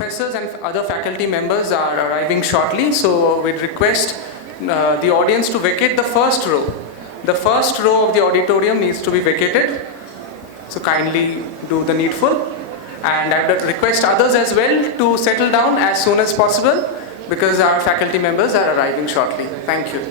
professors and other faculty members are arriving shortly, so we'd request the audience to vacate the first row. The first row of the auditorium needs to be vacated, so kindly do the needful. And I would request others as well to settle down as soon as possible because our faculty members are arriving shortly. Thank you.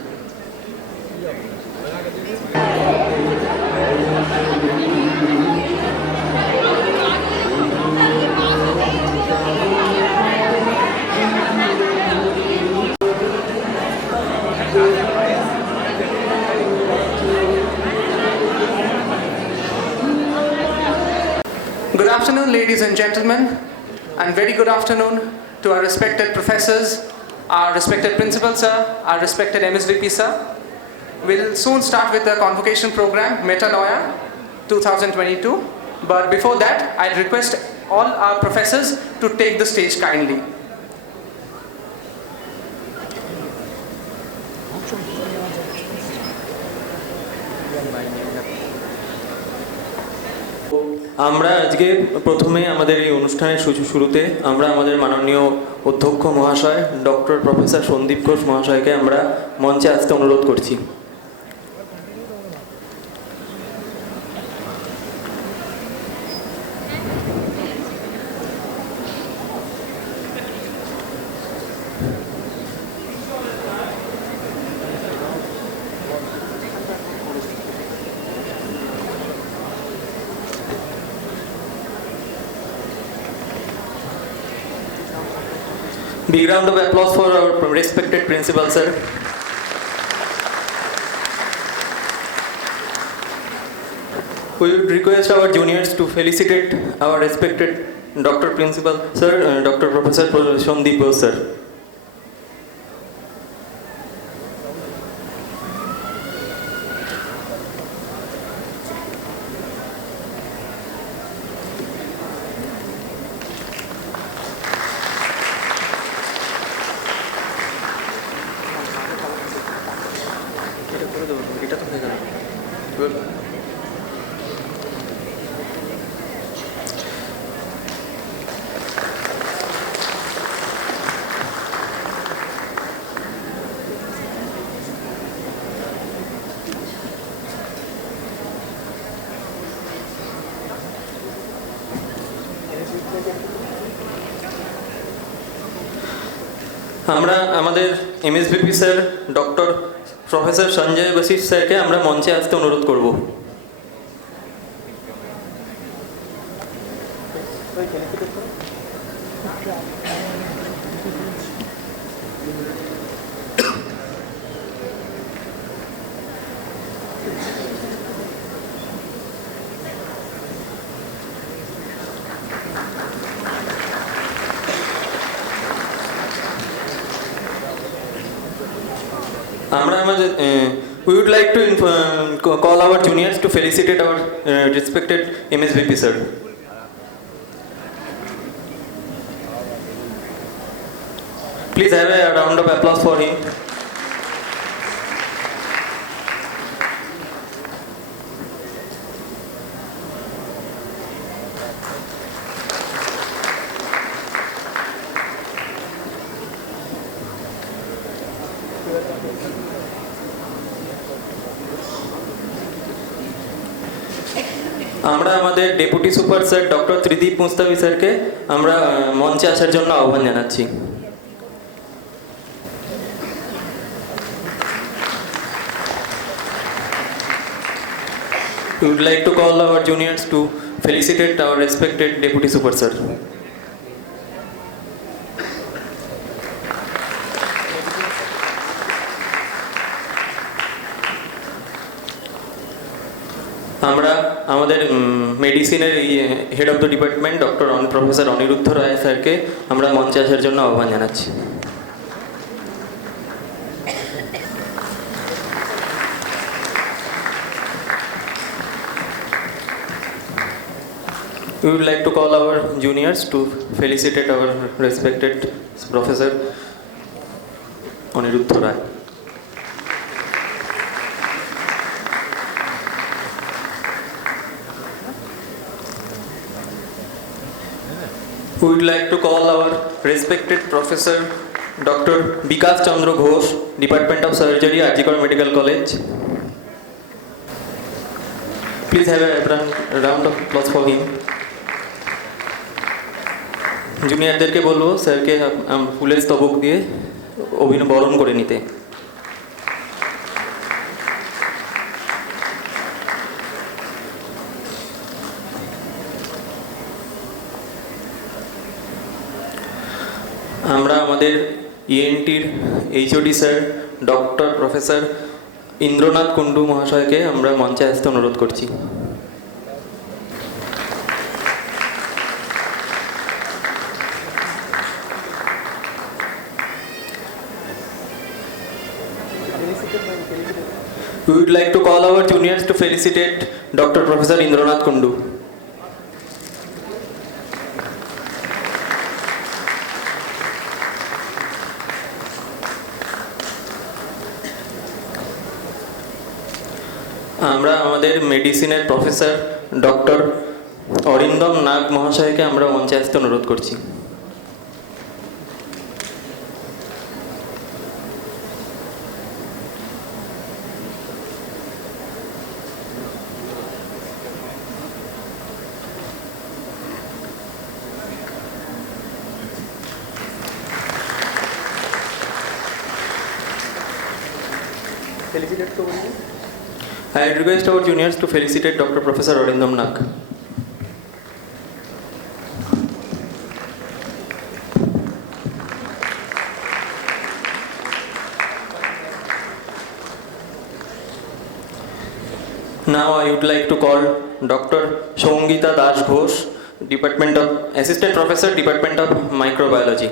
Good afternoon, ladies and gentlemen, and very good afternoon to our respected professors, our respected principal sir, our respected MSVP sir. We'll soon start with the Convocation program, Metanoia 2022. But before that, I'd request all our professors to take the stage kindly. আমরা আজকে প্রথমে আমাদের এই অনুষ্ঠানের শুরুতে আমরা আমাদের মাননীয় অধ্যক্ষ মহাশয় ডক্টর প্রফেসর সন্দীপ ঘোষ মহাশয়কে আমরা মঞ্চে আসতে অনুরোধ করছি। Big round of applause for our respected principal, sir. We would request our juniors to felicitate our respected Dr. Principal, sir, Dr. Professor Shandip, sir. আমরা আমাদের MSVP sir doctor professor Sanjay Vashishtha স্যারকে আমরা মঞ্চে আসতে অনুরোধ করব। We would like to call our juniors to felicitate our respected MSVP sir. Please have a round of applause for him. আমরা আমাদের deputy super sir doctor Tridip Mustafi স্যারকে আমরা মঞ্চে আসার জন্য আহ্বান জানাচ্ছি। We would like to call our juniors to felicitate our respected deputy super sir. আমরা আমাদের মেডিসিনের head of the department doctor professor Aniruddha Roy স্যারকে আমরা মঞ্চে আসার জন্য আহ্বান জানাচ্ছি। We would like to call our juniors to felicitate our respected Professor Aniruddha Rai. We would like to call our respected Professor Dr. Vikas Chandra Ghosh, Department of Surgery, Arjikar Medical College. Please have a round of applause for him. জুনিয়রদেরকে বলবো স্যারকে ফুলের স্তবক দিয়ে বরণ করে নিতে। আমরা আমাদের ইএনটির HOD sir doctor professor Indranath Kundu মহাশয়কে আমরা মঞ্চে আসতে অনুরোধ করছি। We would like to call our juniors to felicitate Dr. Professor Indranath Kundu. আমরা আমাদের মেডিসিনের প্রফেসর ডক্টর অরিন্দম নাগ মহাশয়কে আমরা মঞ্চে আসতে অনুরোধ করছি। I request our juniors to felicitate Dr. Professor Arindam Nag. Now I would like to call Dr. Shongita Das Ghosh, Department of Assistant Professor, Department of Microbiology.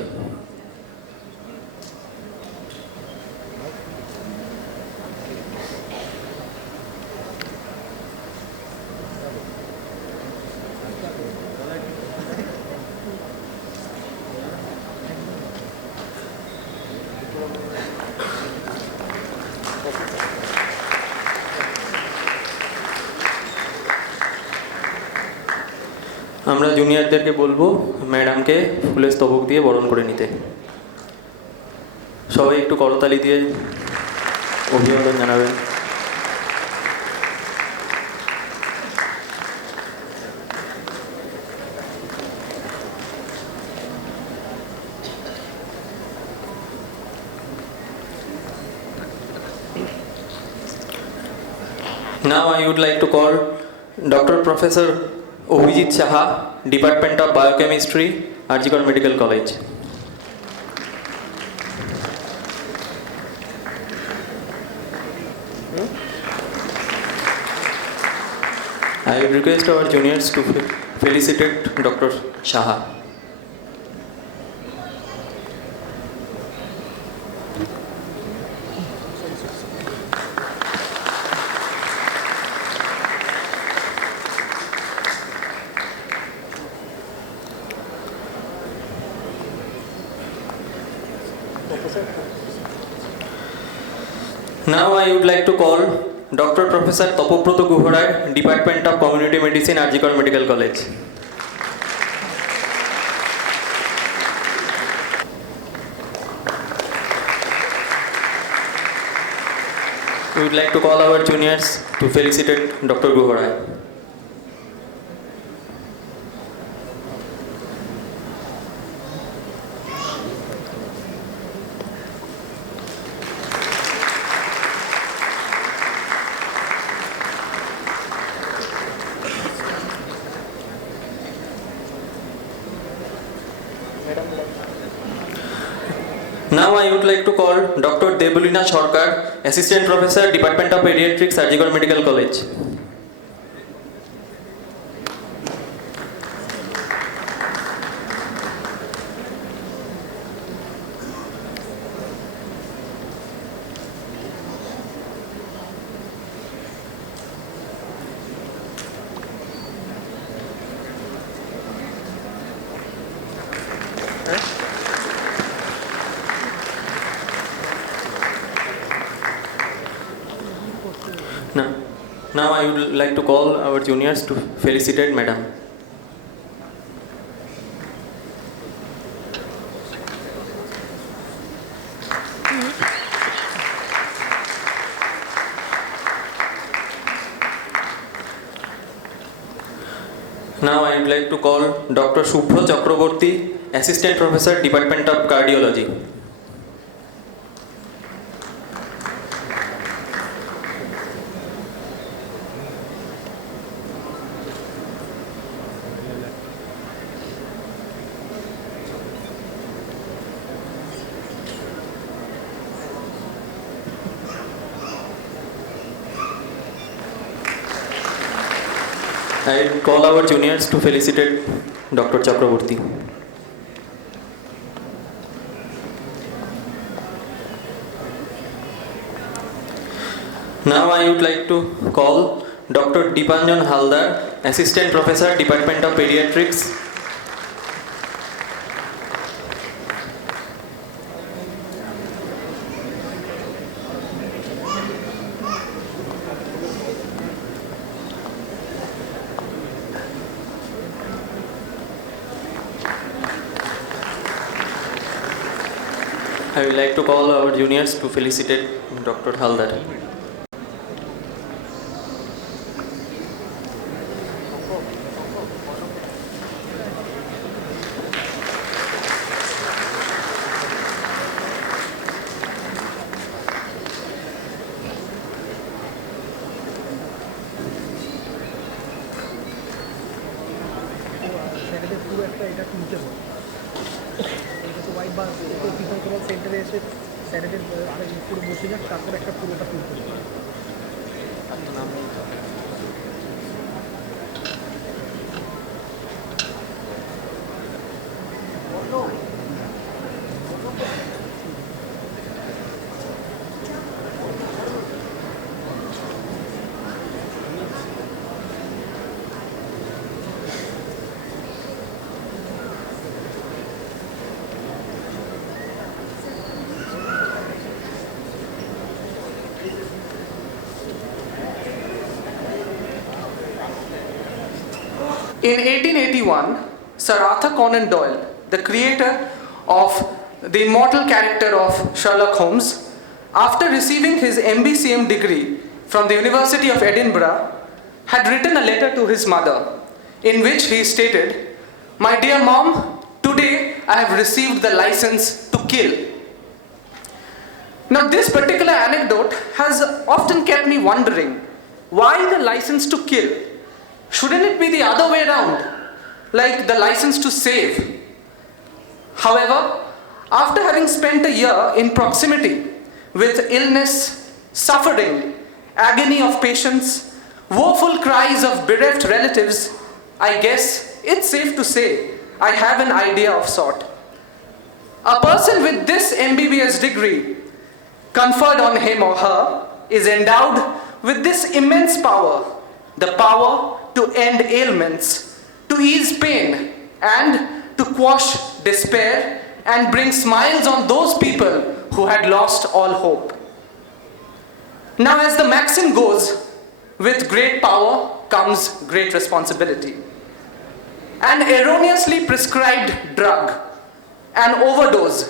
আমরা জুনিয়রদেরকে বলবো ম্যাডামকে ফুলের স্তবক দিয়ে বরণ করে নিতে। সবাই একটু করতালি দিয়ে অভিনন্দন জানাবেন। Now I would like to call Dr. Professor Subhajit Saha, Department of Biochemistry, Arjikar Medical College. I would request our juniors to felicitate Dr. Saha. Now I would like to call Dr. Professor Tapobrata Guharai, Department of Community Medicine, Arjikar Medical College. We would like to call our juniors to felicitate Dr. Guharai. Now I would like to call Dr. Debulina Sarkar, Assistant Professor, Department of Pediatrics, Arjikar Medical College. Now I would like to call our juniors to felicitate Madam. Now I would like to call Dr. Shubhra Chakraborty, Assistant Professor, Department of Cardiology. I call our juniors to felicitate Dr. Chakraborty. Now I would like to call Dr. Aanjan Haldar, Assistant Professor, Department of Pediatrics. I would like to call our juniors to felicitate Dr. Haldar. In 1881, Sir Arthur Conan Doyle, the creator of the immortal character of Sherlock Holmes, after receiving his MBCM degree from the University of Edinburgh, had written a letter to his mother in which he stated, "My dear mom, today I have received the license to kill." Now this particular anecdote has often kept me wondering, why the license to kill? Shouldn't it be the other way around, like the license to save? However, after having spent a year in proximity with illness, suffering, agony of patients, woeful cries of bereft relatives, I guess it's safe to say I have an idea of sort. A person with this MBBS degree conferred on him or her is endowed with this immense power, the power to end ailments, to ease pain, and to quash despair and bring smiles on those people who had lost all hope. Now, as the maxim goes, with great power comes great responsibility. An erroneously prescribed drug, an overdose,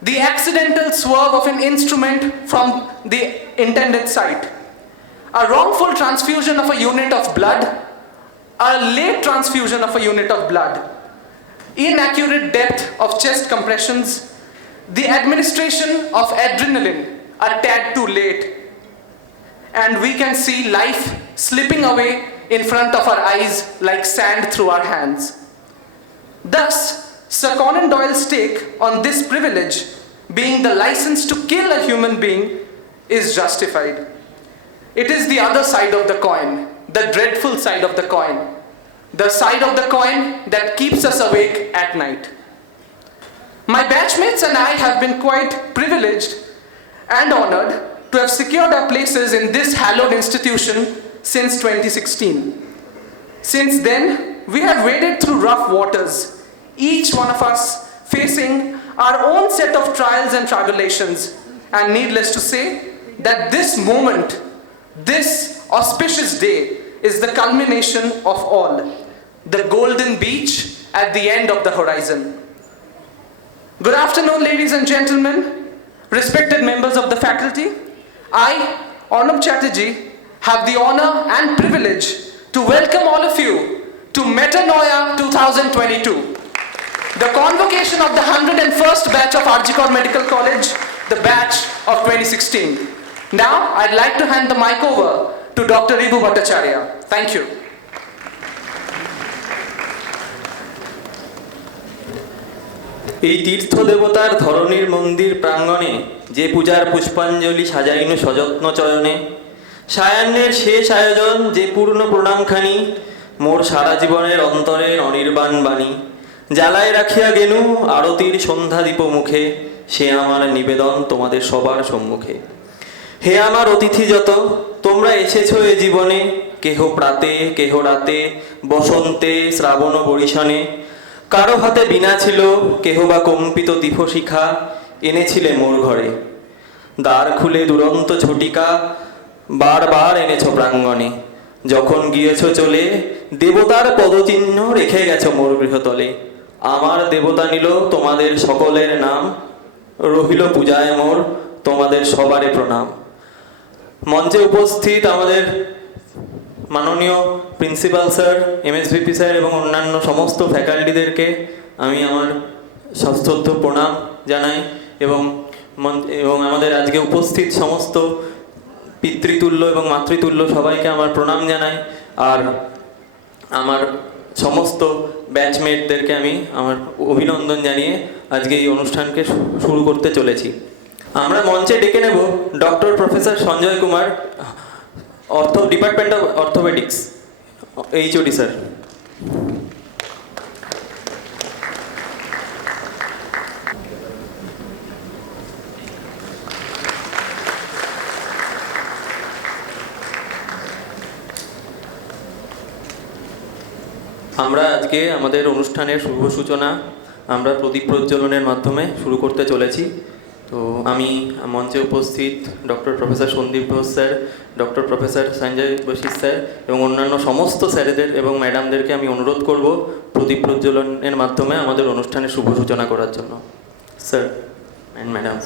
the accidental swerve of an instrument from the intended site, a wrongful transfusion of a unit of blood, a late transfusion of a unit of blood, inaccurate depth of chest compressions, the administration of adrenaline a tad too late, and we can see life slipping away in front of our eyes like sand through our hands. Thus, Sir Conan Doyle's take on this privilege, being the license to kill a human being, is justified. It is the other side of the coin, the dreadful side of the coin, the side of the coin that keeps us awake at night. My batchmates and I have been quite privileged and honored to have secured our places in this hallowed institution since 2016. Since then, we have waded through rough waters, each one of us facing our own set of trials and tribulations, and needless to say that this moment, this auspicious day, is the culmination of all, the golden beach at the end of the horizon. Good afternoon, ladies and gentlemen, respected members of the faculty. I, Arnab Chatterjee, have the honor and privilege to welcome all of you to to Metanoia 2022, the convocation of the 101st batch of RG Medical College, the batch of 2016. Now, I'd like to hand the mic over to Dr. Ribu Bhattacharya. Thank you. এই তীর্থ দেবতার ধরণীর মন্দির প্রাঙ্গণে যে পূজার পুষ্পাঞ্জলি সাজাইনু সযত্ন চয়নে, সায়ান্নের শেষ আয়োজন যে পূর্ণ প্রণামখানি, মোর সারা জীবনের অন্তরের অনির্বাণ বাণী, জ্বালায় রাখিয়া গেনু আরতির সন্ধ্যা দীপ মুখে, সে আমার নিবেদন তোমাদের সবার সম্মুখে। হে আমার অতিথি যত, তোমরা এসেছো এ জীবনে, কেহ প্রাতে কেহ রাতে, বসন্তে শ্রাবণ বরিশানে, কারো হাতে বীণা ছিল, কেহ বা কম্পিত দীপশিখা এনেছিলে মোর ঘরে। দ্বার খুলে দুরন্ত ঝটিকা বারবার এনেছ প্রাঙ্গণে, যখন গিয়েছ চলে দেবতার পদচিহ্ন রেখে গেছ মোর গৃহতলে। আমার দেবতা নিল তোমাদের সকলের নাম, রহিল পূজায় মোর তোমাদের সবারে প্রণাম। মঞ্চে উপস্থিত আমাদের মাননীয় প্রিন্সিপাল স্যার, এমএসভিপি স্যার এবং অন্যান্য সমস্ত ফ্যাকাল্টিদেরকে আমি আমার সশ্রদ্ধ প্রণাম জানাই এবং আমাদের আজকে উপস্থিত সমস্ত পিতৃতুল্য এবং মাতৃতুল্য সবাইকে আমার প্রণাম জানাই। আর আমার সমস্ত ব্যাচমেটদেরকে আমি আমার অভিনন্দন জানিয়ে আজকে এই অনুষ্ঠানকে শুরু করতে চলেছি। আমরা মঞ্চে ডেকে নেব doctor professor Sanjay Kumar, department of orthopaedics, HOD sir. আমরা আজকে আমাদের অনুষ্ঠানের শুভ সূচনা আমরা প্রদীপ প্রজ্বলনের মাধ্যমে শুরু করতে চলেছি। তো আমি মঞ্চে উপস্থিত doctor professor Sandeep Ghosh sir, doctor professor Sanjay Vashishtha sir এবং অন্যান্য সমস্ত স্যারেদের এবং ম্যাডামদেরকে আমি অনুরোধ করব প্রদীপ প্রজ্বলনের মাধ্যমে আমাদের অনুষ্ঠানের শুভ সূচনা করার জন্য। Sir and madam.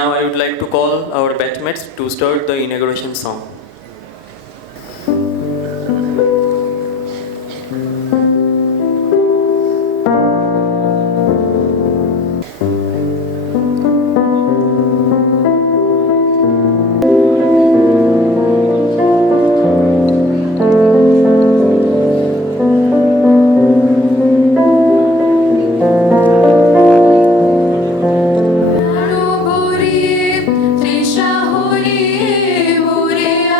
Now I would like to call our batchmates to start the inauguration song. Trisha Holi, Bore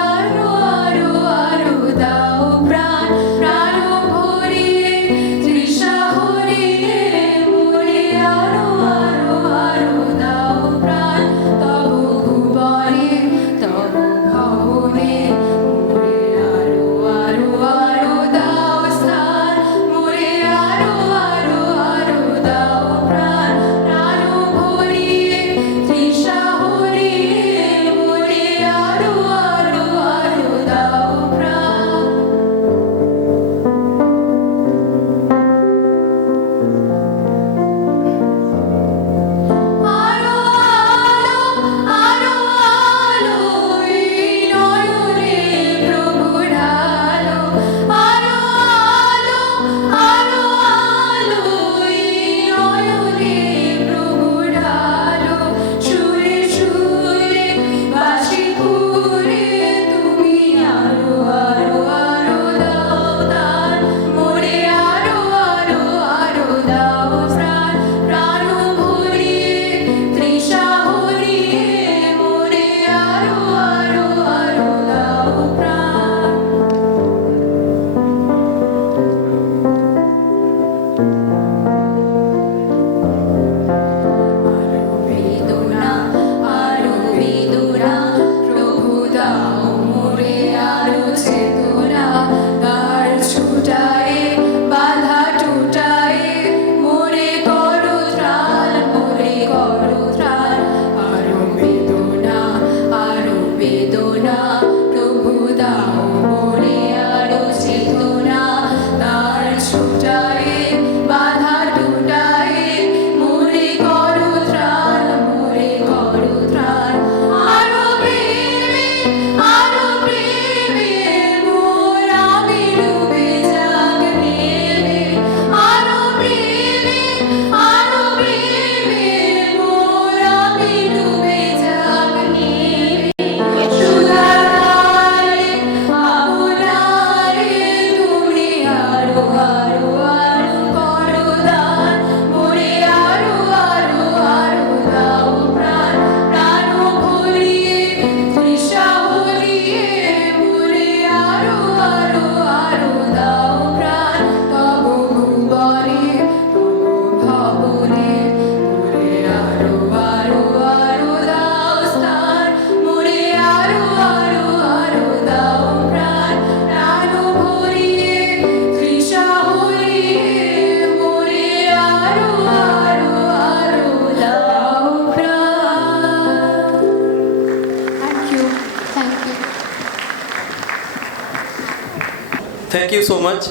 Thank you so much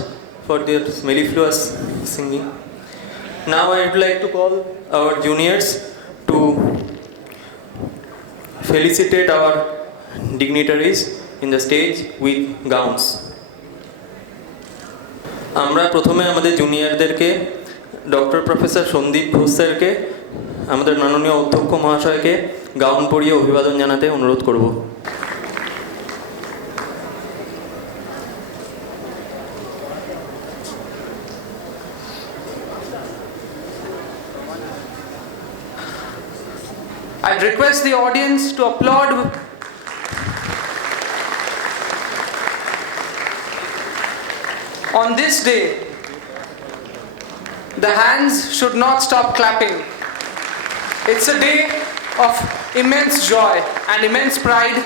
for their mellifluous singing. Now I would like to call our juniors to felicitate our dignitaries in the stage with gowns. আমরা প্রথমে আমাদের জুনিয়রদেরকে doctor professor Sandeep Ghosh স্যারকে আমাদের মাননীয় অধ্যক্ষ মহাশয়কে gown পরিয়ে অভিবাদন জানাতে অনুরোধ করব। I'd request the audience to applaud on this day. The hands should not stop clapping. It's a day of immense joy and immense pride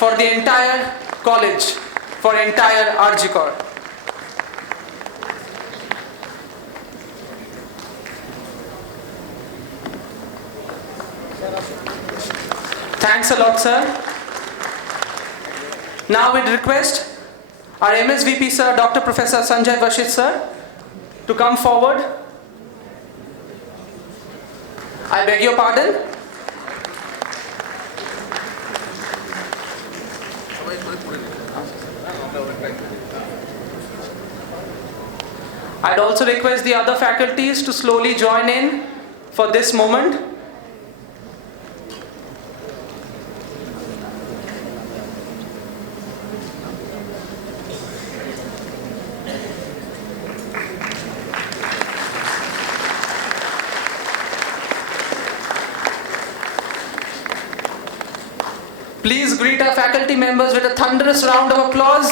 for the entire college, for entire RG Corps. Thanks a lot, sir. Now we'd request our MSVP sir, Dr. Professor Sanjay Vashit sir, to come forward. I beg your pardon. I'd also request the other faculties to slowly join in for this moment. Please greet our faculty members with a thunderous round of applause.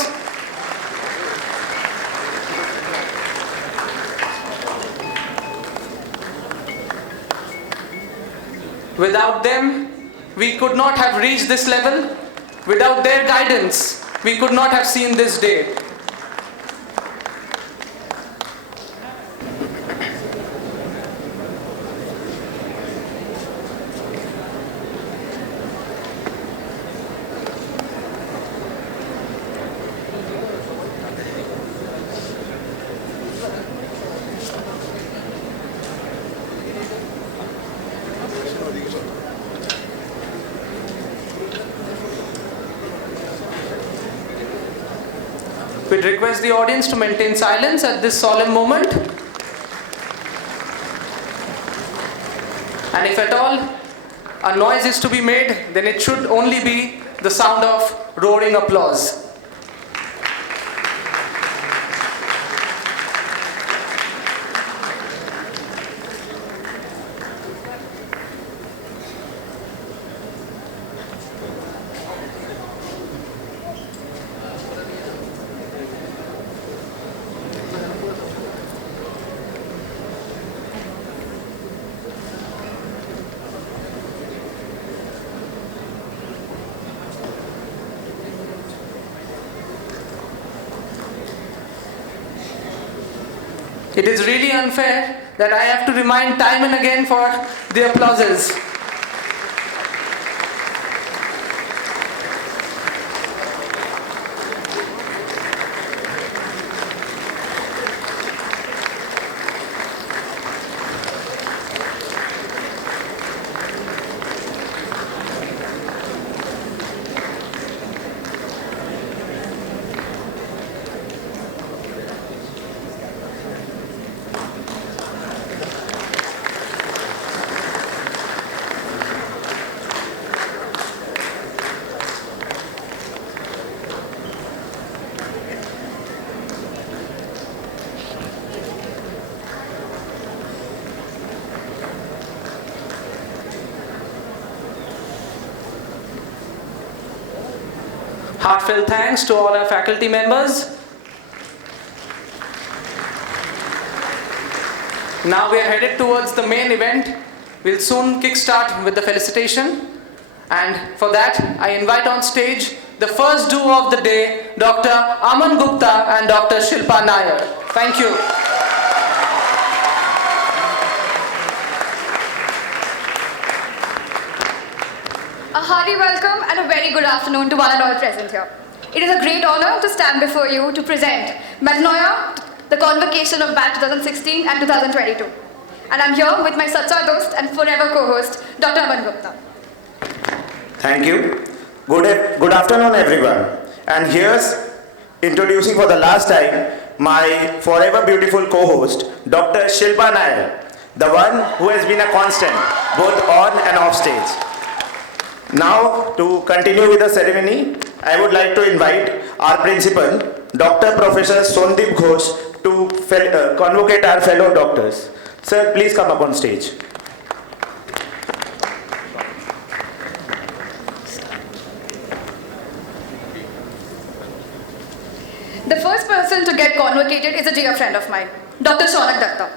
Without them, we could not have reached this level. Without their guidance, we could not have seen this day. We'd request the audience to maintain silence at this solemn moment. And if at all a noise is to be made, then it should only be the sound of roaring applause. It is really unfair that I have to remind time and again for the applauses. Heartfelt thanks to all our faculty members. Now we are headed towards the main event. We'll soon kickstart with the felicitation. And for that, I invite on stage the first duo of the day, Dr. Aman Gupta and Dr. Shilpa Nair. Thank you. A hearty welcome and a very good afternoon to one and all present here. It is a great honor to stand before you to present Metanoia, the Convocation of batch 2016 and 2022. And I'm here with my Sacha Dost and forever co-host, Dr. Aman Gupta. Thank you. Good afternoon, everyone. And here's introducing for the last time my forever beautiful co-host, Dr. Shilpa Nair, the one who has been a constant both on and off stage. Now, to continue with the ceremony, I would like to invite our principal, Dr. Professor Sondip Ghosh, to convocate our fellow doctors. Sir, please come up on stage. The first person to get convocated is a dear friend of mine, Dr. Shaunak Datta.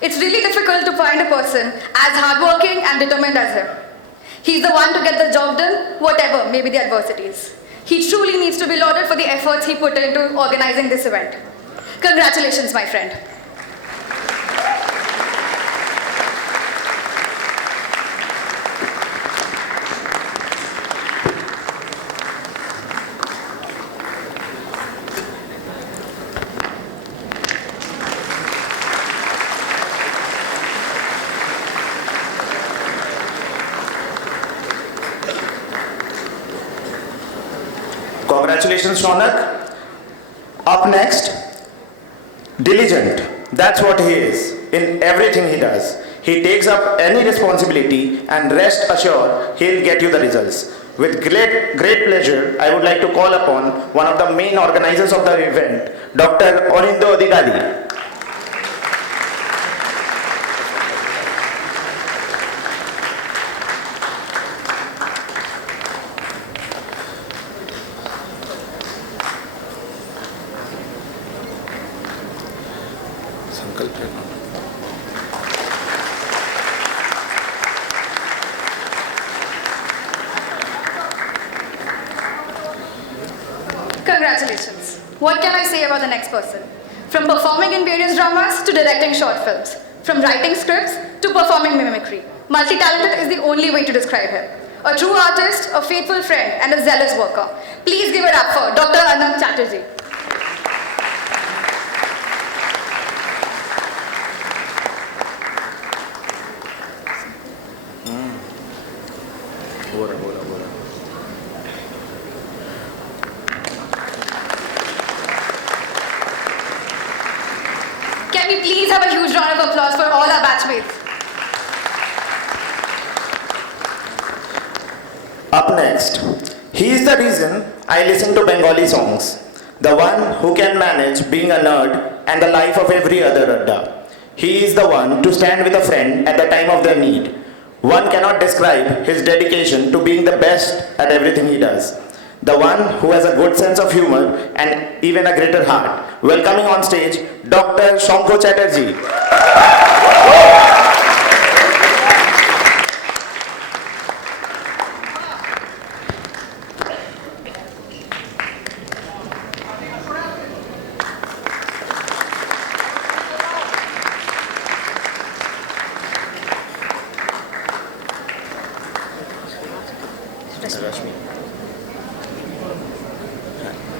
It's really difficult to find a person as hardworking and determined as him. He's the one to get the job done, whatever may be the adversities. He truly needs to be lauded for the efforts he put into organizing this event. Congratulations, my friend. Congratulations, Shaunak. Up next, diligent. That's what he is in everything he does. He takes up any responsibility and rest assured he'll get you the results. With great pleasure, I would like to call upon one of the main organizers of the event, Dr. Arobindu. Congratulations. What can I say about the next person? From performing in various dramas to directing short films, from writing scripts to performing mimicry, multi-talented is the only way to describe him. A true artist, a faithful friend, and a zealous worker. Please give it up for Dr. Aanjan Chatterjee. Can we please have a huge round of applause for all our batchmates? Up next, he is the reason I listen to Bengali songs. The one who can manage being a nerd and the life of every other adda. He is the one to stand with a friend at the time of their need. One cannot describe his dedication to being the best at everything he does. The one who has a good sense of humor and even a greater heart. Welcoming on stage, Dr. Shankho Chatterjee.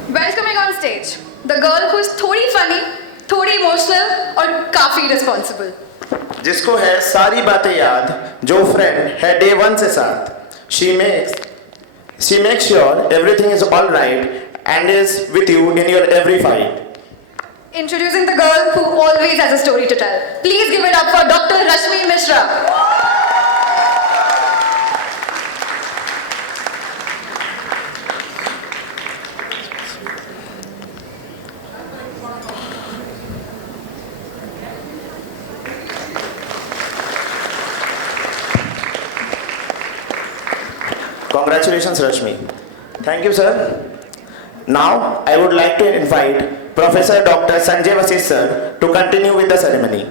Welcoming on stage, the girl who's थोड़ी funny, थोड़ी emotional और काफी responsible. जिसको है सारी बातें याद, जो friend है day one से साथ. She makes sure everything is all right and is with you in your every fight. Introducing the girl who always has a story to tell. Please give it up for Dr. Rashmi Mishra. Congratulations, Rashmi. Thank you, sir. Now, I would like to invite Professor Dr. Sanjay Vasis, sir, to continue with the ceremony.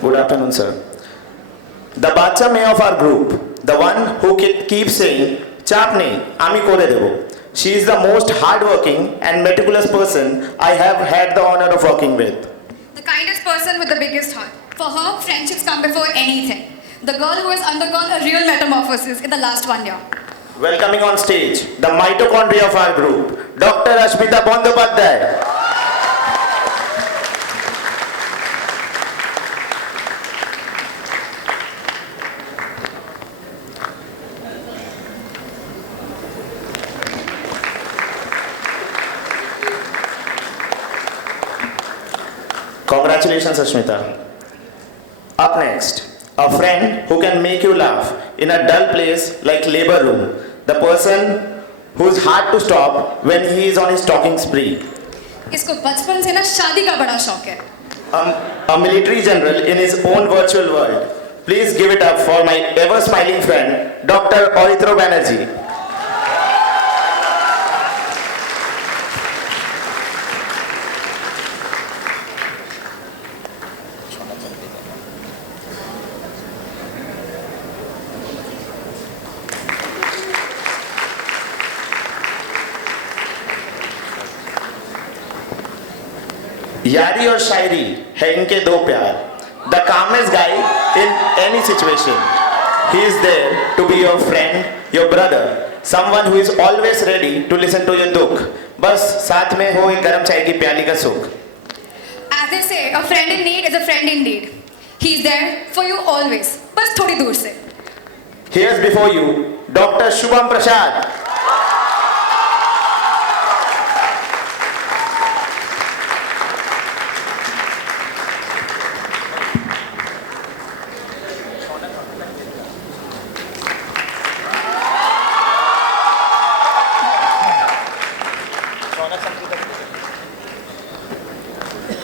Good afternoon, sir. The bacha may of our group, the one who keeps saying, "Chap nahi, ami kore debo." She is the most hardworking and meticulous person I have had the honor of working with. The kindest person with the biggest heart. For her, friendships come before anything. The girl who has undergone a real metamorphosis in the last 1 year. Welcoming on stage, the mitochondria of our group, Dr. Ashmita Bandyopadhyay. Congratulations, Ashmita. Up next, a friend who can make you laugh in a dull place like labor room. The person who's hard to stop when he is on his talking spree. इसको बचपन से ना शादी का बड़ा शौक है. A military general in his own virtual world. Please give it up for my ever smiling friend, Dr. Orithro Banerjee. यारी और शायरी है इनके दो प्यार. The calmest guy in any situation. He is there to be your friend, your brother, someone who is always ready to listen to your dukh. बस साथ में हो एक गरम चाय की प्याली का सुख. As they say, a friend in need is a friend indeed. He is there for you always. बस थोड़ी दूर से. Here's before you, Dr. Shubham Prasad.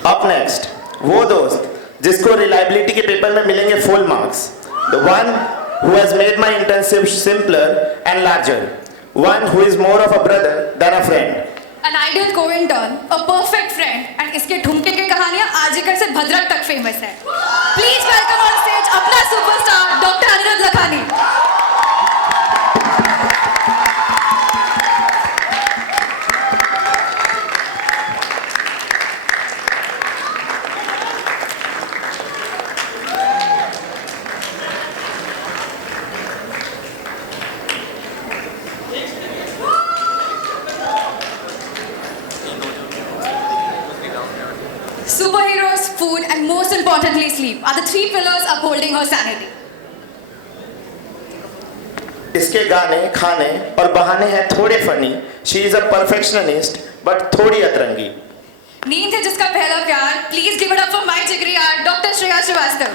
Up next, वो दोस्त जिसको रिलायबिलिटी के पेपर में मिलेंगे full marks. The one who has made my internship simpler and larger. One who is more of a brother than a friend. An ideal co-intern, a perfect friend, and इसके ठुमके की कहानियाँ आजीकर से भद्रक तक famous है. Please welcome on stage अपना superstar doctor Aniruddha Lakhani. Superheroes, food, and most importantly, sleep are the three pillars upholding her sanity. इसके गाने, खाने और बहाने हैं थोड़े funny. She is a perfectionist, but थोड़ी अतरंगी. नींद है जिसका पहला प्यार. Please give it up for my जिगरी यार, doctor Shreya Srivastava.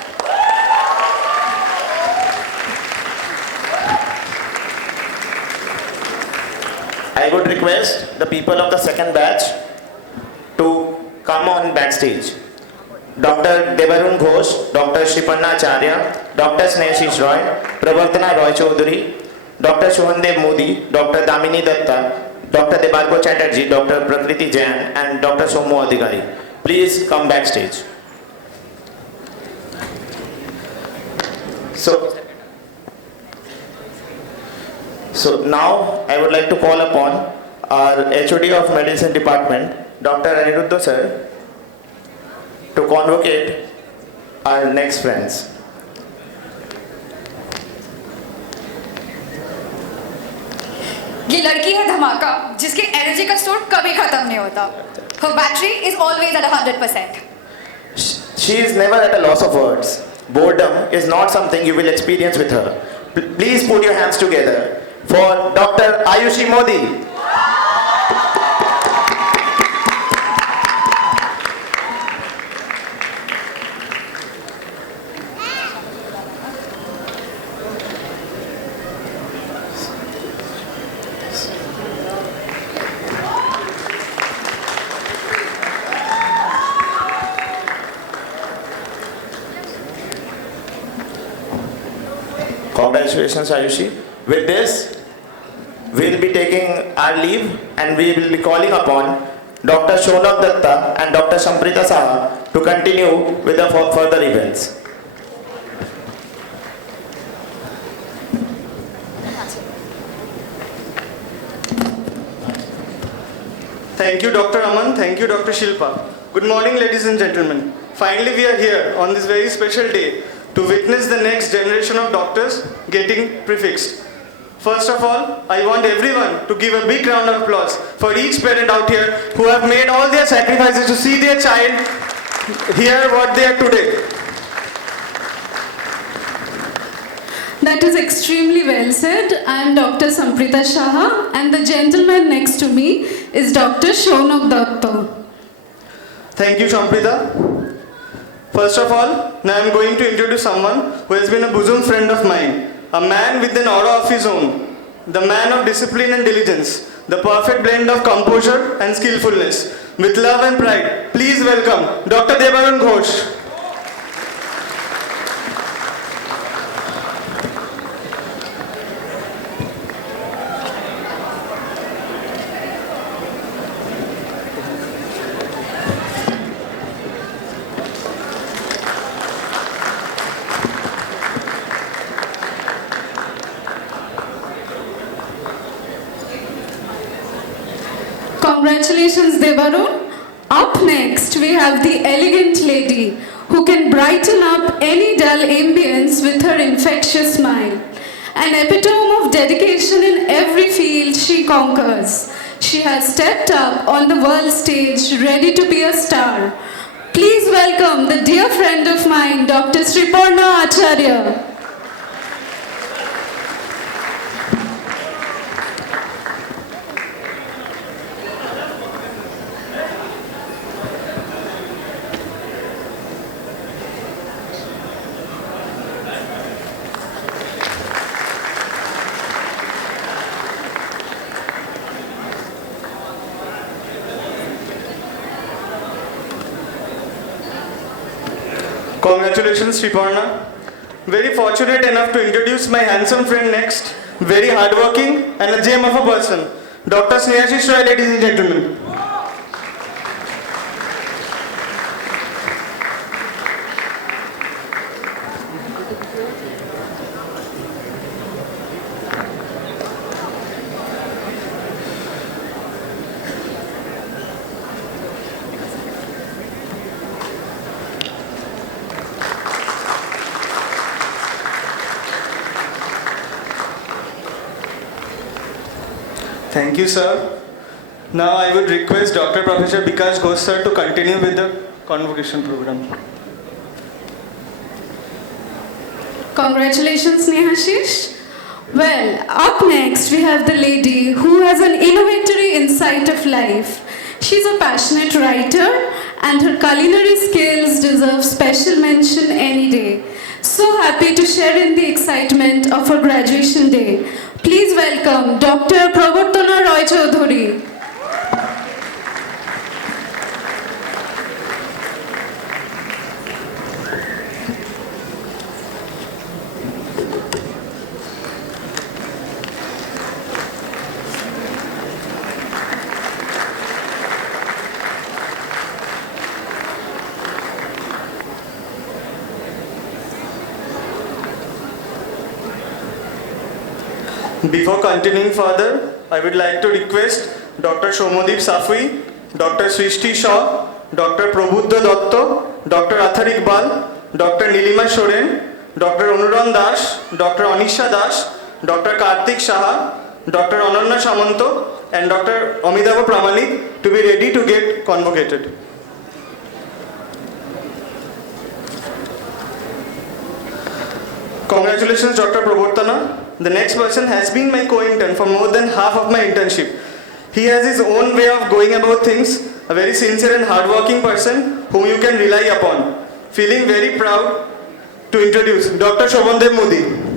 I would request the people of the second batch to come on backstage. Dr. Devarun Ghosh, Dr. Shipanna Acharya, Dr. Sneshish Roy, Pravartana Roy Chaudhary, Dr. Shohandev Modi, Dr. Damini Datta, Dr. Debarko Chatterjee, Dr. Prakriti Jain, and Dr. Somu Adhikari. Please come backstage. So now I would like to call upon our HOD of Medicine Department, Dr. Aniruddha sir, to convocate our next friends. ये लड़की है धमाका जिसकी energy का store कभी खत्म नहीं होता. Her battery is always at 100%. She is never at a loss of words. Boredom is not something you will experience with her. Please put your hands together for Dr. Ayushi Modi. Congratulations, Ayushi. With this, we'll be taking our leave and we will be calling upon Dr. Shonak Datta and Dr. Samprita Saha to continue with the further events. Thank you, Dr. Aman. Thank you, Dr. Shilpa. Good morning, ladies and gentlemen. finally we are here on this very special day to witness the next generation of doctors getting prefixed. First of all, I want everyone to give a big round of applause for each parent out here who have made all their sacrifices to see their child here what they are today. That is extremely well said. I am Dr. Samprita Saha and the gentleman next to me is Dr. Shaunak Datta. Thank you, Samprita. First of all, now I am going to introduce someone who has been a bosom friend of mine, a man with an aura of his own, the man of discipline and diligence, the perfect blend of composure and skillfulness. With love and pride, please welcome Dr. Ghosh. Congratulations, Devarun. Up next, we have the elegant lady who can brighten up any dull ambience with her infectious smile. An epitome of dedication in every field she conquers. She has stepped up on the world stage, ready to be a star. Please welcome the dear friend of mine, Dr. Sriparna Acharya. Congratulations, Sriparna. Very fortunate enough to introduce my handsome friend next. Very hardworking and a gem of a person. Dr. Snehashish Roy, ladies and gentlemen. Thank you, sir. Now I would request Dr. Professor Bikash Ghosh sir to continue with the convocation program. Congratulations, Snehashish. Well, up next we have the lady who has an innovatory insight of life. She's a passionate writer and her culinary skills deserve special mention any day. So happy to share in the excitement of her graduation day. Please welcome Dr. Pravartana Roy Chaudhuri. Before continuing further, I would like to request Dr. Shomodip Safui, Dr. Srishti Shaw, Dr. Prabuddha Dotto, Dr. Athar Iqbal, Dr. Nilima Soren, Dr. Anuran Das, Dr. Anisha Das, Dr. Kartik Saha, Dr. Ananya Samanto, and Dr. Amidava Pramanik to be ready to get convocated. Congratulations, Dr. Pravartana. The next person has been my co-intern for more than half of my internship. He has his own way of going about things, a very sincere and hardworking person whom you can rely upon. Feeling very proud to introduce Dr. Shobhandev Modi.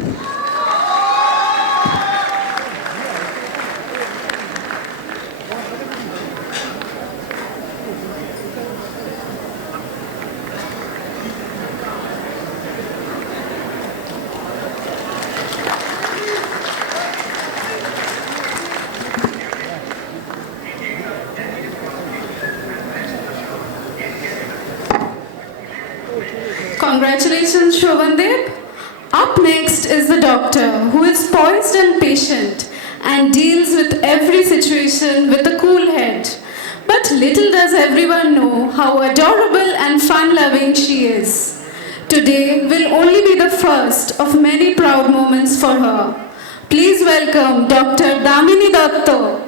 Congratulations, Shobhandev. Up next is the doctor who is poised and patient and deals with every situation with a cool head. But little does everyone know how adorable and fun-loving she is. Today will only be the first of many proud moments for her. Please welcome Dr. Damini Datta.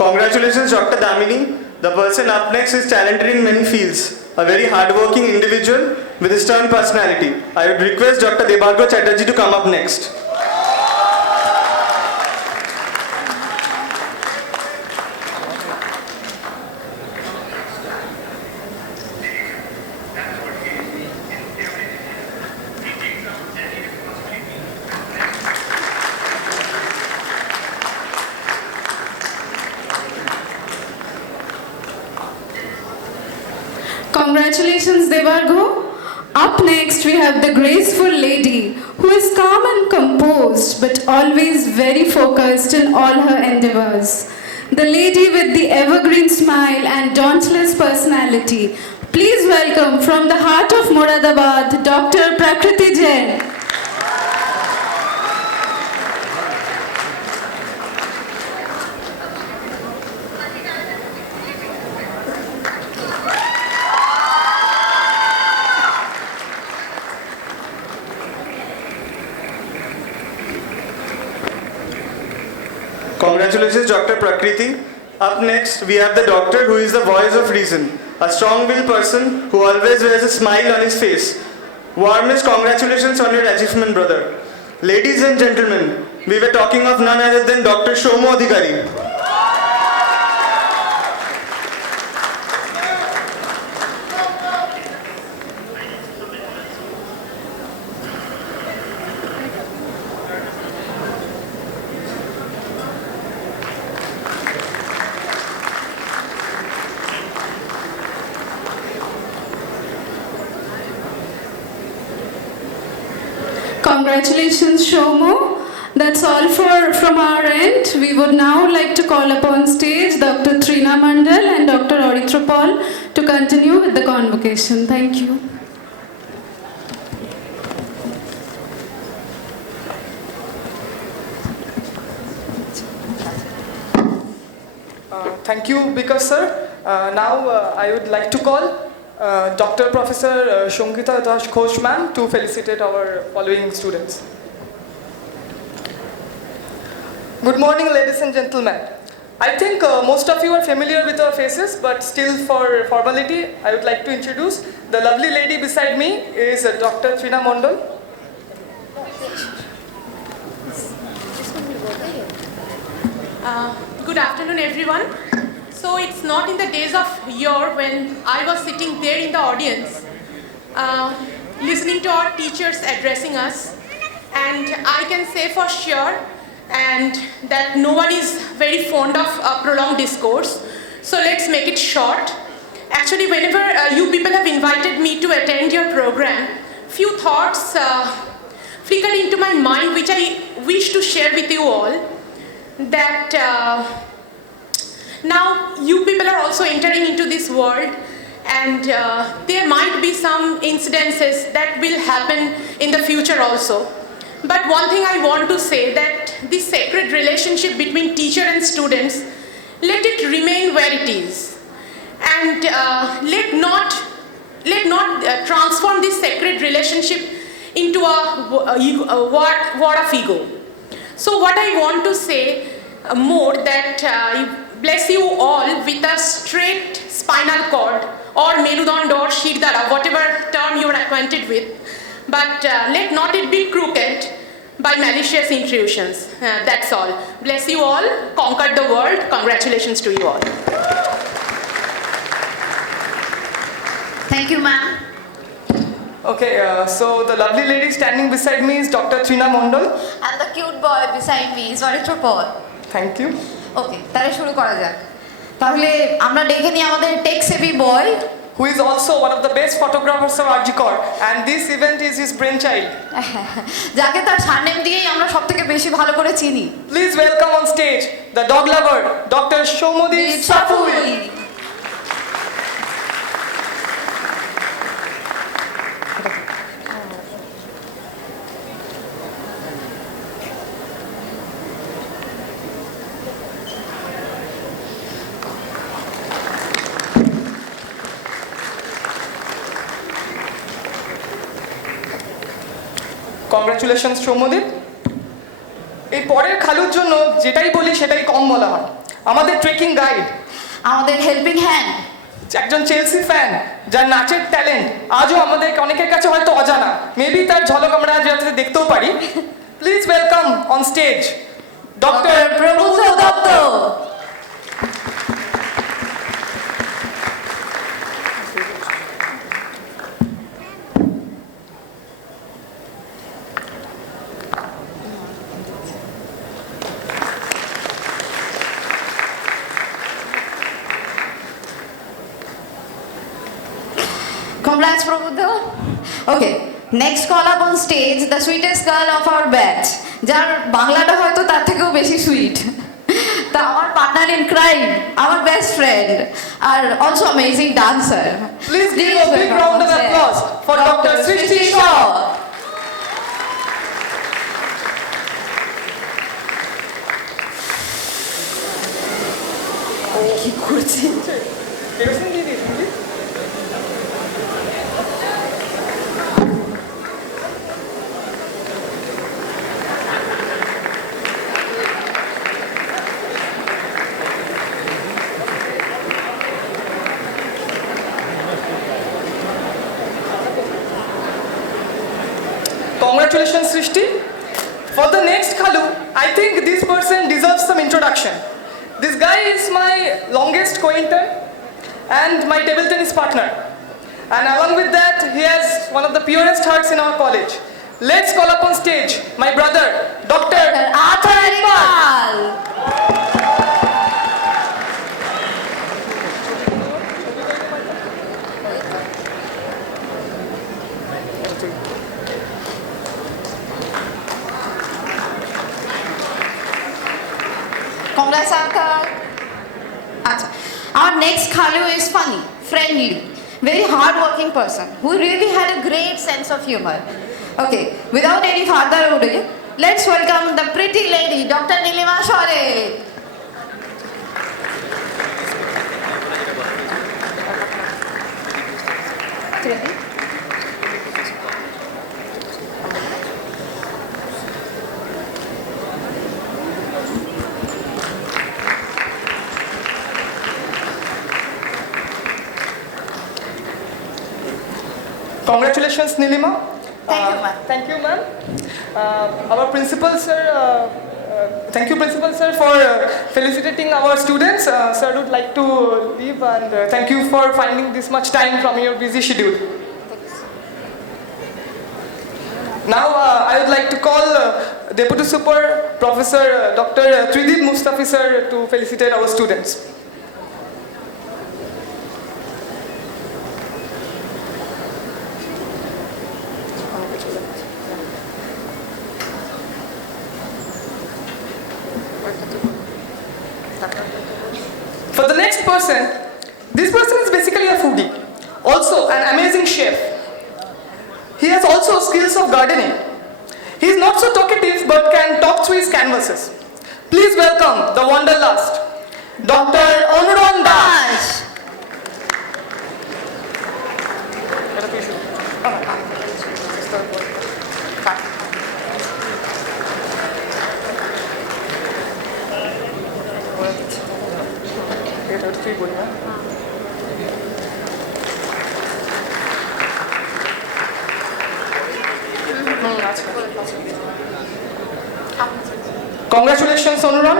Congratulations, Dr. Damini. The person up next is talented in many fields. A very hardworking individual with a stern personality. I would request Dr. Debargo Chatterjee to come up next. Congratulations, Debargo. Up next, we have the graceful lady who is calm and composed but always very focused in all her endeavors. The lady with the evergreen smile and dauntless personality. Please welcome from the heart of Moradabad, Dr. Prakriti Jain. Congratulations, Dr. Prakriti. Up next, we have the doctor who is the voice of reason. A strong-willed person who always wears a smile on his face. Warmest congratulations on your achievement, brother. Ladies and gentlemen, we were talking of none other than Dr. Shomo Adhikari. Congratulations, Shomo. That's all from our end. We would now like to call upon stage Dr. Trina Mandal and Dr. Orithropol to continue with the convocation. Thank you. Thank you, Bikas sir. Now I would like to call Dr. Professor Shongita Das Ghosh ma'am to felicitate our following students. Good morning, ladies and gentlemen. I think most of you are familiar with our faces, but still for formality, I would like to introduce the lovely lady beside me is Dr. Trina Mondol. Good afternoon, everyone. So it's not in the days of yore when I was sitting there in the audience, listening to our teachers addressing us, and I can say for sure and that no one is very fond of prolonged discourse. So let's make it short. Actually, whenever you people have invited me to attend your program, few thoughts flickered into my mind which I wish to share with you all. That now you people are also entering into this world, and there might be some incidences that will happen in the future also. But one thing I want to say, that this sacred relationship between teacher and students, let it remain where it is, and let not transform this sacred relationship into a war of ego. So what I want to say more, that bless you all with a straight spinal cord or Merudand or Shirdara, whatever term you are acquainted with, but let not it be crooked by malicious intrusions. That's all. Bless you all, conquered the world. Congratulations to you all. Thank you, ma'am. Okay, so the lovely lady standing beside me is Dr. Trina Mondol. And the cute boy beside me is Orithropol. Thank you. Okay, তাহলে শুরু করা যাক। তাহলে আমরা ডেকে নিই আমাদের tech savvy boy, who is also one of the best photographers of Arjikor, and this event is his brainchild. যাকে তার সারনেম দিয়েই আমরা সবথেকে বেশি ভালো করে চিনি। Please welcome on stage the dog lover, Dr. Shomodip Safui. Congratulations Shomodip. এই পরের খালুর জন্য যেটাই বলি সেটাই কম বলা হয়। আমাদের ট্রেকিং গাইড, আমাদের হেল্পিং হ্যান্ড, একজন চেলসি ফ্যান যার নাচের ট্যালেন্ট আজও আমাদের অনেকের কাছে হয়তো অজানা, মেবি তার ঝলক আমরা আজ রাতে দেখতেও পারি। Please welcome on stage doctor Prabuddha Dutta. Congrats, Prabhuda. Okay, next call up on stage, the sweetest girl of our batch. যার বাংলাটা হয়তো তার থেকেও বেশি সুইট। তা আমার পার্টনার ইন ক্রাইম, আমার best friend, are also amazing dancer. Please give a big round of applause for Dr. Sreedip Shaw. কি করছি? Congratulations Srishti. For the next Khalu, I think this person deserves some introduction. This guy is my longest co-intern and my table tennis partner. And along with that, he has one of the purest hearts in our college. Let's call up on stage my brother, Dr. Anirban. Congrats, Uncle. Our next Khalu is funny, friendly, very hard-working person who really had a great sense of humor. Okay, without any further ado, let's welcome the pretty lady, Dr. Nilima Shore. Congratulations, Nilima. Thank you, ma'am. Thank you, ma'am. Our principal, sir, thank you, principal, sir, for felicitating our students. Sir would like to leave, and thank you for finding this much time from your busy schedule. Now, I would like to call Deputy Super Professor Dr. Sreedip Mustafi, sir, to felicitate our students. For the next person, this person is basically a foodie, also an amazing chef. He has also skills of gardening. He is not so talkative but can talk through his canvases. Please welcome the wanderlust, Dr. Anirban Das. Congratulations, Sourav.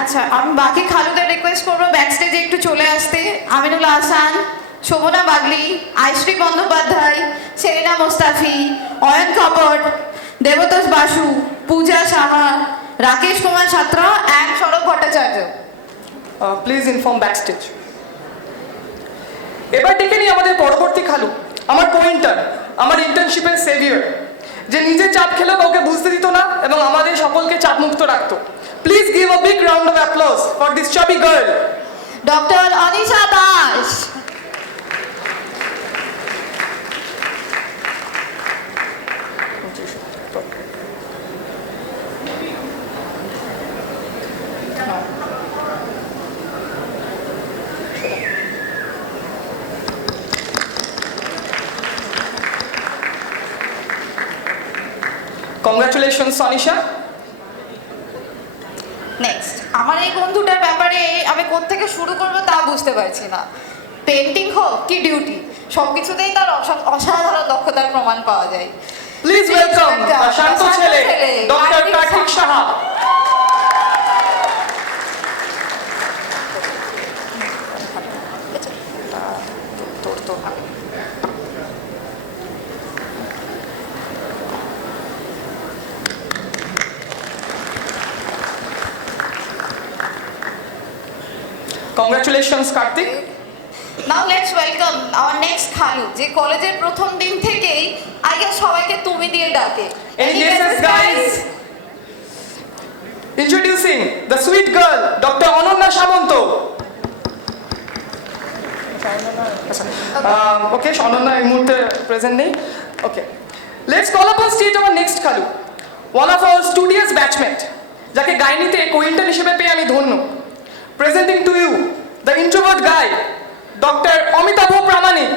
আচ্ছা, আমি বাকি খালুদের request করবো back স্টেজে একটু চলে আসতে। আমিনুল আহসান, শোভনা Bagri, আইশ্রী Bandyopadhyay, Serena Mustafi, Ayan কাপড়, দেবতোষ বাসু, পূজা সাহা, রাকেশ কুমার ছাত্র and Sourav Bhattacharya. please inform backstage. এবার ডেকে নিই আমাদের পরবর্তী খালু, আমার কোইন্টার্ন, আমার ইন্টার্নশিপের সেভিয়ার, যে নিজে চাপ খেলেও কাউকে বুঝতে দিত না এবং আমাদের সকলকে চাপমুক্ত রাখতো। Please give a big round of applause for this chubby girl, doctor Anisha Das. Congratulations Anisha. Next, আমার এই বন্ধুটার ব্যাপারে আমি কোত্থেকে শুরু করবো তা বুঝতে পারছি না। পেন্টিং হোক কি ডিউটি, সব কিছুতেই তার অসাধারণ দক্ষতার প্রমাণ পাওয়া যায়। প্লিজ ওয়েলকাম শান্ত ছেলে doctor Kartik Saha. Congratulations, Karthik. Now let's welcome our next খালু, যে কলেজের প্রথম দিন থেকেই আগে সবাইকে তুমি দিয়ে ডাকে। Any guesses, guys? Introducing the sweet girl, Dr. Ananya Samanto. Okay, Ananya এই মুহূর্তে present নেই. Okay, let's call upon stage our next খালু, one of our studious batchmate, যাকে গাইনিতে কোইন্টার্ন হিসেবে পেয়ে আমি ধন্য। Presenting to you the introvert guy, Dr. Amitabh Pramanik.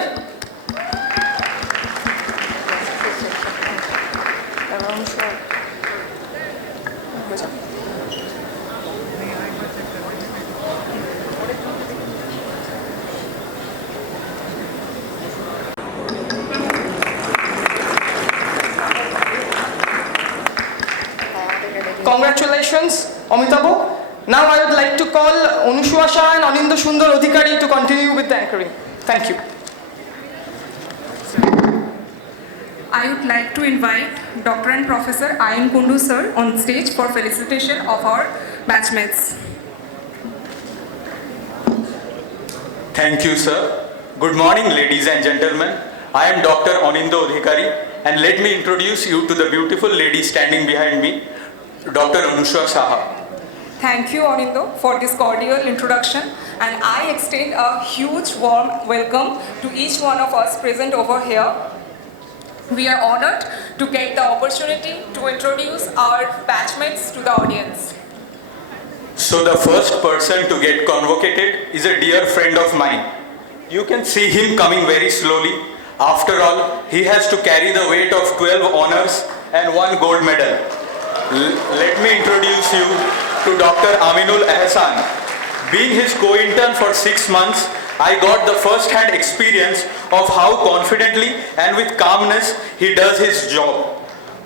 Congratulations, Amitabh. Now I would like to call Anushwasha and Anindu Sundar Adhikari to continue with the anchoring. Thank you. I would like to invite Dr. and Professor Ayan Kundu sir on stage for felicitation of our batchmates. Thank you, sir. Good morning, ladies and gentlemen. I am Dr. Anindu Adhikari, and let me introduce you to the beautiful lady standing behind me, Dr. Anushwa Saha. Thank you, Arindo, for this cordial introduction, and I extend a huge warm welcome to each one of us present over here. We are honored to get the opportunity to introduce our batchmates to the audience. So the first person to get convocated is a dear friend of mine. You can see him coming very slowly. After all, he has to carry the weight of 12 honors and 1 gold medal. Let me introduce you to Dr. Aminul Ahsan. Being his co-intern for 6 months, I got the first-hand experience of how confidently and with calmness he does his job.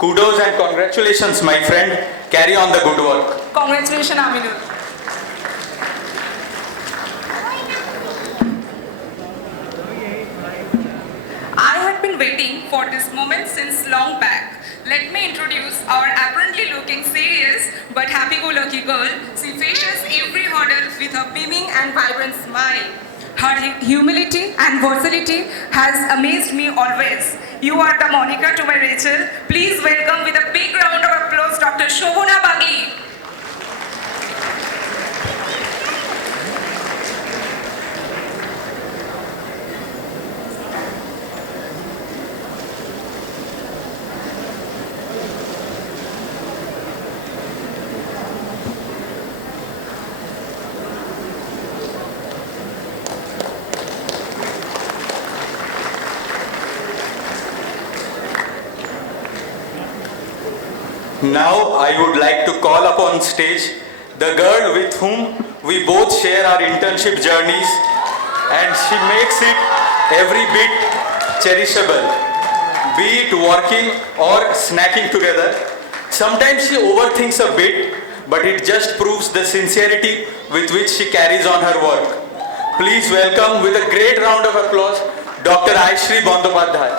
Kudos and congratulations, my friend. Carry on the good work. Congratulations, Aminul. I had been waiting for this moment since long back. Let me introduce our apparently looking serious but happy-go-lucky girl. She faces every hurdle with her beaming and vibrant smile. Her humility and versatility has amazed me always. You are the Monica to my Rachel. Please welcome with a big round of applause Dr. Shobhana Bagli. Now I would like to call upon stage the girl with whom we both share our internship journeys, and she makes it every bit cherishable, be it working or snacking together. Sometimes she overthinks a bit, but it just proves the sincerity with which she carries on her work. Please welcome with a great round of applause Dr. Ayshri Bandopadhyay.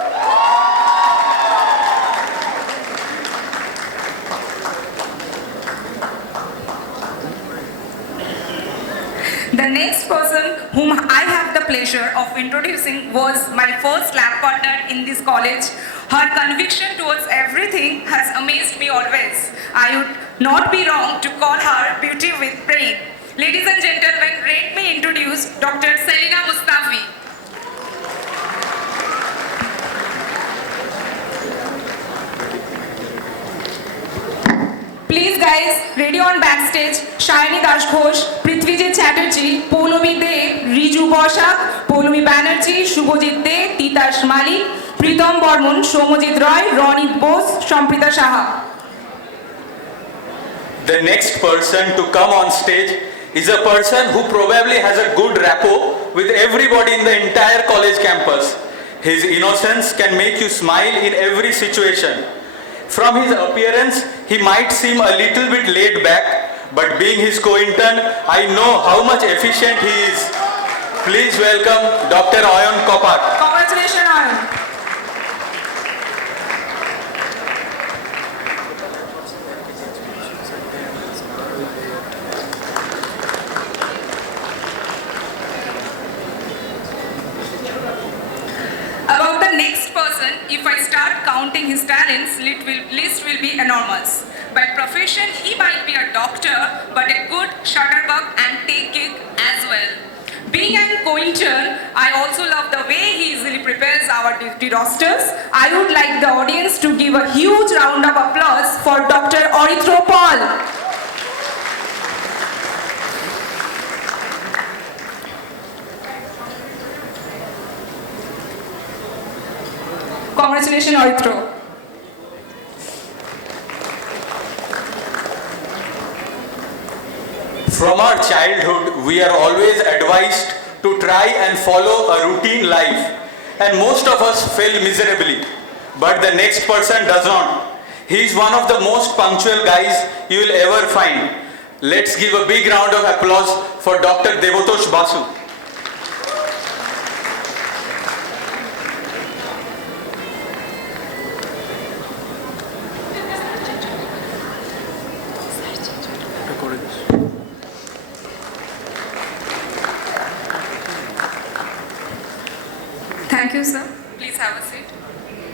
The next person whom I have the pleasure of introducing was my first lab partner in this college. Her conviction towards everything has amazed me always. I would not be wrong to call her beauty with brain. Ladies and gentlemen, let me introduce Dr. Selina Mustafi. Please guys, ready on backstage, Shayani Dashghosh, Prithvijit Chatterjee, Polomi Dev, Riju Boshak, Polomi Banerjee, Subhajit Dev, Titash Malik, Pritam Bormon, Shomojit Roy, Ronit Bose, Shamprita Saha. The next person to come on stage is a person who probably has a good rapport with everybody in the entire college campus. His innocence can make you smile in every situation. From his appearance, he might seem a little bit laid back, but being his co-intern, I know how much efficient he is. Please welcome Dr. Aanjan Kopat. Congratulations, Aanjan. About the next person, if I start counting his talents, list will be enormous. By profession, he might be a doctor, but a good shutterbug and take kick as well. Being an co-intern, I also love the way he easily prepares our duty rosters. I would like the audience to give a huge round of applause for Dr. Orithro Paul. Congratulations, Orithro. From our childhood, we are always advised to try and follow a routine life, and most of us fail miserably. But the next person does not. He is one of the most punctual guys you will ever find. Let's give a big round of applause for Dr. Devotosh Basu. Thank you, sir. Please have a seat.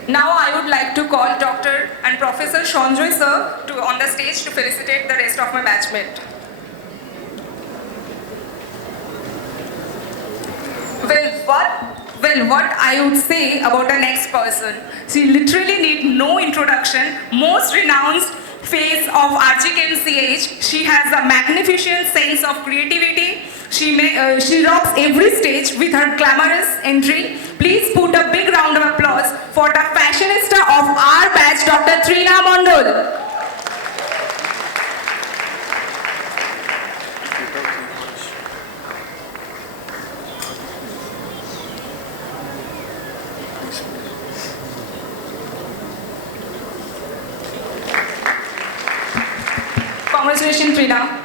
Now I would like to call Dr. and Professor Sanjoy sir on the stage to felicitate the rest of my batchmate. Well, what I would say about the next person, she literally needs no introduction. Most renounced face of RGKMCH, she has a magnificent sense of creativity. She rocks every stage with her glamorous entry. Please put a big round of applause for the fashionista of our batch, Dr. Trina Mondol. Congratulations, Trina.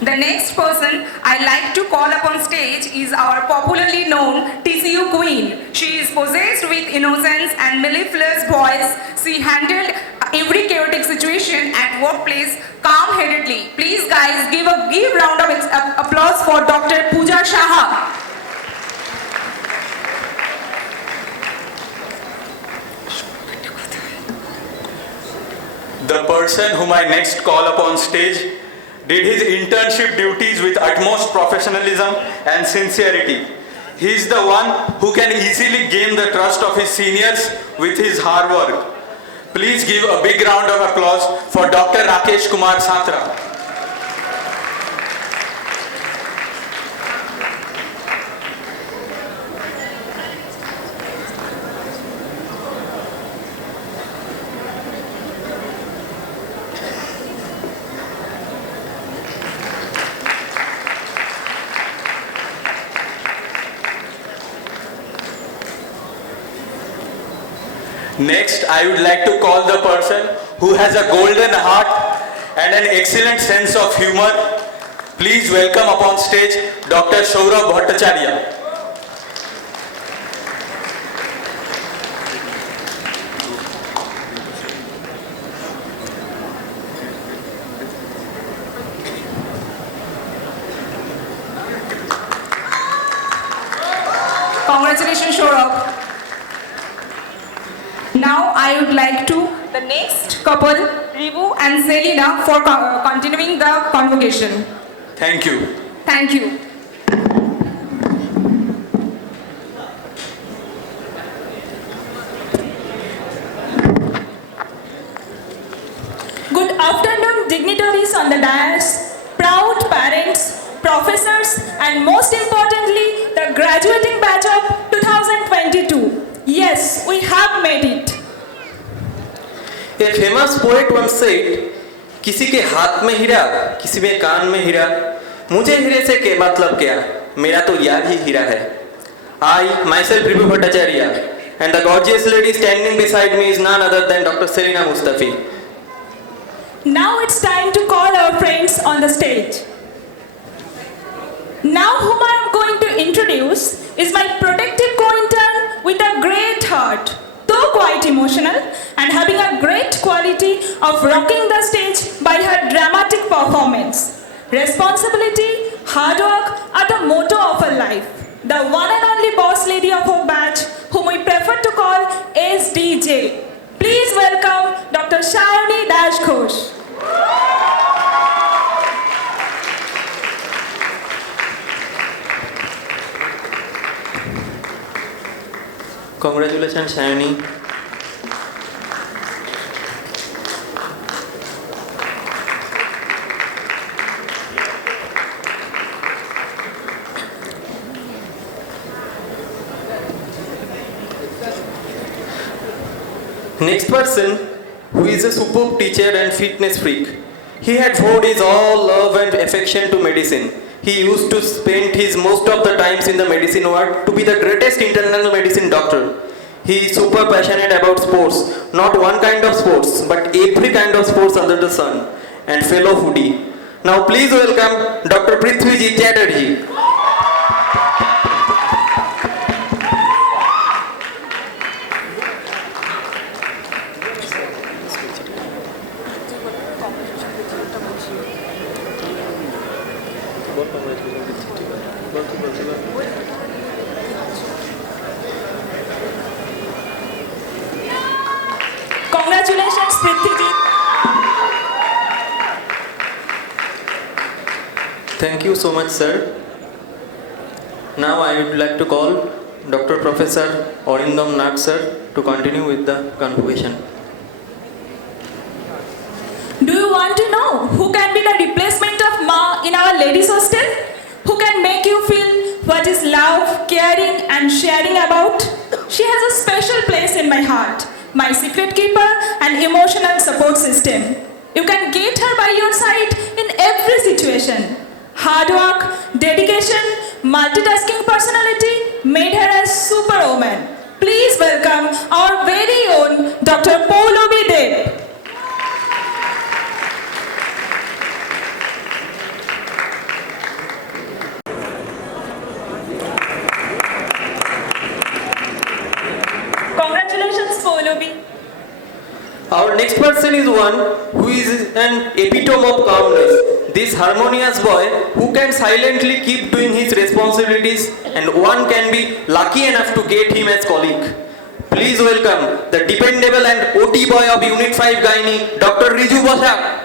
The next person I'd like to call upon stage is our popularly known TCU Queen. She is possessed with innocence and mellifluous voice. She handled every chaotic situation at workplace calm-headedly. Please guys, give a round of applause for Dr. Pooja Saha. The person whom I next call upon stage did his internship duties with utmost professionalism and sincerity. He is the one who can easily gain the trust of his seniors with his hard work. Please give a big round of applause for Dr. Rakesh Kumar Satra. Next, I would like to call the person who has a golden heart and an excellent sense of humor. Please welcome upon stage Dr. Sourav Bhattacharya. Congratulations, Sourav. Now I would like to the next couple, Rivu and Selina, for continuing the convocation. Thank you. Thank you. Good afternoon, dignitaries on the dais, proud parents, professors, and most importantly, the graduating batch of 2022. Yes, we have made it. A famous poet once said, किसी के हाथ में हीरा, किसी में कान में हीरा, मुझे हीरे से के मतलब क्या, मेरा तो यार ही हीरा है. I, myself, Rivu Bhattacharya, and the gorgeous lady standing beside me is none other than Dr. Selina Mustafi. Now it's time to call our friends on the stage. Now whom I am going to introduce is my protective co-intern with a great heart, though quite emotional, and having a great quality of rocking the stage by her dramatic performance. Responsibility, hard work are the motto of her life. The one and only boss lady of her batch, whom we prefer to call SDJ. Please welcome Dr. Shayani Dash Ghosh. Congratulations, Shayani. Next person, who is a superb teacher and fitness freak. He had vowed his all love and affection to medicine. He used to spend his most of the times in the medicine ward to be the greatest internal medicine doctor. He is super passionate about sports, not one kind of sports, but every kind of sports under the sun, and fellow foodie. Now please welcome Dr. Prithviji Chatterjee. Congratulations, Prithviji. Thank you so much, sir. Now I would like to call Dr. Professor Arindam Nath, sir, to continue with the convocation. Do you want to know who can be the replacement of Ma in our ladies' hostel? Who can make you feel what is love, caring, and sharing about? She has a special place in my heart, my secret keeper and emotional support system. You can get her by your side in every situation. Hard work, dedication, multitasking personality made her a superwoman. Please welcome our very own Dr. Paulobi Deb. Congratulations, Paulobi. Our next person is one who is an epitome of calmness. This harmonious boy who can silently keep doing his responsibilities, and one can be lucky enough to get him as colleague. Please welcome the dependable and OT boy of Unit 5 Gynae, Dr. Riju Bosak.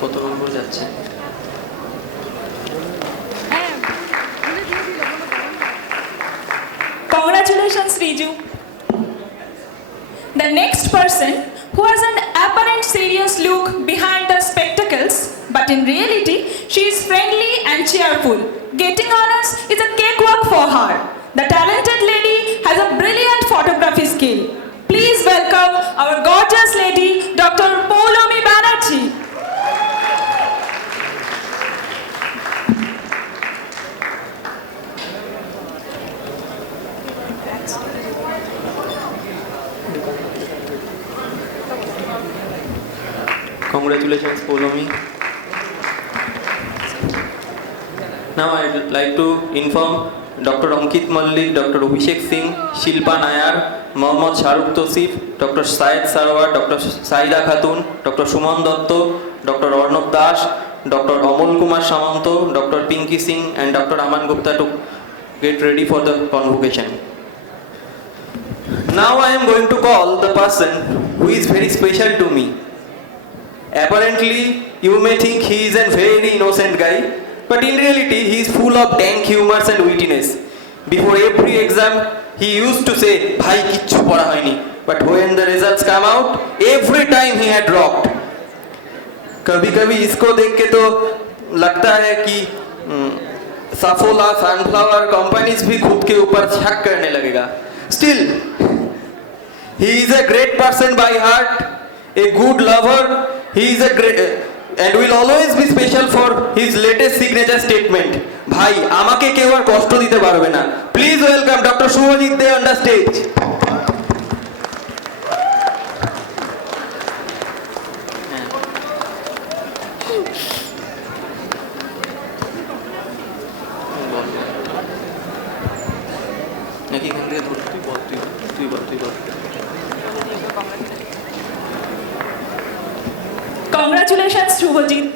কত নম্বর যাচ্ছে? Congratulations, Riju. The next person who has an apparent serious look behind the spectacles, but in reality, she is friendly and cheerful. Getting honors is a cakewalk for her. The talented lady has a brilliant photography skill. Please welcome our gorgeous lady, Dr. Paulomi Banerjee. Congratulations, Paulomi. Now I would like to inform Dr. Ankit Mallik, Dr. Abhishek Singh, Shilpa Nayar, Mohammad Shahrukh Tosif, Dr. Syed Sarwar, Dr. Saida Khatun, Dr. Suman Dotto, Dr. Arnab Dash, Dr. Amol Kumar Samanto, Dr. Pinky Singh, and Dr. Aman Gupta to get ready for the convocation. Now I am going to call the person who is very special to me. Apparently, you may think he is a very innocent guy, but in reality, he is full of dank humors and wittiness. Before every exam, he used to say, "Bhai kichu padha hoyni." But when the results come out, every time he had rocked. कभी-कभी इसको देख के तो लगता है कि Saffola sunflower companies भी खुद के ऊपर शक करने लगेगा. Still, he is a great person by heart, a good lover. He is a great and will always be special for his latest signature statement. Bhai, amake keu ar koshto dite parbe na. Please welcome Dr. Subhajit there on the stage. Congratulations, Subhajit.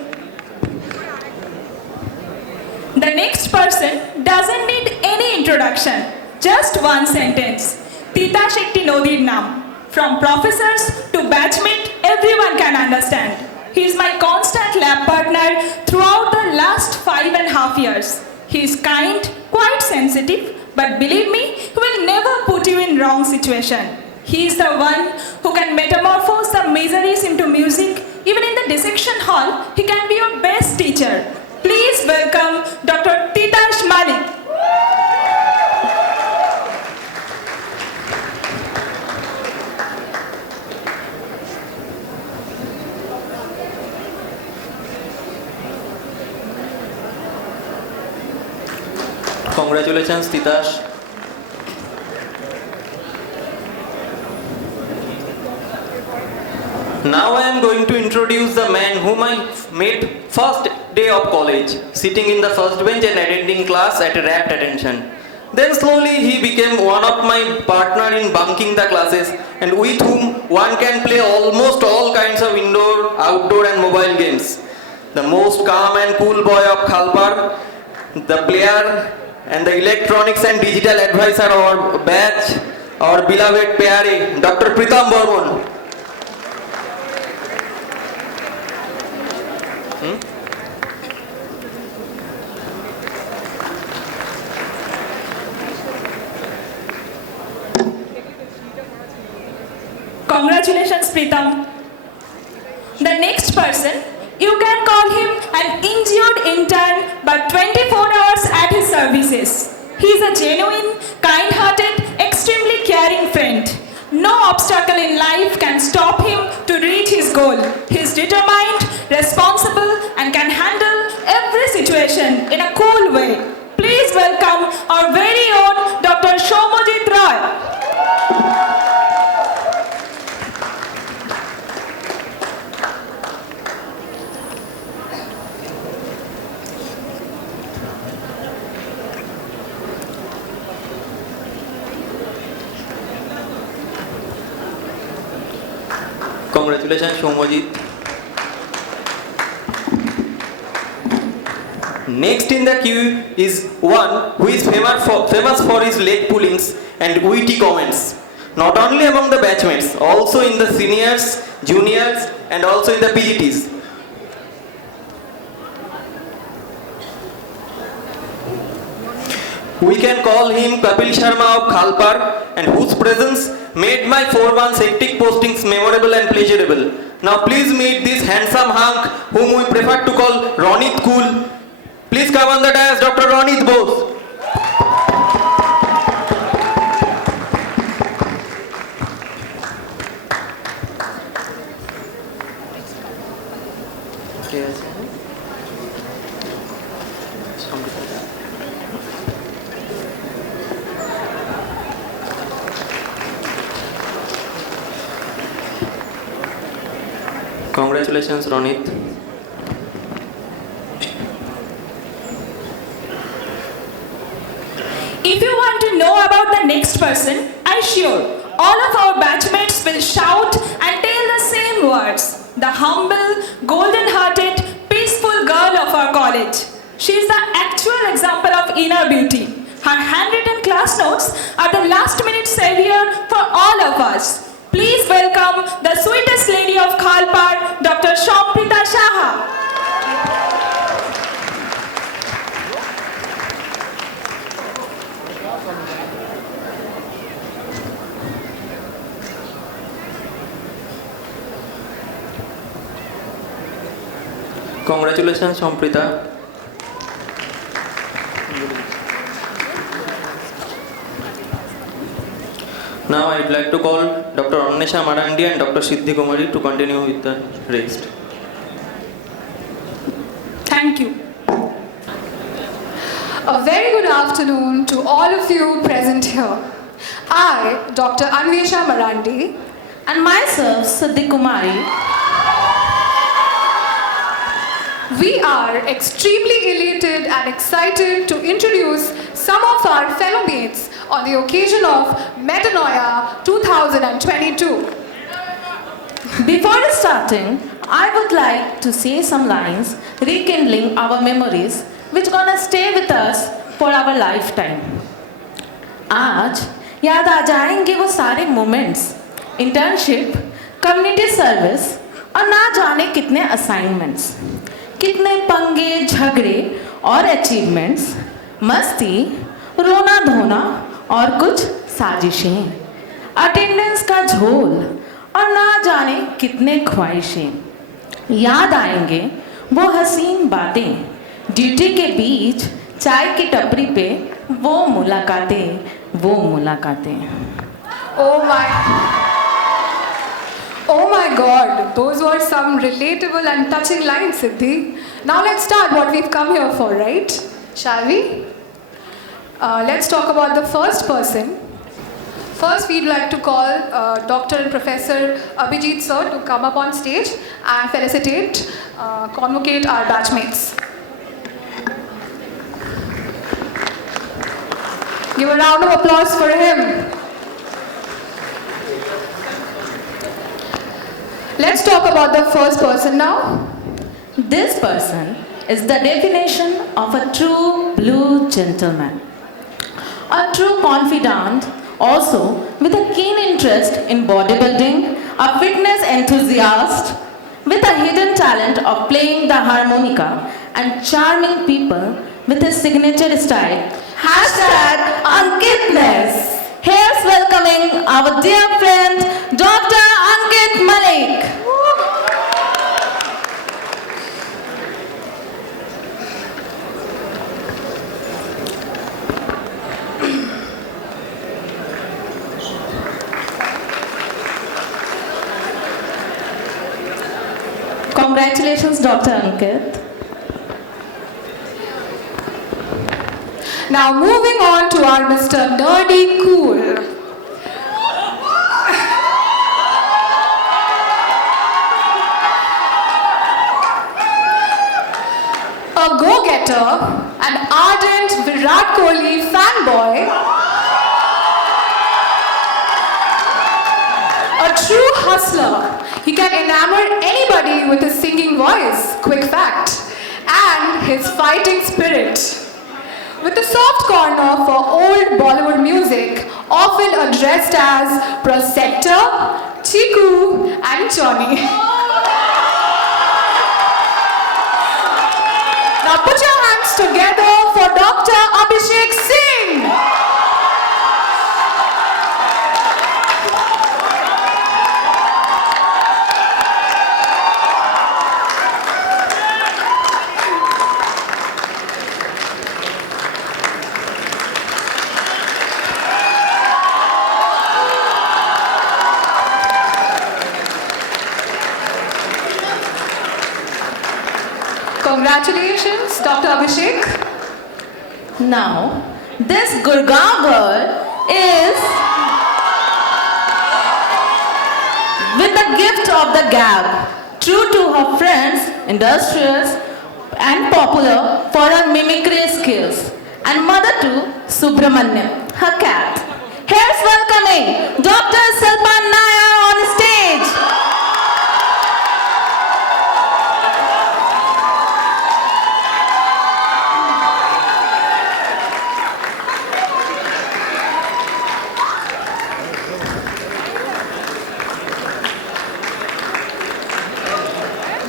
The next person doesn't need any introduction. Just one sentence. Tita Shekti Nodir Nam. From professors to batchmate, everyone can understand. He is my constant lab partner throughout the last 5.5 years. He is kind, quite sensitive, but believe me, he will never put you in wrong situation. He is the one who can metamorphose the miseries into music. Even in the dissection hall, he can be your best teacher. Please welcome Dr. Titash Malik. Congratulations, Titash. Now I am going to introduce the man whom I met first day of college, sitting in the first bench and attending class at rapt attention. Then slowly he became one of my partner in bunking the classes, and with whom one can play almost all kinds of indoor, outdoor and mobile games. The most calm and cool boy of Khalpar, the player and the electronics and digital advisor of our batch, our beloved pyare, Dr. Pritam Bormon. Congratulations, Pritam. The next person, you can call him an injured intern, but 24 hours at his services. He is a genuine, kind-hearted, extremely caring friend. No obstacle in life can stop him to reach his goal. He is determined, responsible, and can handle every situation in a cool way. Please welcome our very own Dr. Shomojit Roy. Congratulations, Shomojit. Next in the queue is one who is famous for his leg pullings and witty comments. Not only among the batchmates, also in the seniors, juniors, and also in the PGTs. We can call him Kapil Sharma of Khalpar, and whose presence made my 4-1 hectic postings memorable and pleasurable. Now please meet this handsome hunk whom we prefer to call Ronit Cool. Please come on the dais, Dr. Ronit Bose. Congratulations, Ronit. our next person, I sure all of our batchmates will shout and tell the same words. The humble, golden-hearted, peaceful girl of our college. She is the actual example of inner beauty. Her handwritten class notes are the last-minute savior for all of us. Please welcome the sweetest lady of Khalpar, Dr. Saha. Congratulations, Samprita. Now I'd like to call Dr. Annesha Marandi and Dr. Siddhi Kumari to continue with the rest. Thank you. A very good afternoon to all of you present here. I, Dr. Annesha Marandi, and myself, Siddhi Kumari, we are extremely elated and excited to introduce some of our fellow mates on the occasion of Metanoia 2022. Before starting, I would like to say some lines rekindling our memories which gonna stay with us for our lifetime. आज याद आ जाएंगे वो सारे moments, internship, community service और ना जाने कितने assignments, कितने पंगे झगड़े और achievements, मस्ती, रोना धोना और कुछ साजिशें, अटेंडेंस का झोल और ना जाने कितने ख्वाहिशें। याद आएंगे वो हसीन बातें, ड्यूटी के बीच चाय की टपरी पे वो मुलाकातें। Oh my God, those were some relatable and touching lines, Siddhi. Now let's start what we've come here for, right? Shall we? Let's talk about the first person. First, we'd like to call Dr. and Professor Abhijit sir to come up on stage and felicitate, convocate our batchmates. Give a round of applause for him. Let's talk about the first person now. This person is the definition of a true blue gentleman. A true confidant, also with a keen interest in bodybuilding, a fitness enthusiast, with a hidden talent of playing the harmonica and charming people with his signature style. #Ankitness. Here's welcoming our dear friend, Dr. Ankit Malik. Congratulations, Dr. Ankit. Now moving on to our Mr. Nerdy Cool. A go-getter, an ardent Virat Kohli fanboy, a true hustler. He can enamor anybody with his singing voice, quick fact, and his fighting spirit. With a soft corner for old Bollywood music, often addressed as Prosector, Chiku, and Johnny. Now put your hands together for Dr. Abhishek Singh. Congratulations, Dr. Abhishek. Now, this Gurgaon girl is with the gift of the gab, true to her friends, industrious and popular for her mimicry skills, and mother to Subramanyam, her cat. Here's welcoming Dr. Shilpa Nair on stage.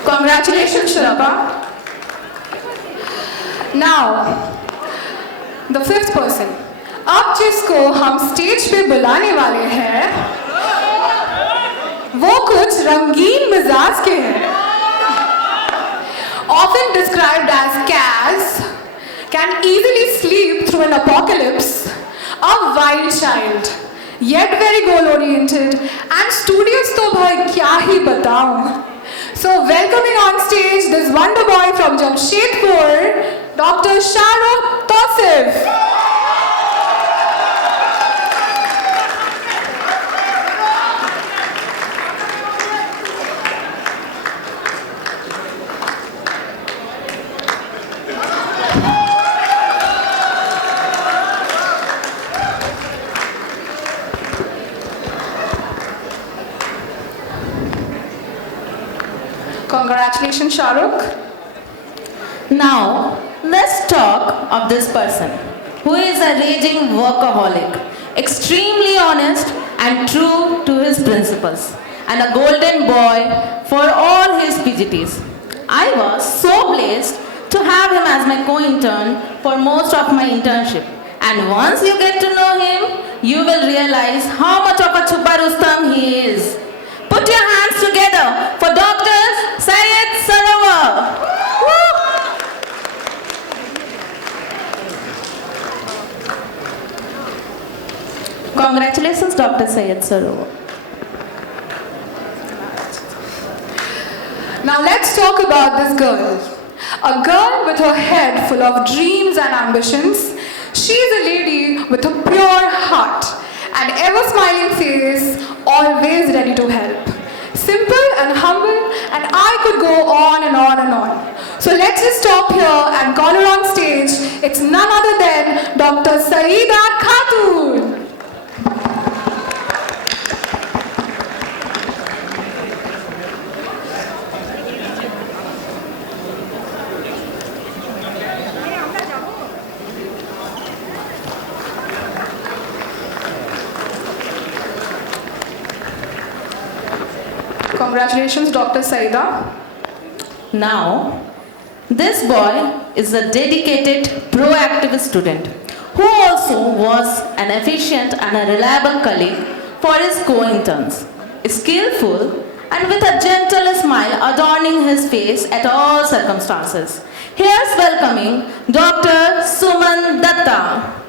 Congratulations, Shilpa. Now, the fifth person. अब जिसको हम stage पे बुलाने वाले हैं, वो कुछ रंगीन मिजाज के हैं. Often described as Cas, can easily sleep through an apocalypse, a wild child, yet very goal-oriented, and studious तो भाई क्या ही बताऊं. So welcoming on stage this wonder boy from Jamshedpur, Dr. Shahrukh Tosif. Congratulations, Shahrukh. Now, let's talk of this person who is a raging workaholic, extremely honest and true to his principles, and a golden boy for all his PGTs. I was so blessed to have him as my co-intern for most of my internship. And once you get to know him, you will realize how much of a Chupa Rustam he is. Put your hands together for Dr. Sourav. Congratulations, Dr. Sourav. Now let's talk about this girl. A girl with her head full of dreams and ambitions. She's a lady with a pure heart and ever smiling face, always ready to help. Simple and humble, and I could go on and on and on. So let's just stop here and call her on stage. It's none other than Dr. Saida Khatun. Congratulations, Dr. Saida. Now, this boy is a dedicated, proactive student who also was an efficient and a reliable colleague for his co-interns, skillful and with a gentle smile adorning his face at all circumstances. Here's welcoming Dr. Suman Datta.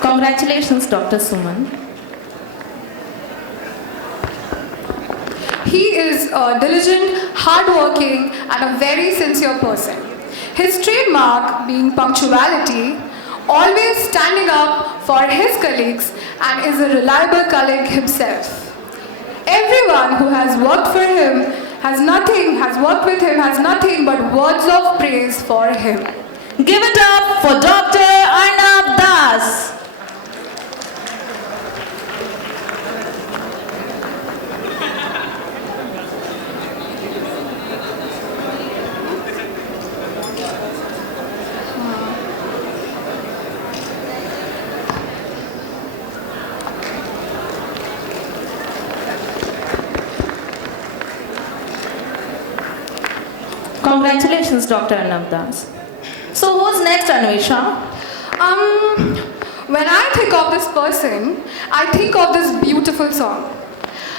Congratulations, Dr. Suman. He is a diligent, hardworking, and a very sincere person. His trademark being punctuality, always standing up for his colleagues, and is a reliable colleague himself. Everyone who has worked with him has nothing but words of praise for him. Give it up for Dr. Arindam Das. Congratulations, Dr. Arindam Das. So who's next, Anvisha? When I think of this person, I think of this beautiful song.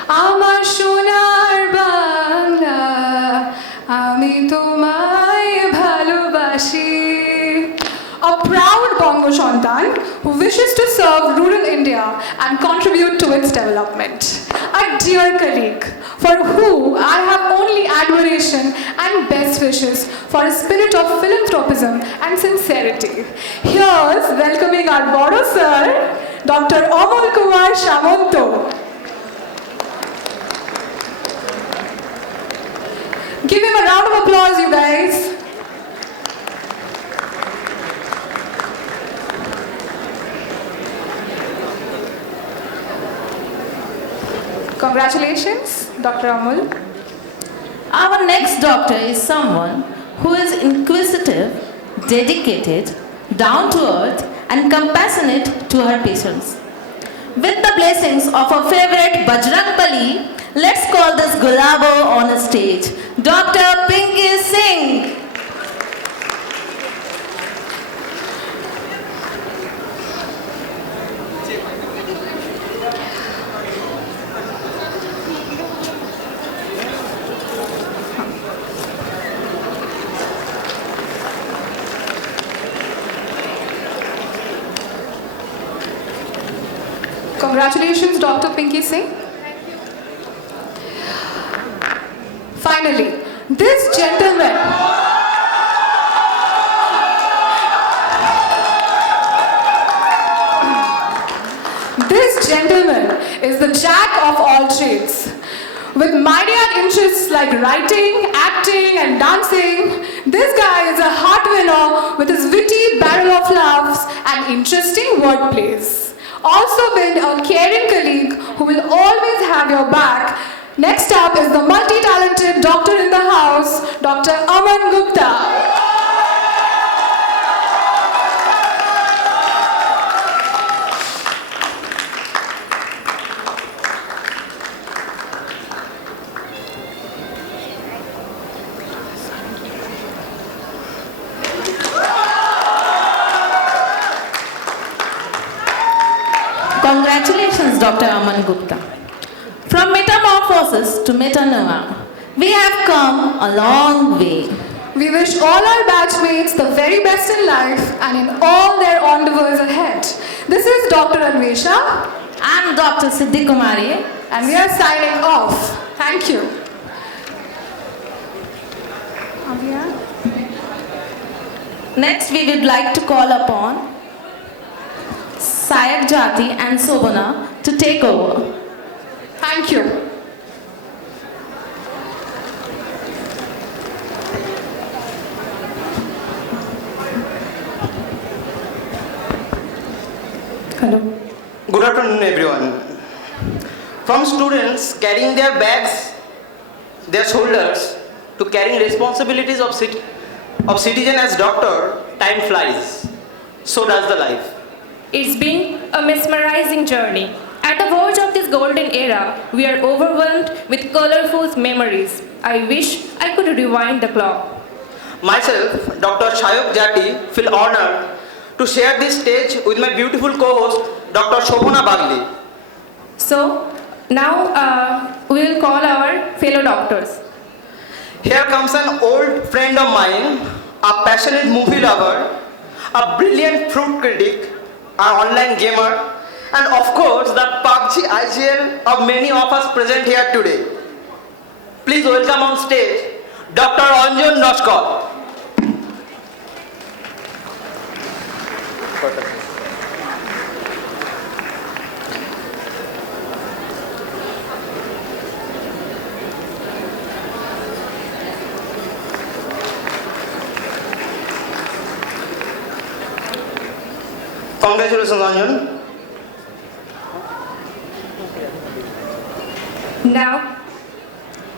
Amar sonar bangla, ami tomay bhalobashi. A proud Bongo Shantan who wishes to serve rural India and contribute to its development. A dear colleague for whom I have only admiration and best wishes for a spirit of philanthropism and sincerity. Here's welcoming our Bodo sir, Dr. Amol Kumar Shamanto. Give him a round of applause, you guys. Congratulations, Dr. Amul. Our next doctor is someone who is inquisitive, dedicated, down to earth, and compassionate to her patients. With the blessings of our favorite Bajrang Bali, let's call this Gulabo on a stage, Dr. Pinky Singh. Congratulations, Dr. Pinky Singh. Finally, this gentleman is the jack of all trades. With myriad interests like writing, acting, and dancing, this guy is a heart winner with his witty barrel of laughs and interesting wordplays. Also been a caring colleague who will always have your back. Next up is the multi-talented doctor in the house, Dr. Aman Gupta. Congratulations, Dr. Aman Gupta. From metamorphosis to metanoia, we have come a long way. We wish all our batchmates the very best in life and in all their endeavors ahead. This is Dr. Anvesha. I'm Dr. Siddhi Kumari. And we are signing off. Thank you. Next, we would like to call upon Sayak Jati and Sobana to take over. Thank you. Hello. Good afternoon, everyone. From students carrying their bags, their shoulders, to carrying responsibilities of citizen as doctor, time flies. So does the life. It's been a mesmerizing journey. At the verge of this golden era, we are overwhelmed with colorful memories. I wish I could rewind the clock. Myself, Dr. Shayok Jati, feel honored to share this stage with my beautiful co-host, Dr. Shobana Bagli. So, now we will call our fellow doctors. Here comes an old friend of mine, a passionate movie lover, a brilliant fruit critic, an online gamer, and of course the PUBG IGL of many of us present here today. Please welcome on stage Dr. Aanjan Noskor. Congratulations, Aanjan.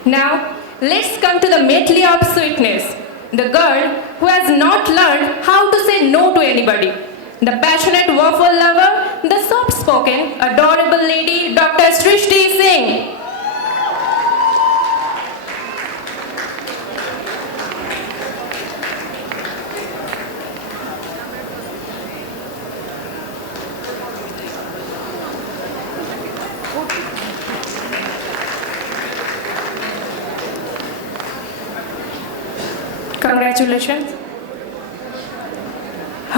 Now, let's come to the medley of sweetness. The girl who has not learned how to say no to anybody. The passionate waffle lover, the soft-spoken, adorable lady, Dr. Sreedip Singh. Congratulations.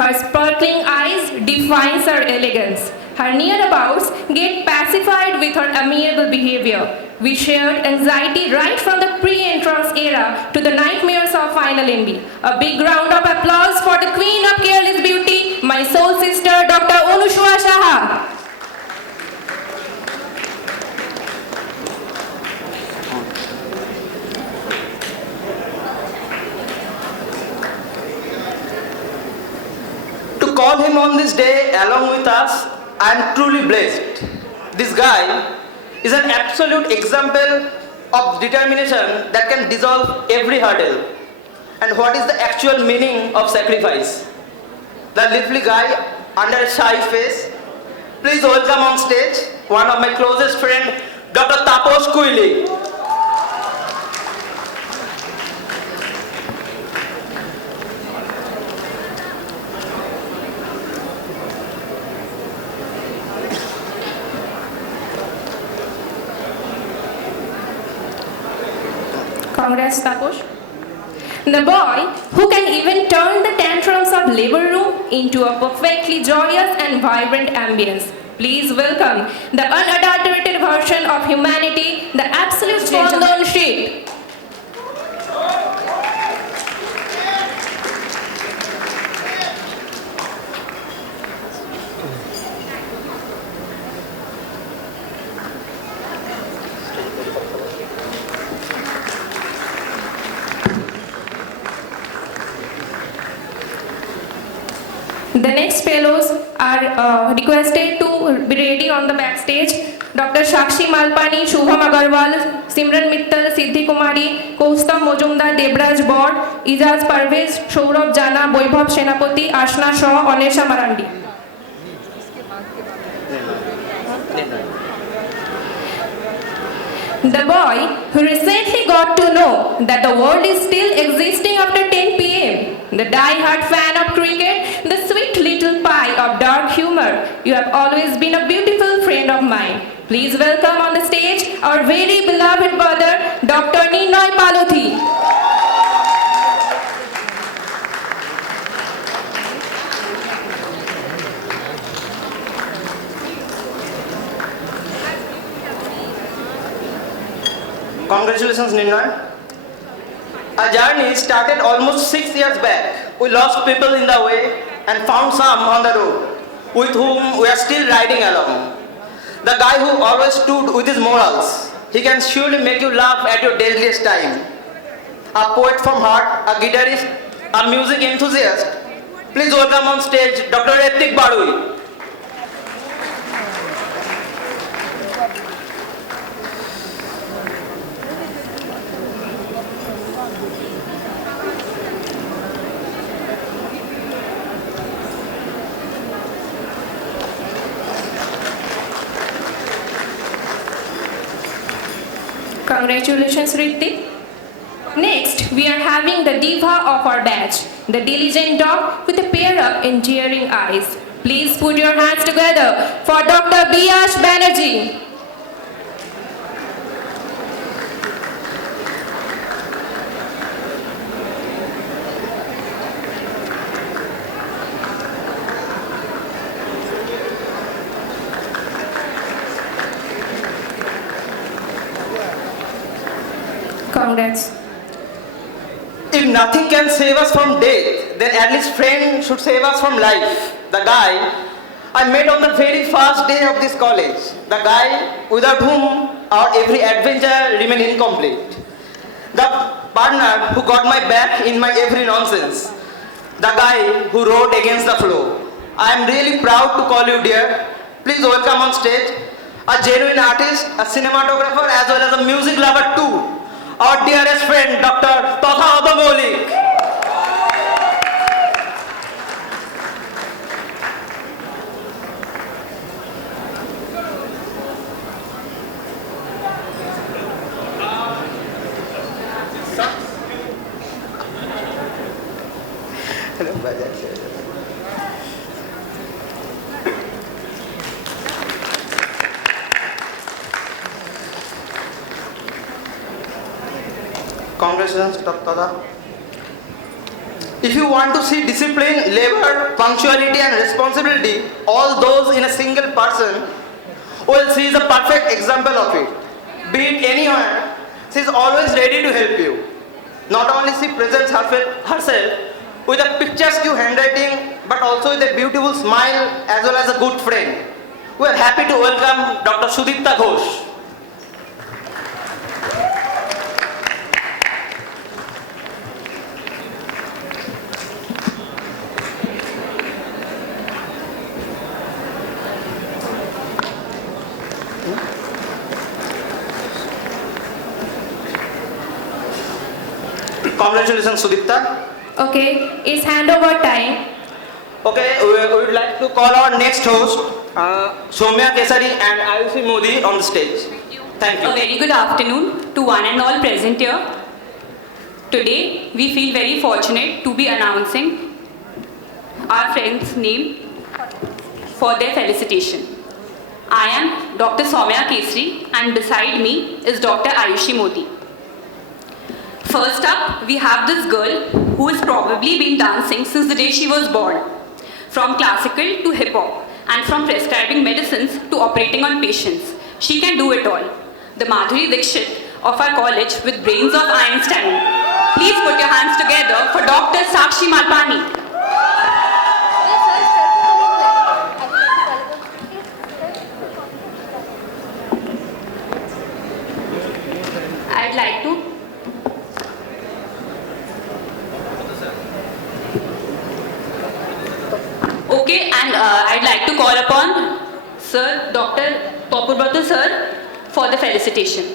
Her sparkling eyes defines her elegance. Her nearabouts get pacified with her amiable behavior. We shared anxiety right from the pre-entrance era to the nightmares of final MB. A big round of applause for the queen of careless beauty, my soul sister, Dr. Anushwa Saha. To call him on this day along with us, I am truly blessed. This guy is an absolute example of determination that can dissolve every hurdle. And what is the actual meaning of sacrifice? The lively guy under a shy face. Please welcome on stage one of my closest friend, Dr. Taposh Kuili. Congrats, Taposh. The boy who can even turn the tantrums of labor room into a perfectly joyous and vibrant ambience. Please welcome the unadulterated version of humanity, the absolute Mondol sheep. The next fellows are requested to be ready on the backstage. Dr. Shakshi Malpani, Shubham Agarwal, Simran Mittal, Siddhi Kumari, Kaustubh Mojumdar, Debraj Bor, Ijaz Parvez, Sourav Jana, Boibhav Senapati, Ashna Shaw, Onesha Marandi. The boy who recently got to know that the world is still existing after 10 p.m. The die-hard fan of cricket, the sweet little pie of dark humor. You have always been a beautiful friend of mine. Please welcome on the stage our very beloved brother, Dr. Ninoy Paluthi. Congratulations, Ninoy. Our journey started almost 6 years back. We lost people in the way and found some on the road with whom we are still riding along. The guy who always stood with his morals. He can surely make you laugh at your deadliest time. A poet from heart, a guitarist, a music enthusiast. Please welcome on stage Dr. Reek Barui. Congratulations, Sreedip. Next, we are having the diva of our batch, the diligent dog with a pair of endearing eyes. Please put your hands together for Dr. Biyash Banerjee. Congrats. If nothing can save us from death, then at least friend should save us from life. The guy I met on the very first day of this college. The guy without whom our every adventure remained incomplete. The partner who got my back in my every nonsense. The guy who rode against the flow. I am really proud to call you dear. Please welcome on stage a genuine artist, a cinematographer as well as a music lover too. Our dearest friend, Dr. Totha Odamolik. Congratulations, Dr. Totha. If you want to see discipline, labor, punctuality and responsibility, all those in a single person, well, she is a perfect example of it. Be it anywhere, she is always ready to help you. Not only she presents herself with a picturesque handwriting, but also with a beautiful smile as well as a good friend. We are happy to welcome Dr. Sudipta Ghosh. Congratulations, Sudipta. Okay, it's handover time. Okay, we would like to call our next host, Soumya Kesari and Ayushi Modi on the stage. Thank you. A very good afternoon to one and all present here. Today, we feel very fortunate to be announcing our friend's name for their felicitation. I am Dr. Soumya Kesari and beside me is Dr. Ayushi Modi. First up, we have this girl who has probably been dancing since the day she was born. From classical to hip-hop and from prescribing medicines to operating on patients. She can do it all. The Madhuri Dixit of our college with brains of Einstein. Please put your hands together for Dr. Sakshi Malpani. I'd like to Okay, and I'd like to call upon Sir Dr. Topurbrata Sir for the felicitation.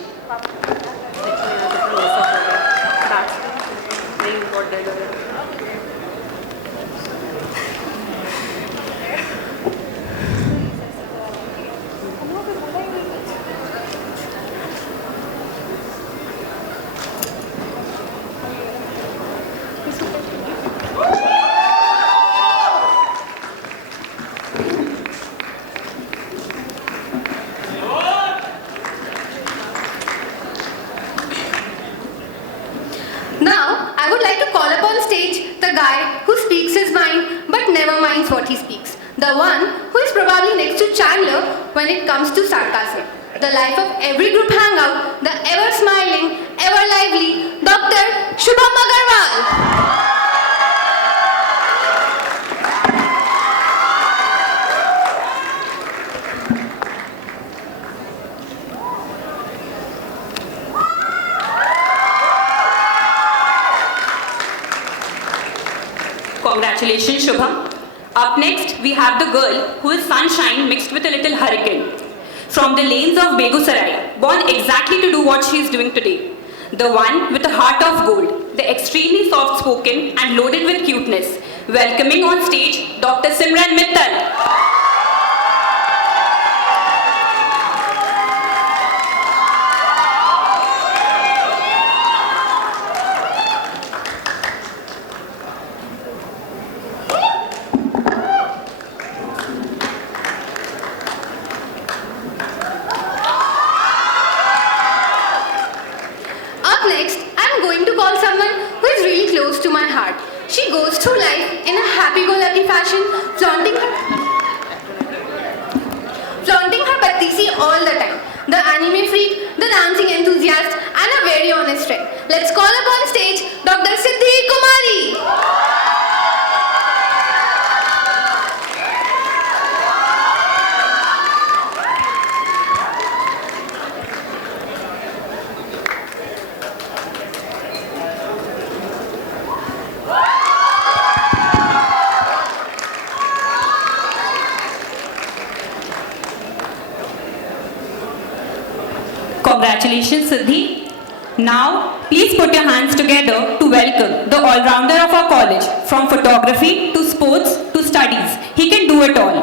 Now, I would like to call upon stage the guy who speaks his mind but never minds what he speaks. The one who is probably next to Chandler when it comes to sarcasm. The life of every group hangout, the ever smiling, ever lively Dr. Shubham Agarwal. Congratulations, Shubham. Up next, we have the girl who is sunshine mixed with a little hurricane. From the lanes of Begusarai, born exactly to do what she is doing today. The one with a heart of gold, the extremely soft-spoken and loaded with cuteness. Welcoming on stage, Dr. Simran Mittal. She goes through life in a happy-go-lucky fashion, flaunting her patisi all the time. The anime freak, the dancing enthusiast, and a very honest friend. Let's call upon stage Dr. Siddhi Kumari. Congratulations, Siddhi. Now, please put your hands together to welcome the all-rounder of our college. From photography to sports to studies, he can do it all.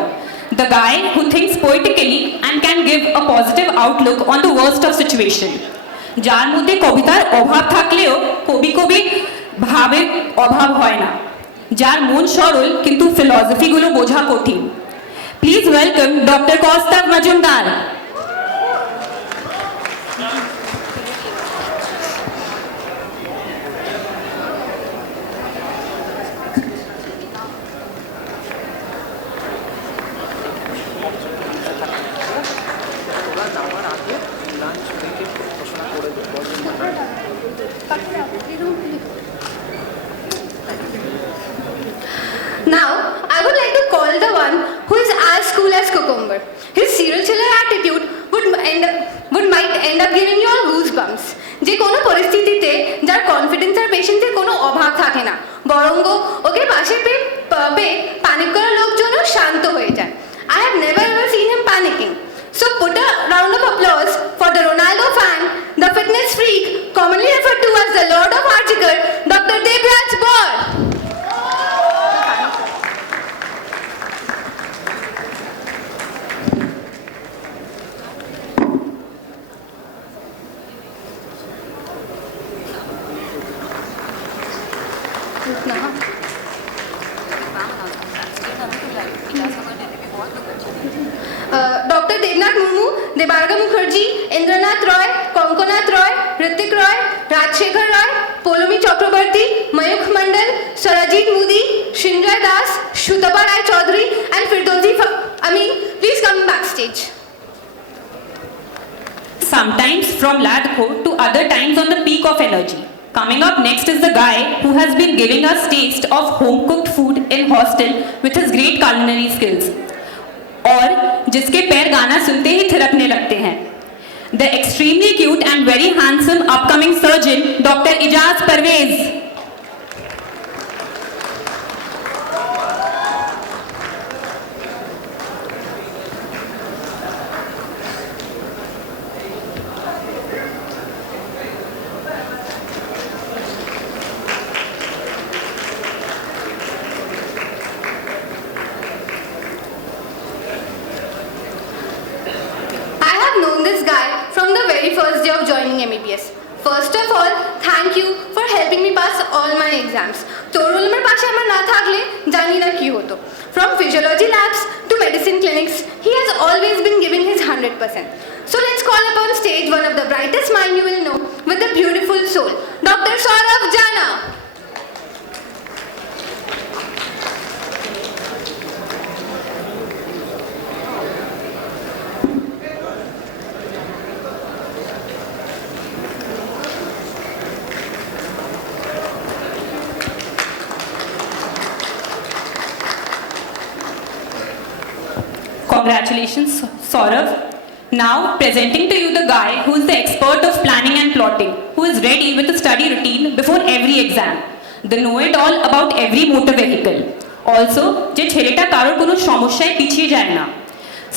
The guy who thinks poetically and can give a positive outlook on the worst of situation. যার মধ্যে কবিতার অভাব থাকলেও কবি ভাবে অভাব হয় না। যার মন সরল কিন্তু ফিলসফিগুলো বোঝা কঠিন। Please welcome Dr. Kaustav Majumdar. Now, I would like to call the one who is as cool as cucumber. His serial killer attitude might end up giving you all goosebumps. যে কোনো পরিস্থিতিতে যার কনফিডেন্স আর পেশেন্সের কোনো অভাব থাকে না, বরং ওকে পাশে পেয়ে প্যানিক করা লোকজনও শান্ত হয়ে যায়। I have never ever seen him panicking. So put a round of applause for the Ronaldo fan, the fitness freak, commonly referred to as the Lord of Archiker, Dr. Debnath Bor. Dr. Debnath Murmu, Debarga Mukherjee, Indranath Roy, Konkonath Roy, Ritik Roy, Rajshekhar Roy, Polomi Chakrabarti, Mayukh Mandal, Sarajit Moody, Shinjay Das, Shutapa Rai Chaudhary, and Firdausi Amin, please come backstage. Sometimes from Ladko to other times on the peak of energy. Coming up next is the guy who has been giving us taste of home-cooked food in hostel with his great culinary skills. और जिसके पैर गाना सुनते ही थिरकने लगते हैं. The extremely cute and very handsome upcoming surgeon, Dr. Ijaz Parvez. First day of joining MBBS. First of all, thank you for helping me pass all my exams. তোর রুমের পাশে আমার না থাকলে জানি না কি হতো. From physiology labs to medicine clinics, he has always been giving his 100%. So let's call upon stage one of the brightest mind you will know with a beautiful soul, Dr. Sourav Jana. Congratulations, Sourav. Now, presenting to you the guy who is the expert of planning and plotting, who is ready with a study routine before every exam, the know-it-all about every motor vehicle. Also, যে ছেলেটা কারোর কোনো সমস্যায় পিছিয়ে যায় না,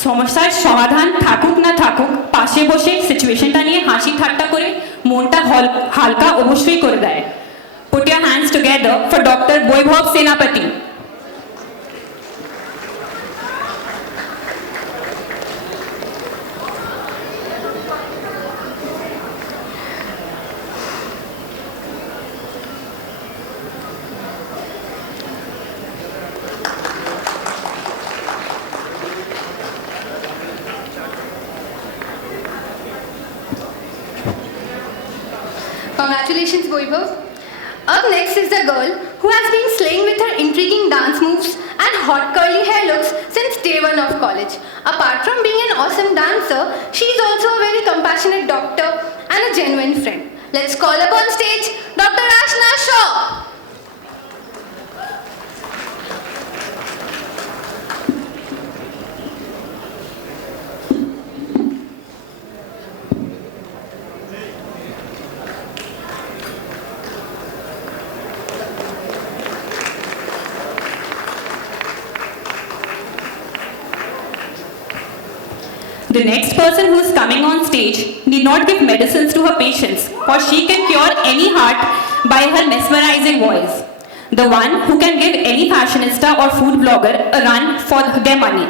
সমস্যার সমাধান থাকুক না থাকুক, পাশে বসে সিচুয়েশনটা নিয়ে হাসি ঠাট্টা করে মনটা হালকা অবশ্যই করে দেয়. Put your hands together for Dr. Boybhav Senapati. Congratulations, Boybhav. Up next is the girl who has been slaying with her intriguing dance moves and hot curly hair looks since day one of college. Apart from being an awesome dancer, she is also a very compassionate doctor and a genuine friend. Let's call up on stage Dr. Ashna Shaw. The next person who is coming on stage need not give medicines to her patients, for she can cure any heart by her mesmerizing voice. The one who can give any fashionista or food blogger a run for their money.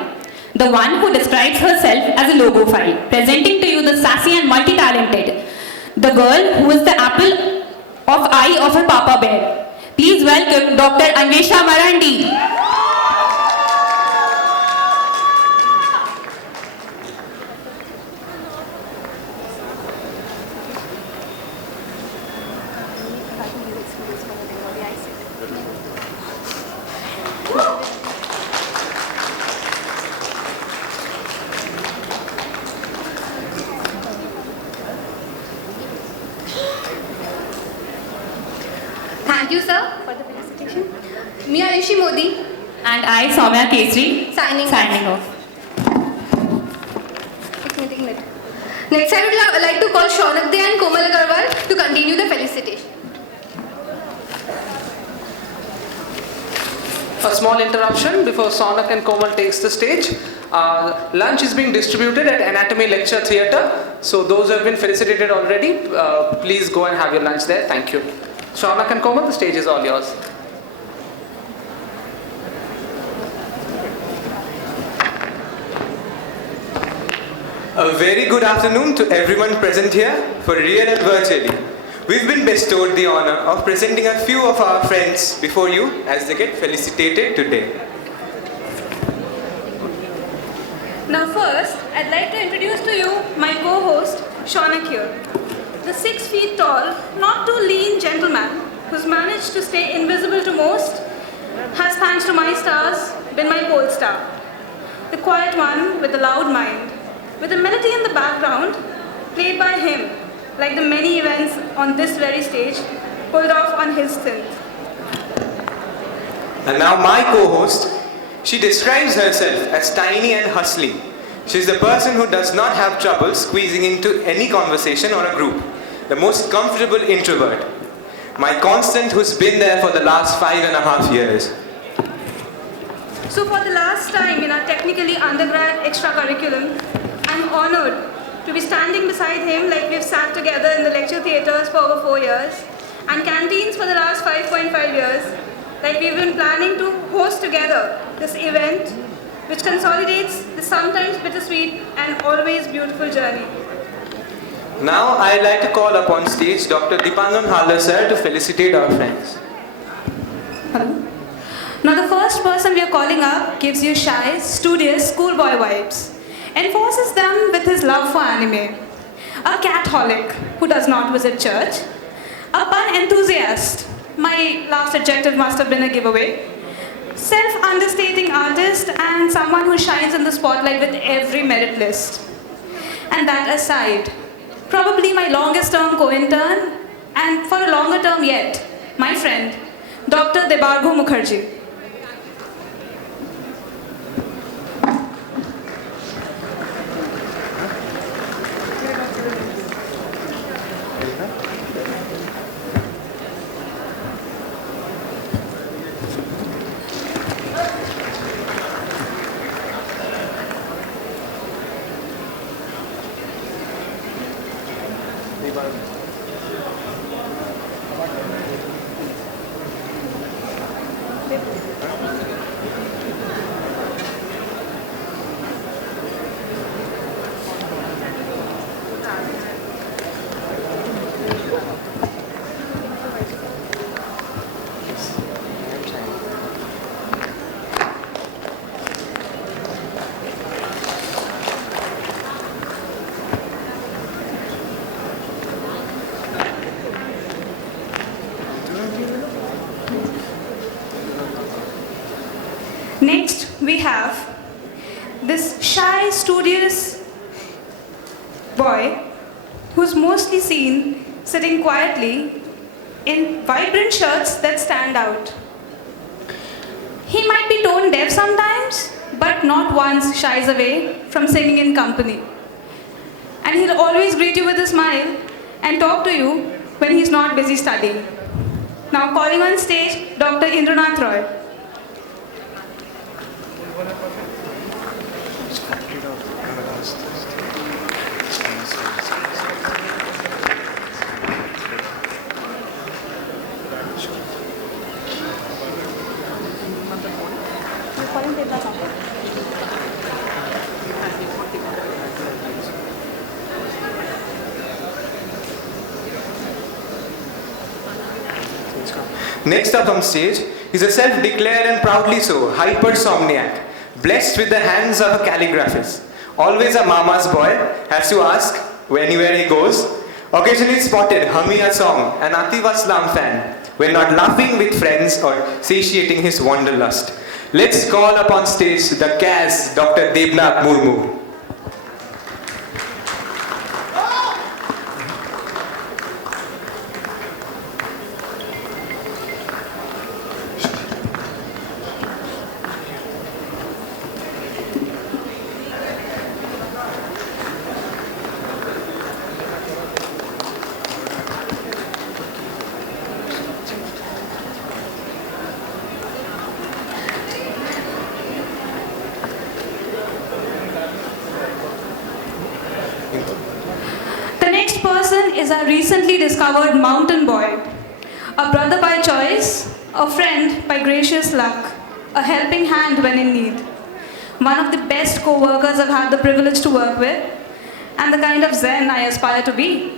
The one who describes herself as a logophile. Presenting to you the sassy and multi-talented. The girl who is the apple of eye of her Papa Bear. Please welcome Dr. Anvesha Marandi. Thank you, sir, for the felicitation. Me, Ayushi Modi. And I, Soumya Kesri, Signing off. एक minute. Next, I would like to call Shaunak De and Komal Agarwal to continue the felicitation. A small interruption before Shaunak and Komal takes the stage. Lunch is being distributed at Anatomy Lecture Theatre. So those who have been felicitated already, please go and have your lunch there. Thank you. Shaunak and Komal, the stage is all yours. A very good afternoon to everyone present here, for real and virtually. We've been bestowed the honor of presenting a few of our friends before you as they get felicitated today. Now first, I'd like to introduce to you my co-host, Shaunak here. The 6 feet tall, not too lean gentleman who's managed to stay invisible to most has, thanks to my stars, been my pole star. The quiet one with the loud mind, with a melody in the background, played by him, like the many events on this very stage, pulled off on his synth. And now my co-host, she describes herself as tiny and hustling. She's the person who does not have trouble squeezing into any conversation or a group. The most comfortable introvert. My constant who's been there for the last 5.5 years. So for the last time in our technically undergrad extracurriculum, I'm honored to be standing beside him like we've sat together in the lecture theatres for over 4 years and canteens for the last 5.5 years, like we've been planning to host together this event which consolidates the sometimes bittersweet and always beautiful journey. Now I'd like to call upon stage Dr. Deepanjan Halder sir to felicitate our friends. Hello. Now the first person we are calling up gives you shy, studious, schoolboy vibes. Enforces them with his love for anime. A cat-holic who does not visit church. A pun enthusiast. My last adjective must have been a giveaway. Self-understating artist and someone who shines in the spotlight with every merit list. And that aside, probably my longest term co-intern and for a longer term yet, my friend, Dr. Debargo Mukherjee. Next, we have this shy, studious boy who's mostly seen sitting quietly in vibrant shirts that stand out. He might be tone deaf sometimes, but not once shies away from singing in company. And he'll always greet you with a smile and talk to you when he's not busy studying. Now calling on stage, Dr. Indranath Roy. Next up on stage is a self-declared and proudly so hypersomniac, blessed with the hands of a calligraphist. Always a mama's boy, has to ask anywhere he goes. Occasionally spotted humming a song, an Atif Aslam fan, when not laughing with friends or satiating his wanderlust. Let's call upon stage the Kaz, Dr. Debnath Murmu. is our recently discovered mountain boy, a brother by choice, a friend by gracious luck, a helping hand when in need, one of the best co-workers I've had the privilege to work with, and the kind of Zen I aspire to be,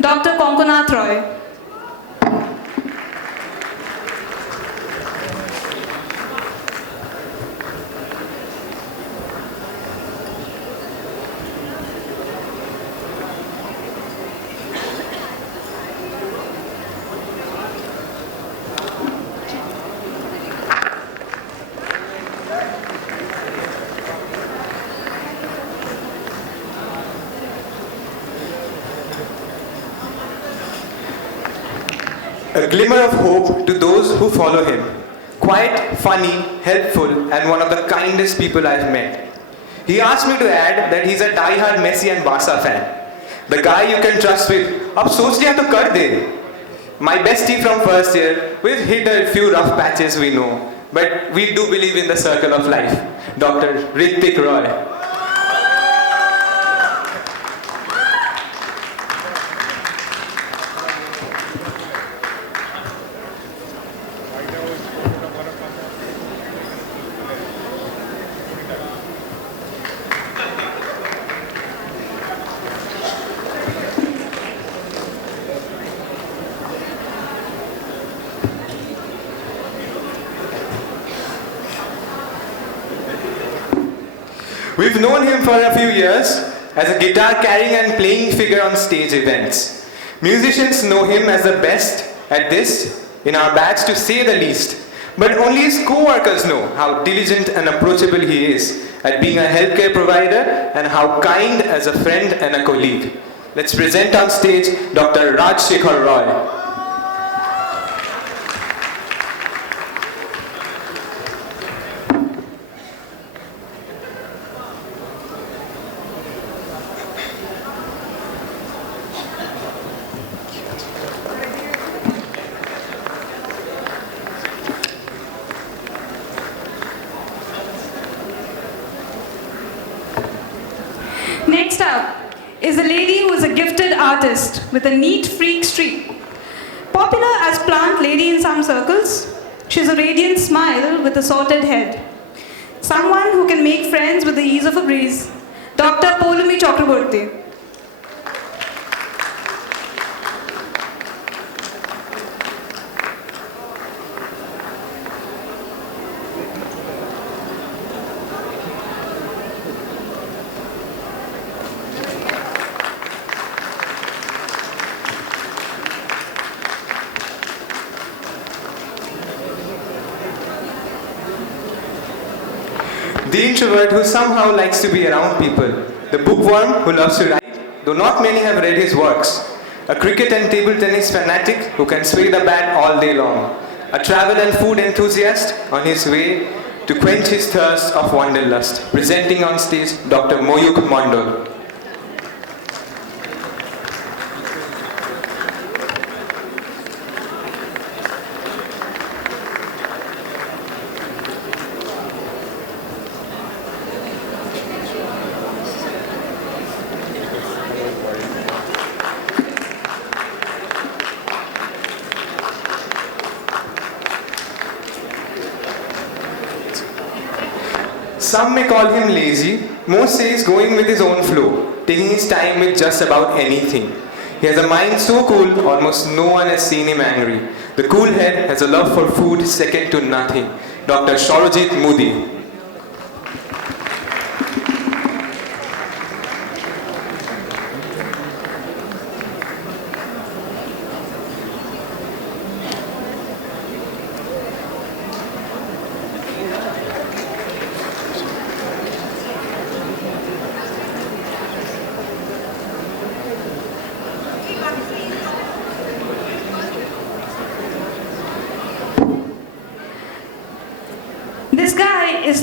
Dr. Konkonath Roy. A glimmer of hope to those who follow him. Quite funny, helpful, and one of the kindest people I've met. He asked me to add that he's a die-hard Messi and Barca fan. The guy you can trust with, ab soch liya to kar de. My bestie from first year, we've hit a few rough patches we know, but we do believe in the circle of life. Dr. Reek Roy. We've known him for a few years as a guitar carrying and playing figure on stage events. Musicians know him as the best at this in our batch, to say the least. But only his co-workers know how diligent and approachable he is at being a healthcare provider and how kind as a friend and a colleague. Let's present on stage Dr. Rajshekhar Roy. Next up is a lady who is a gifted artist with a neat freak streak. Popular as plant lady in some circles, she's a radiant smile with a sorted head. Someone who can make friends with the ease of a breeze. Dr. Polumi Chakraborty. The introvert who somehow likes to be around people. The bookworm who loves to write, though not many have read his works. A cricket and table tennis fanatic who can sway the bat all day long. A travel and food enthusiast on his way to quench his thirst of wanderlust. Presenting on stage, Dr. Moyuk Mondol. Some may call him lazy, most say he's going with his own flow, taking his time with just about anything. He has a mind so cool, almost no one has seen him angry. The cool head has a love for food second to nothing. Dr. Subhajit Moody. This guy is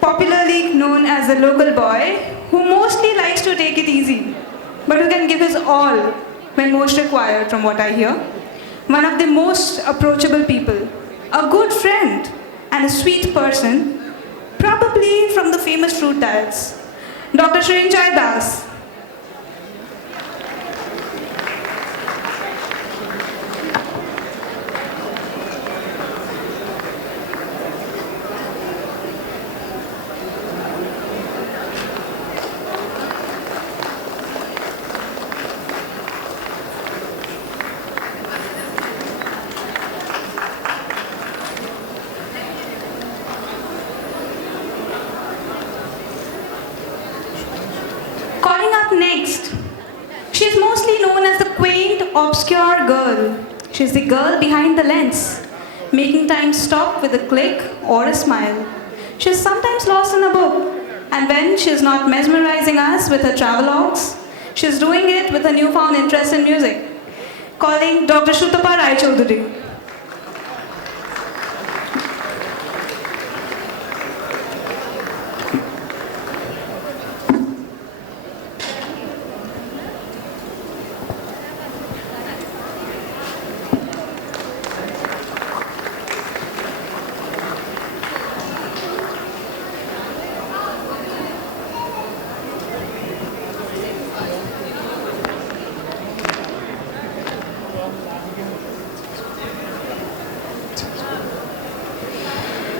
popularly known as the local boy who mostly likes to take it easy, but who can give his all when most required, from what I hear. One of the most approachable people, a good friend and a sweet person, probably from the famous fruit diets. Dr. Srinjay Das. obscure girl. She's the girl behind the lens, making time stop with a click or a smile. She's sometimes lost in a book, and when she's not mesmerizing us with her travelogues, she's doing it with a newfound interest in music. Calling Dr. Shrutapa Rai Chaudhary.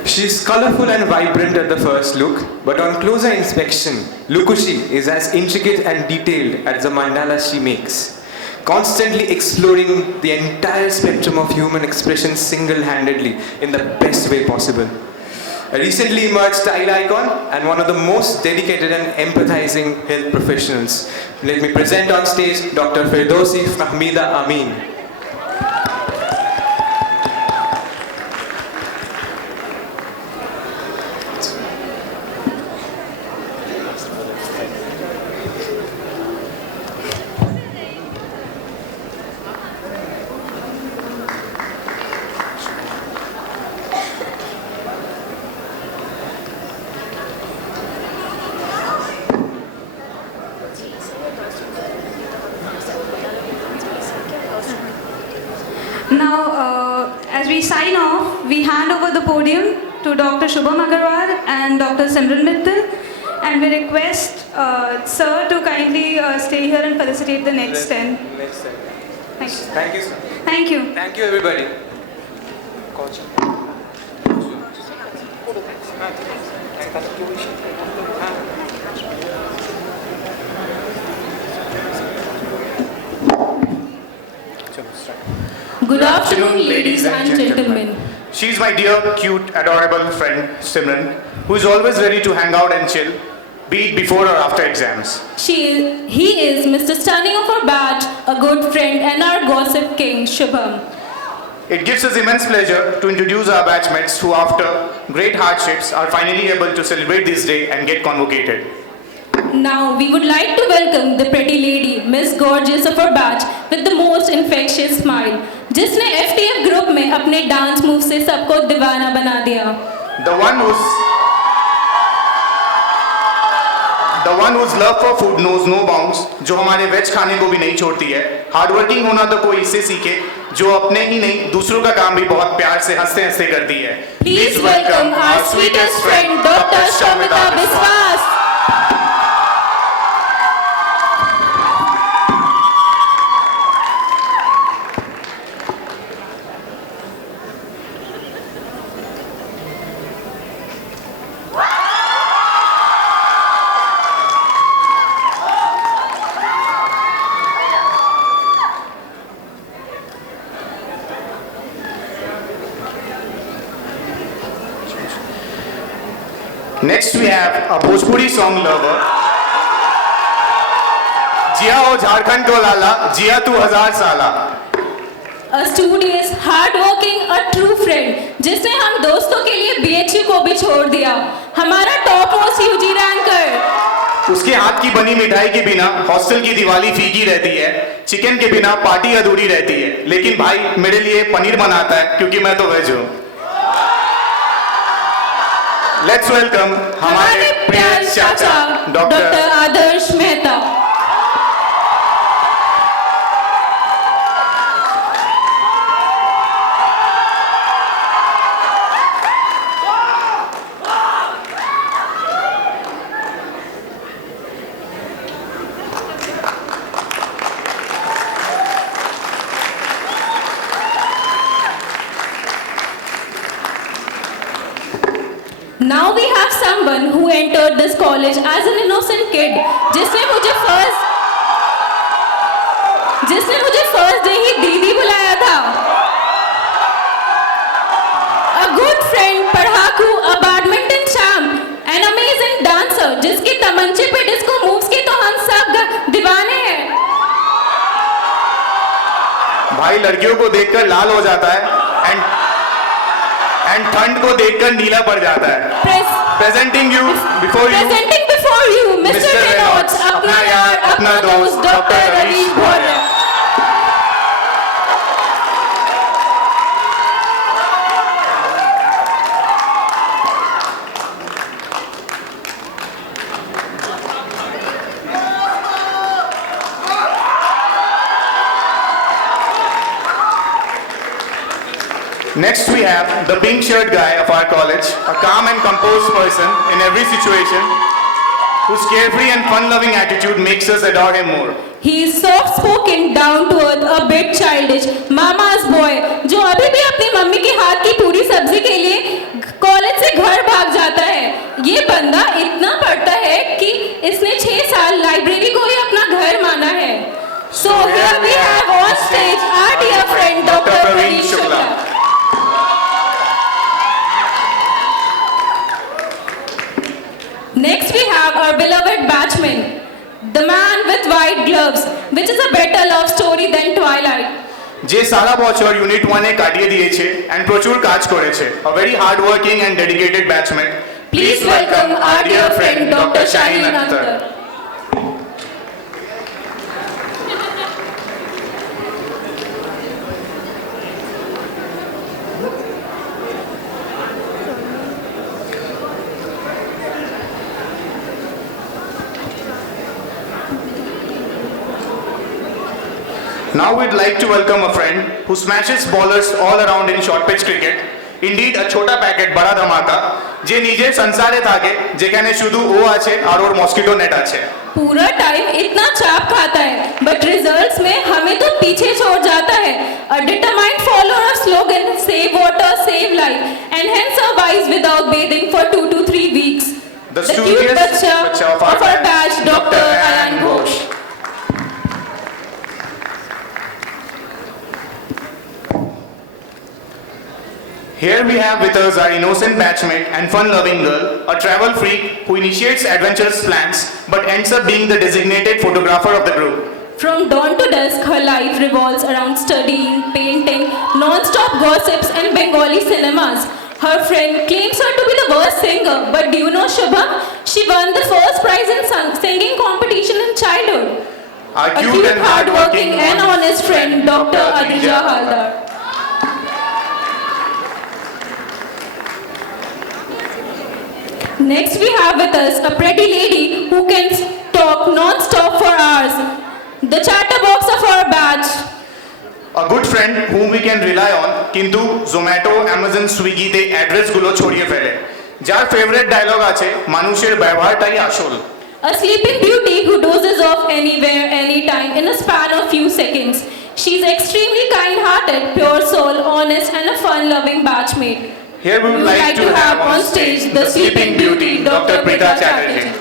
She's colorful and vibrant at the first look, but on closer inspection, Lukushi is as intricate and detailed as the mandalas she makes, constantly exploring the entire spectrum of human expression single-handedly in the best way possible. A recently emerged style icon and one of the most dedicated and empathizing health professionals. Let me present on stage Dr. Firdausi Fahmida Amin. As we sign off, we hand over the podium to Dr. Shubham Agarwal and Dr. Simran Mittal, and we request Sir to kindly stay here and felicitate the next 10. Thank you. Thank you, sir. Thank you. Thank you, everybody. Good afternoon, ladies and gentlemen. She's my dear, cute, adorable friend, Simran, who is always ready to hang out and chill, be it before or after exams. He is Mr. Stunning of our batch, a good friend and our gossip king, Shubham. It gives us immense pleasure to introduce our batchmates who, after great hardships, are finally able to celebrate this day and get convocated. Now, we would like to welcome the pretty lady, Miss Gorgeous of our batch, with the most infectious smile, जिसने FTF group में अपने dance move से सबको दीवाना बना दिया. The one whose love for food knows no bounds, जो हमारे वेज खाने को भी नहीं छोड़ती है. हार्डवर्किंग होना तो कोई इससे सीखे, जो अपने ही नहीं दूसरों का काम भी बहुत प्यार से हंसते-हंसते करती है. Please welcome our sweetest friend, Dr. Shamita Biswas. Next we have a Bhojpuri song lover. जिया हो झारखंड को लाला, जिया तू 1000 साला. A studious, hardworking, a true friend, जिसने हम दोस्तों के लिए BHU को भी छोड़ दिया. हमारा टॉप मोस्ट UG रैंकर. उसके हाथ की बनी मिठाई के बिना हॉस्टल की दिवाली फीकी रहती है. चिकन के बिना पार्टी अधूरी रहती है. लेकिन भाई मेरे लिए पनीर बनाता है क्योंकि मैं तो वेज हूँ. Let's welcome हमारे प्रिय चाचा doctor Adarsh Mehta. Now we have someone who entered this college as an innocent kid, जिसने मुझे first day ही दीदी बुलाया था. A good friend, पढ़ाकू, a badminton champ, an amazing dancer, जिसकी तमंचे पे डिस्को मूव्स की तो हम सब दीवाने हैं. भाई लड़कियों को देखकर लाल हो जाता है एंड ठंड को देखकर नीला पड़ जाता है. Presenting before you, Mr. Reynolds, अपना यार, अपना दोस्त, Dr. Ravi Bhorre. Next we have the pink shirt guy of our college, a calm and composed person in every situation, whose carefree and fun-loving attitude makes us adore him more. He is soft-spoken, down-to-earth, a bit childish, mama's boy, जो अभी भी अपनी mummy के हाथ की पूरी सब्जी के लिए कॉलेज से घर भाग जाता है. ये बंदा इतना पढ़ता है कि इसने 6 साल लाइब्रेरी को ही अपना घर माना है. So here we have on stage our dear friend Dr. Praveen Shukla. Next we have our beloved batchman, the man with white gloves, which is a better love story than Twilight. যে সারা বছর unit 1 এ কাটিয়ে দিয়েছে and প্রচুর কাজ করেছে. A very hard working and dedicated batchman. Please welcome our dear friend Dr. Sayantan. Now we'd like to welcome a friend who smashes ballers all around in short pitch cricket. Indeed, a chota packet bada dhamaka je nije sansare thake jekhane shudhu o ache ar or mosquito net ache. पूरा time इतना चाप खाता है but results में हमें तो पीछे छोड़ जाता है. A determined follower of slogan save water save life and hence survives without bathing for 2 to 3 weeks. The cute bacha of our batch, Dr. Aanjan Ghosh. Here we have with us our innocent batchmate and fun-loving girl, a travel freak who initiates adventurous plans but ends up being the designated photographer of the group. From dawn to dusk, her life revolves around studying, painting, non-stop gossips and Bengali cinemas. Her friend claims her to be the worst singer, but do you know Shubham? She won the first prize in singing competition in childhood. Our cute and hardworking and honest friend, Dr. Adija Haldar. Next we have with us a pretty lady who can talk non-stop for hours. The chatterbox of our batch. A good friend whom we can rely on, kintu Zomato, Amazon, Swiggy te address gulo chhoriye fele. Jar favorite dialogue ache, manusher ব্যবহার টাই আসল. A sleeping beauty who dozes off anywhere, anytime in a span of few seconds. She's extremely kind-hearted, pure soul, honest and a fun-loving batchmate. Here we would like to have on stage the sleeping beauty, Dr. Pritam Chatterjee.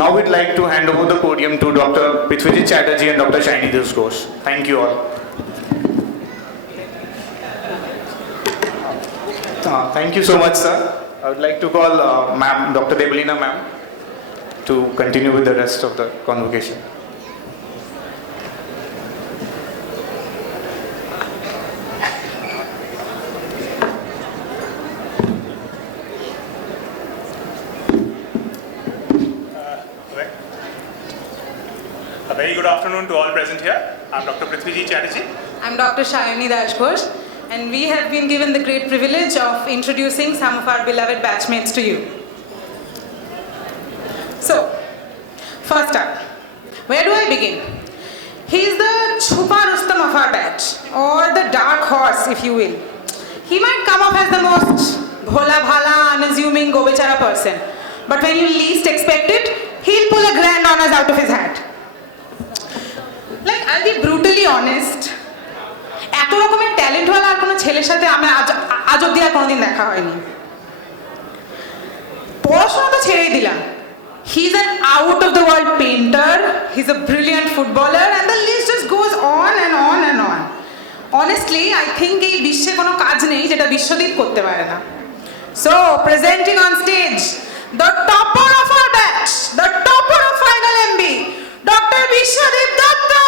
Now we'd like to hand over the podium to Dr. Prithvijit Chatterjee and Dr. Sreedip Ghosh. Thank you all. Thank you so much, sir. I would like to call ma'am, Dr. Deblina ma'am, to continue with the rest of the convocation. A very good afternoon to all present here. I'm Dr. Prithvijit Chatterjee. I'm Dr. Shayani Dashghosh, and we have been given the great privilege of introducing some of our beloved batchmates to you. So, first up, where do I begin? He's the Chupa Rustam of our batch, or the dark horse, if you will. He might come off as the most bhola bhala, unassuming, go-bechara person, but when you least expect it, he'll pull a grand honors out of his hat. Like, I'll be brutally honest, এত রকমের ট্যালেন্টওয়ালা আর কোনো ছেলের সাথে আমি আজ অব্দি আর কোনোদিন দেখা হয়নি। পড়াশোনা তো ছেড়েই দিলাম, He's an out-of-the-world painter, he's a brilliant footballer, and the list just goes on and on and on. Honestly, I think এই বিশ্বে কোনো কাজ নেই যেটা বিশ্বদীপ করতে পারে না। So, presenting on stage, the topper of our batch, the topper of Final MB, Dr. Vishwadip Datta!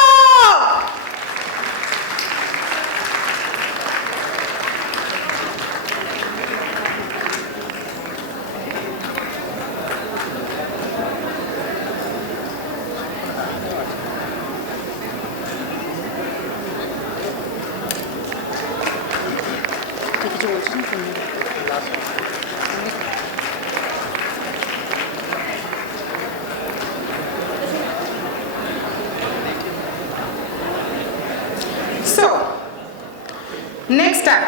So, next up,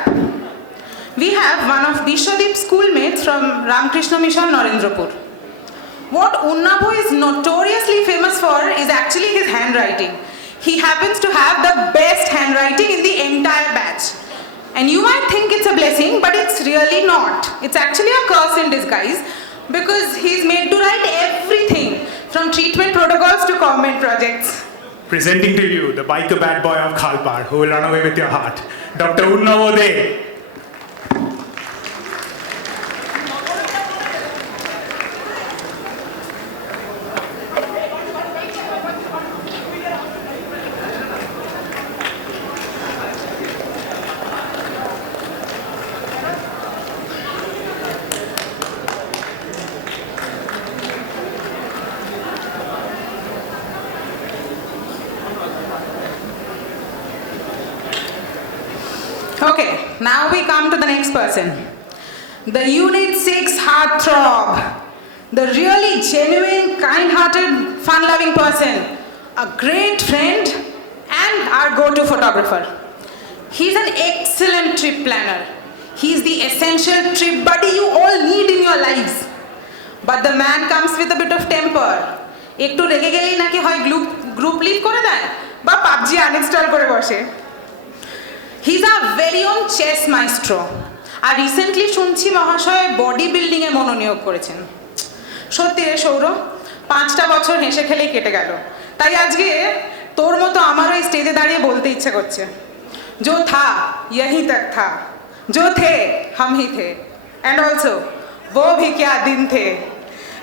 we have one of Vishwadip's schoolmates from Ramakrishna Mission, Narendrapur. What Unnabhu is notoriously famous for is actually his handwriting. He happens to have the best handwriting in the entire batch. And you might think it's a blessing, but it's really not. It's actually a curse in disguise because he's made to write everything from treatment protocols to comment projects. Presenting to you the biker bad boy of Khalpar who will run away with your heart, Dr. Unnavode. Okay, now we come to the next person. The Unit 6 heartthrob. The really genuine, kind-hearted, fun-loving person. A great friend and our go-to photographer. He's an excellent trip planner. He's the essential trip buddy you all need in your lives. But the man comes with a bit of temper. একটু রেগে গেলেই নাকি হয় group leave করে দেয় বা PUBG uninstall করে বসে। He's our very own chess maestro. R recently শুনছি মহাশয় বডি বিল্ডিংয়ে মনোনিয়োগ করেছেন। সত্যি রে সৌর, 5টা বছর হেসে খেলেই কেটে গেল। তাই আজকে তোর মতো আমারও এই স্টেজে দাঁড়িয়ে বলতে ইচ্ছে করছে, जो था यहीं तक था, जो थे हम ही थे, and also वो भी क्या दिन थे।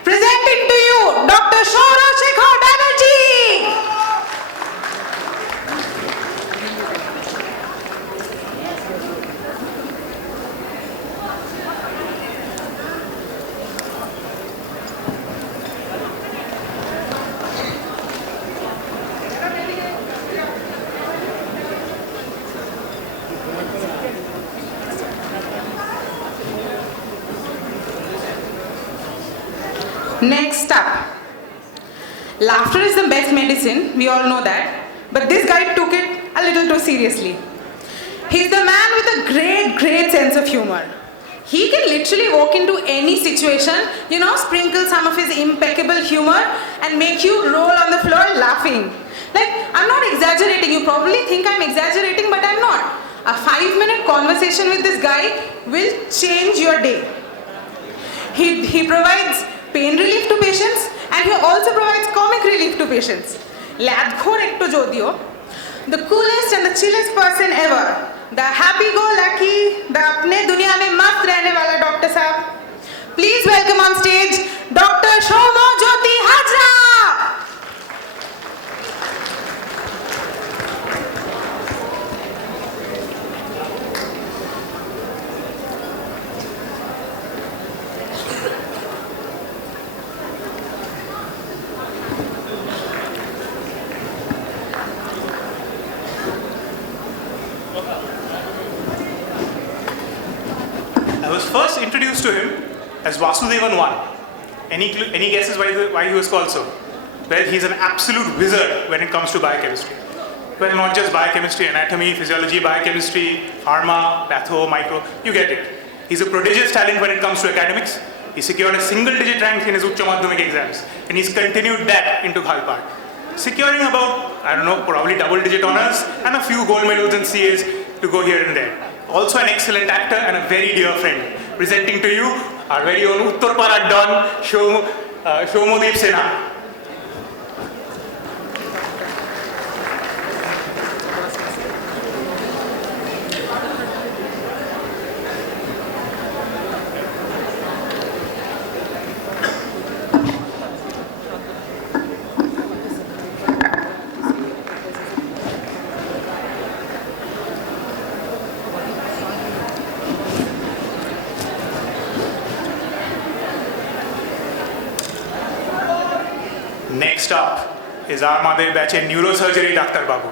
Presenting to you Dr. Sourav Banerjee. Next up, laughter is the best medicine, we all know that, but this guy took it a little too seriously. He's the man with a great sense of humor. He can literally walk into any situation, sprinkle some of his impeccable humor and make you roll on the floor laughing. Like, I'm not exaggerating, you probably think I'm exaggerating, but I'm not. A 5-minute conversation with this guy will change your day. He provides pain relief to patients and he also provides comic relief to patients. Ladkhor ekto jodio, the coolest and the chillest person ever, the happy-go-lucky, the apne duniya mein mast rehne wala Dr. Sahab. Please welcome on stage Dr. Shoma Jyoti Hajra. I was first introduced to him as Vasudevan 1. Any guesses why he was called so? Well, he's an absolute wizard when it comes to biochemistry. Well, not just biochemistry, anatomy, physiology, biochemistry, pharma, patho, micro, you get it. He's a prodigious talent when it comes to academics. He secured a single-digit rank in his Ucha Madhyamik exams, and he's continued that into Khalpar, securing about, probably double-digit honors and a few gold medals and CAs to go here and there. Also an excellent actor and a very dear friend. Presenting to you our very own Uttar Para Don, Shomodip Sinha. Next up is our batch neurosurgery Dr. Babu.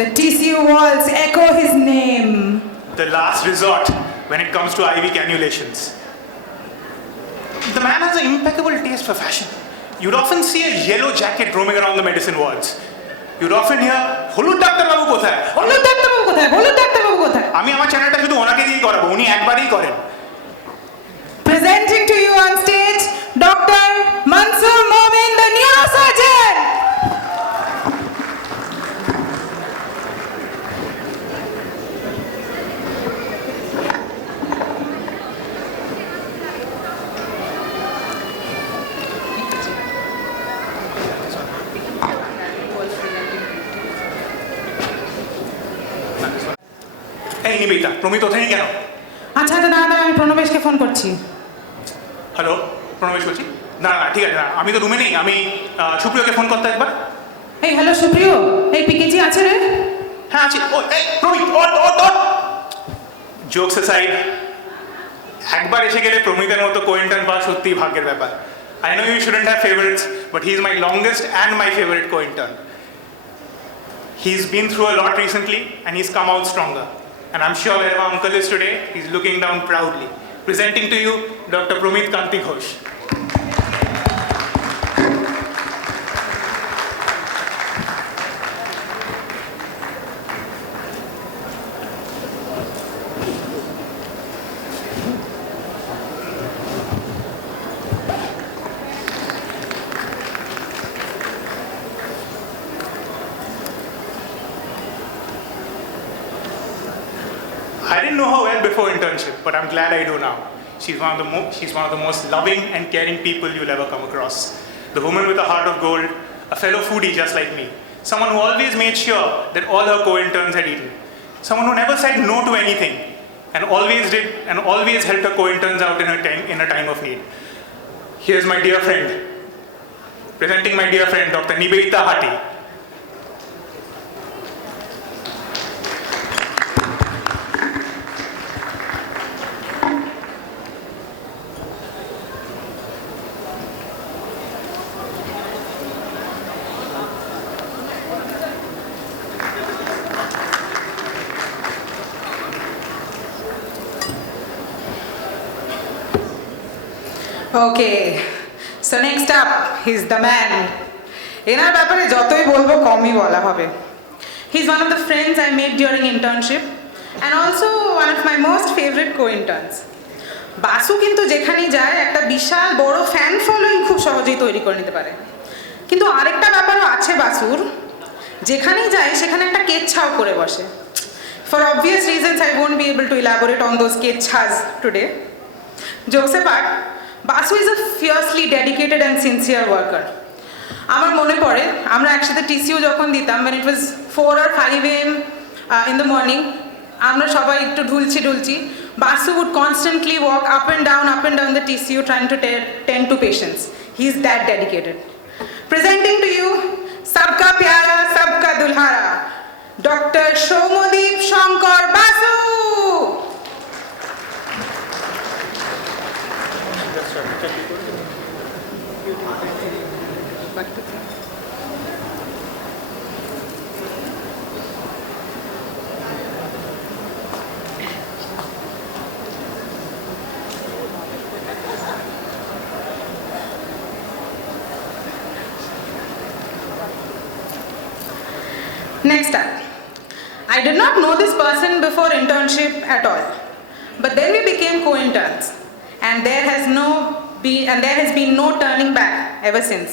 The TCU walls echo his name. The last resort when it comes to IV cannulations. The man has an impeccable taste for fashion. You'd often see a yellow jacket roaming around the medicine wards. You'd often hear, "Holud Dr. Babu kothay? Holud Dr. Babu kothay? Holud Dr. Babu kothay?" আমি আমার চ্যানেলটা শুধু ওনাকে দিয়েই করাবো, উনি একবারই করেন। Presenting to you on stage, Dr. Mansoor Momin, the neurosurgeon. এই নিবেদিতা, প্রমিত ওঠেনি কেন? আচ্ছা দাদা, আমি প্রণবেশকে ফোন করছি। হ্যালো, প্রণবেশ বলছি। না ঠিক আছে, না আমি তো রুমে নেই, আমি সুপ্রিয়কে ফোন করতে একবার। এই হ্যালো সুপ্রিয়, এই পিকেজি আছে রে? হ্যাঁ আছে। ও এই প্রমিত, জোকস অ্যাসাইড, একবার এসে গেলে প্রমিতের মতো কোয়েন্টান পাওয়া সত্যিই ভাগ্যের ব্যাপার। I know you shouldn't have favorites, but he's my longest and my favorite co-intern. He's been through a lot recently and he's come out stronger. And I'm sure wherever uncle is today, he's looking down proudly. Presenting to you, Dr. Promit Kanti Ghosh. I didn't know her well before internship, but I'm glad I do now. She's one of the most loving and caring people you'll ever come across. The woman with a heart of gold, a fellow foodie just like me. Someone who always made sure that all her co-interns had eaten. Someone who never said no to anything and always helped her co-interns out in a time of need. Here's my dear friend. Presenting my dear friend, Dr. Nivedita Hati. Okay, so next up, he's the man. এনার ব্যাপারে যতই বলবো কমই বলা হবে। He's one of the friends I made during internship and also one of my most favorite co-interns. Basu কিন্তু যেখানেই যায় একটা বিশাল বড় ফ্যান ফলোইং খুব সহজেই তৈরি করে নিতে পারে। কিন্তু আরেকটা ব্যাপারও আছে বাসুর, যেখানেই যায় সেখানে একটা কেচ্ছাও করে বসে। For obvious reasons, I won't be able to elaborate on those ketchas today. Jokes apart, Basu is a fiercely dedicated and sincere worker. আমার মনে পড়ে আমরা একসাথে টিসিউ যখন দিতাম, when it was 4 or 5 AM in the morning, আমরা সবাই একটু ঢুলছি, Basu would constantly walk up and down the TCU trying to tend to patients. He's that dedicated. Presenting to you, Sabka Pyara, Sabka Dulhara, Dr. Shomodip Shankar Basu. Next up, I did not know this person before internship at all, but then we became co-interns, and there has been no turning back ever since.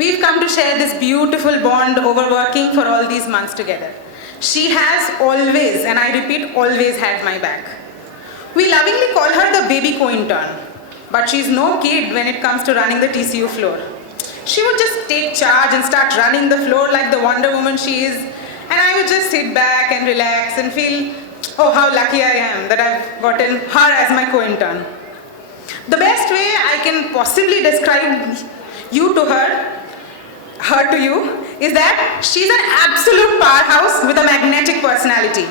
We've come to share this beautiful bond over working for all these months together. She has always, and I repeat, always had my back. We lovingly call her the baby co-intern, but she's no kid when it comes to running the TCU floor. She would just take charge and start running the floor like the Wonder Woman she is, and I would just sit back and relax and feel, oh, how lucky I am that I've gotten her as my co-intern. The best way I can possibly describe you to her to you, is that she's an absolute powerhouse with a magnetic personality.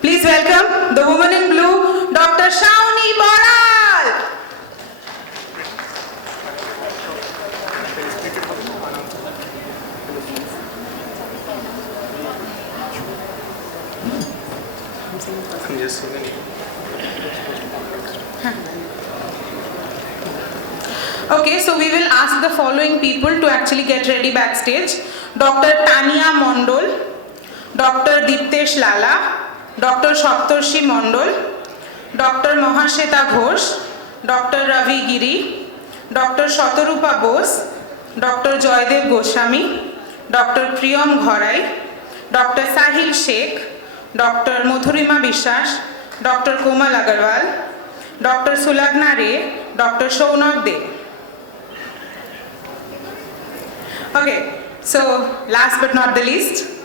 Please welcome the woman in blue, Dr. Shauni Boral. Okay, so we will ask the following people to actually get ready backstage. Dr. Tania Mondol, Dr. Deeptesh Lala, Dr. Saptarshi Mondol, Dr. Mahasheta Ghosh, Dr. Ravi Giri, Dr. Shatarupa Bose, Dr. Joydev Goswami, Dr. Priyam Ghorai, Dr. Sahil Sheikh, Dr. Madhurima Bishwas, Dr. Komal Agarwal, Dr. Sulagna Ray, Dr. Shaunak De. Okay, so last but not the least,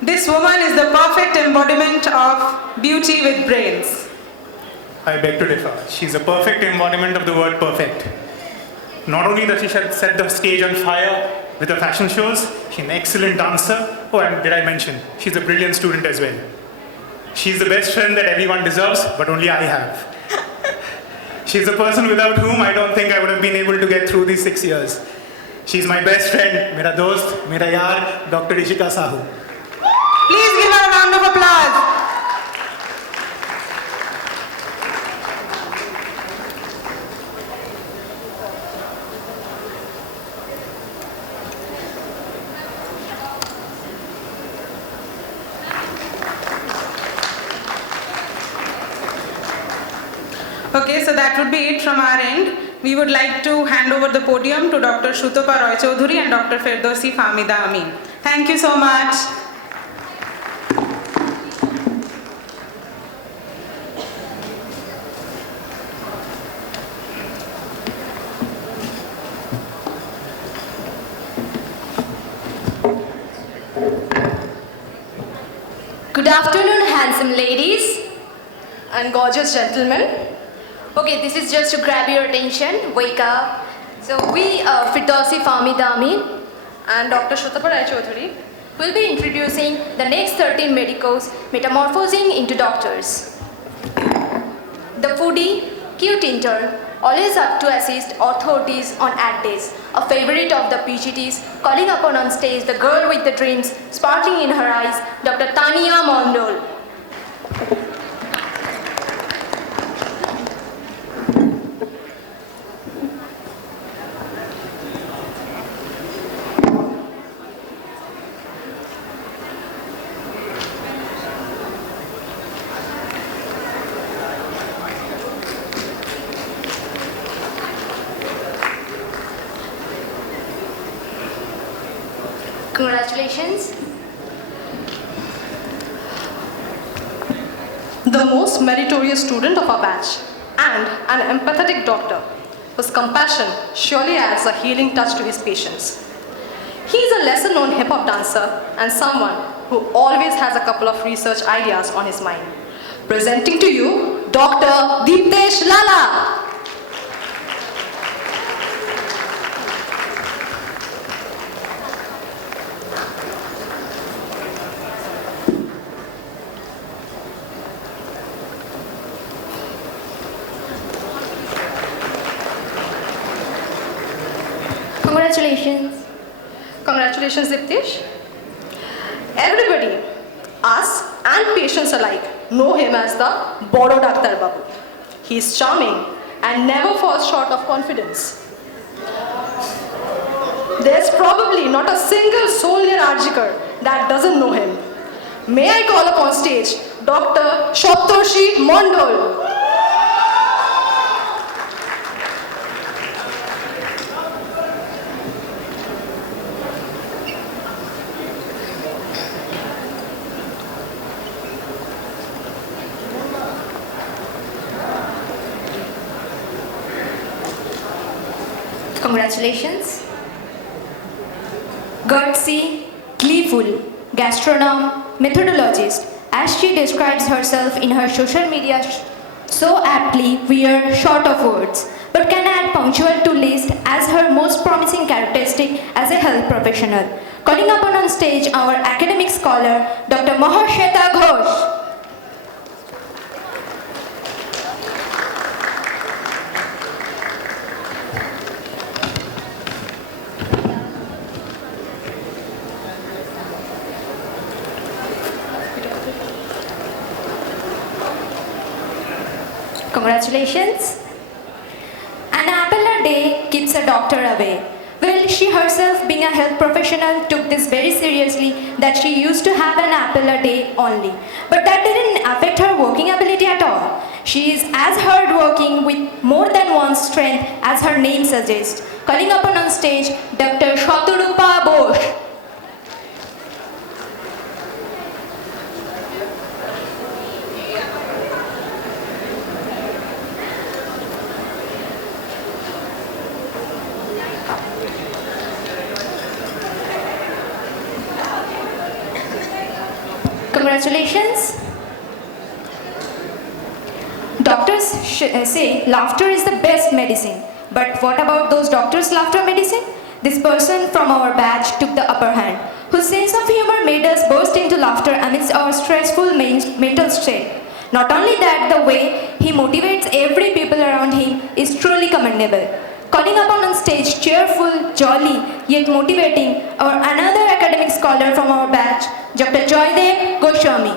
this woman is the perfect embodiment of beauty with brains. I beg to differ. She's a perfect embodiment of the word perfect. Not only does she set the stage on fire with her fashion shows, she's an excellent dancer. Oh, and did I mention, she's a brilliant student as well. She's the best friend that everyone deserves, but only I have. She's a person without whom I don't think I would have been able to get through these 6 years. She's my best friend, mera dost, mera yaar, Dr. Ishika Sahu. Please give her a round of applause. Okay, so that would be it from our end. We would like to hand over the podium to Dr. Shrutopa Roy Chaudhuri and Dr. Firdausi Famida Amin. Thank you so much. Good afternoon, handsome ladies and gorgeous gentlemen. Okay, this is just to grab your attention. Wake up. So we, Firdausi Famida Amin and Dr. Shrutopa Roy Chaudhuri, will be introducing the next 13 medicos metamorphosing into doctors. The foodie, cute intern, always up to assist authorities on ad days, a favorite of the PGTs, calling upon on stage the girl with the dreams sparkling in her eyes, Dr. Tania Mondol. Congratulations. The most meritorious student of our batch and an empathetic doctor whose compassion surely adds a healing touch to his patients. He is a lesser known hip hop dancer and someone who always has a couple of research ideas on his mind. Presenting to you, Dr. Deeptesh Lala. Congratulations. Congratulations, Deeptesh. Everybody, us and patients alike, know him as the Bodo Daktar Babu. He is charming and never falls short of confidence. There's probably not a single soul near Arjikar that doesn't know him. May I call upon stage Dr. Saptarshi Mondol. Congratulations. Gutsy, gleeful, gastronome, methodologist, as she describes herself in her social media so aptly, we are short of words, but can add punctual to list as her most promising characteristic as a health professional. Calling upon on stage our academic scholar, Dr. Mahashweta Ghosh. Congratulations. An apple a day keeps a doctor away. Well, she herself, being a health professional, took this very seriously that she used to have an apple a day only. But that didn't affect her working ability at all. She is as hardworking with more than one strength as her name suggests. Calling upon on stage, Dr. Shaturupa Bose. Congratulations. Doctors say laughter is the best medicine. But what about those doctors' laughter medicine? This person from our batch took the upper hand, whose sense of humor made us burst into laughter amidst our stressful mental state. Not only that, the way he motivates every people around him is truly commendable. Calling upon on stage cheerful, jolly, yet motivating our another academic scholar from our batch, Dr. Joydev Goswami.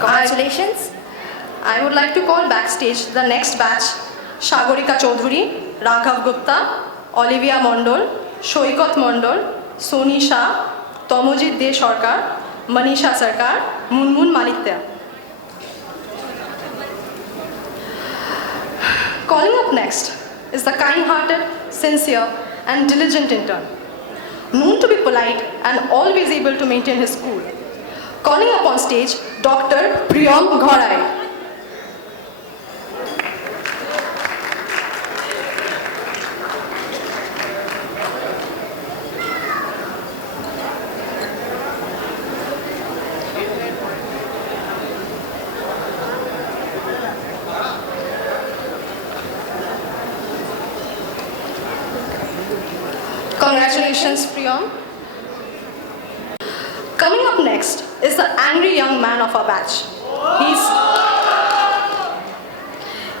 Congratulations. I would like to call backstage the next batch, Shagorika Chaudhuri, Raghav Gupta, Olivia Mondol, Shoikot Mondol, Soni Shah, Tomojit De Sarkar, Manisha Sarkar, Munmun Malikya. Calling up next is the kind-hearted, sincere and diligent intern, known to be polite and always able to maintain his cool. Calling up on stage, Dr. Pritam Ghorai. Congratulations, Pritam. Coming up next is the angry young man of our batch.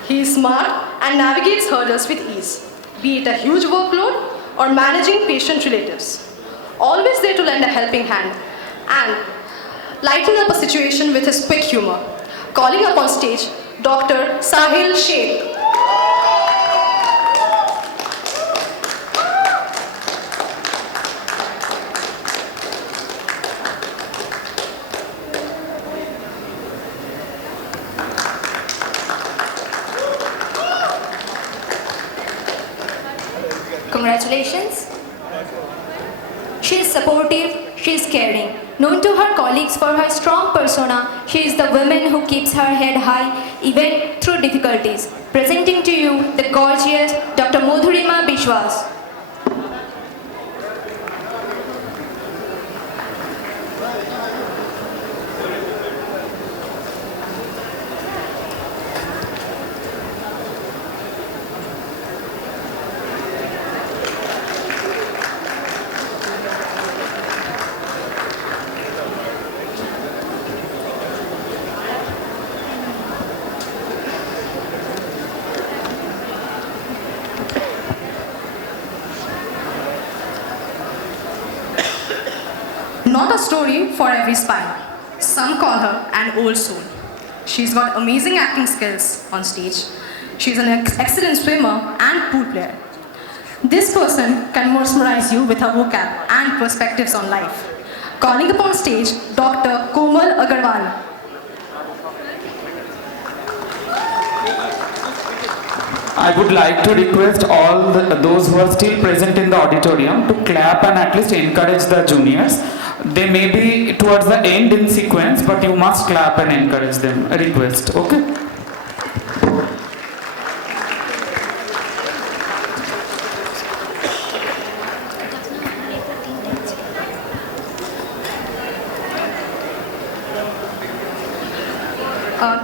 He's smart and navigates hurdles with ease, be it a huge workload or managing patient relatives. Always there to lend a helping hand and lighten up a situation with his quick humor. Calling up on stage, Dr. Sahil Sheikh. Congratulations. She is supportive, she is caring. Known to her colleagues for her strong persona, she is the woman who keeps her head high even through difficulties. Presenting to you the gorgeous Dr. Madhurima Bishwas. Not a story for every spine. Some call her an old soul. She's got amazing acting skills on stage. She's an excellent swimmer and pool player. This person can mesmerize you with her vocab and perspectives on life. Calling upon stage, Dr. Komal Agarwal. I would like to request all those who are still present in the auditorium to clap and at least encourage the juniors. They may be towards the end in sequence, but you must clap and encourage them. A request, okay?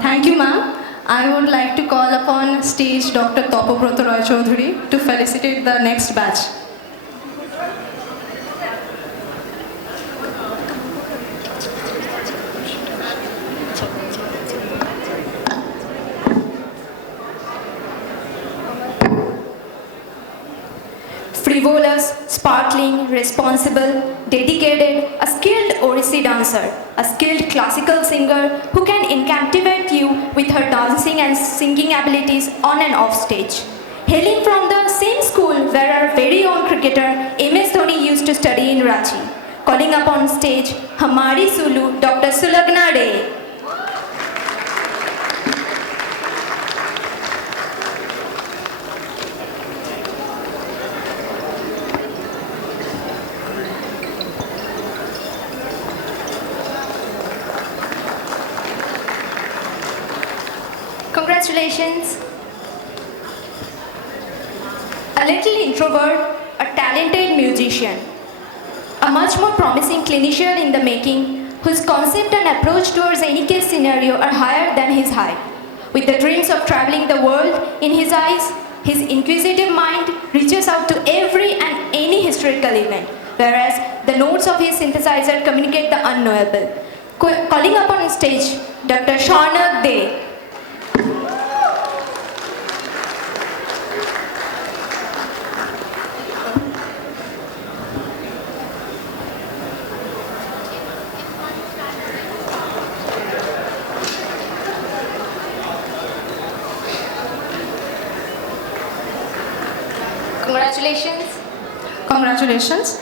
Thank you, ma'am. I would like to call upon stage Dr. Topobrata Roy Chaudhary to felicitate the next batch. Frivolous, sparkling, responsible, dedicated, a skilled Odissi dancer, a skilled classical singer who can captivate you with her dancing and singing abilities on and off stage. Hailing from the same school where our very own cricketer MS Dhoni used to study in Ranchi. Calling up on stage, Hamari Sulu, Dr. Sulagna Dey. Congratulations. A little introvert, a talented musician, a much more promising clinician in the making, whose concept and approach towards any case scenario are higher than his height. With the dreams of traveling the world in his eyes, his inquisitive mind reaches out to every and any historical event, whereas the notes of his synthesizer communicate the unknowable. Calling upon stage, Dr. Shanak Dey. Congratulations. Congratulations.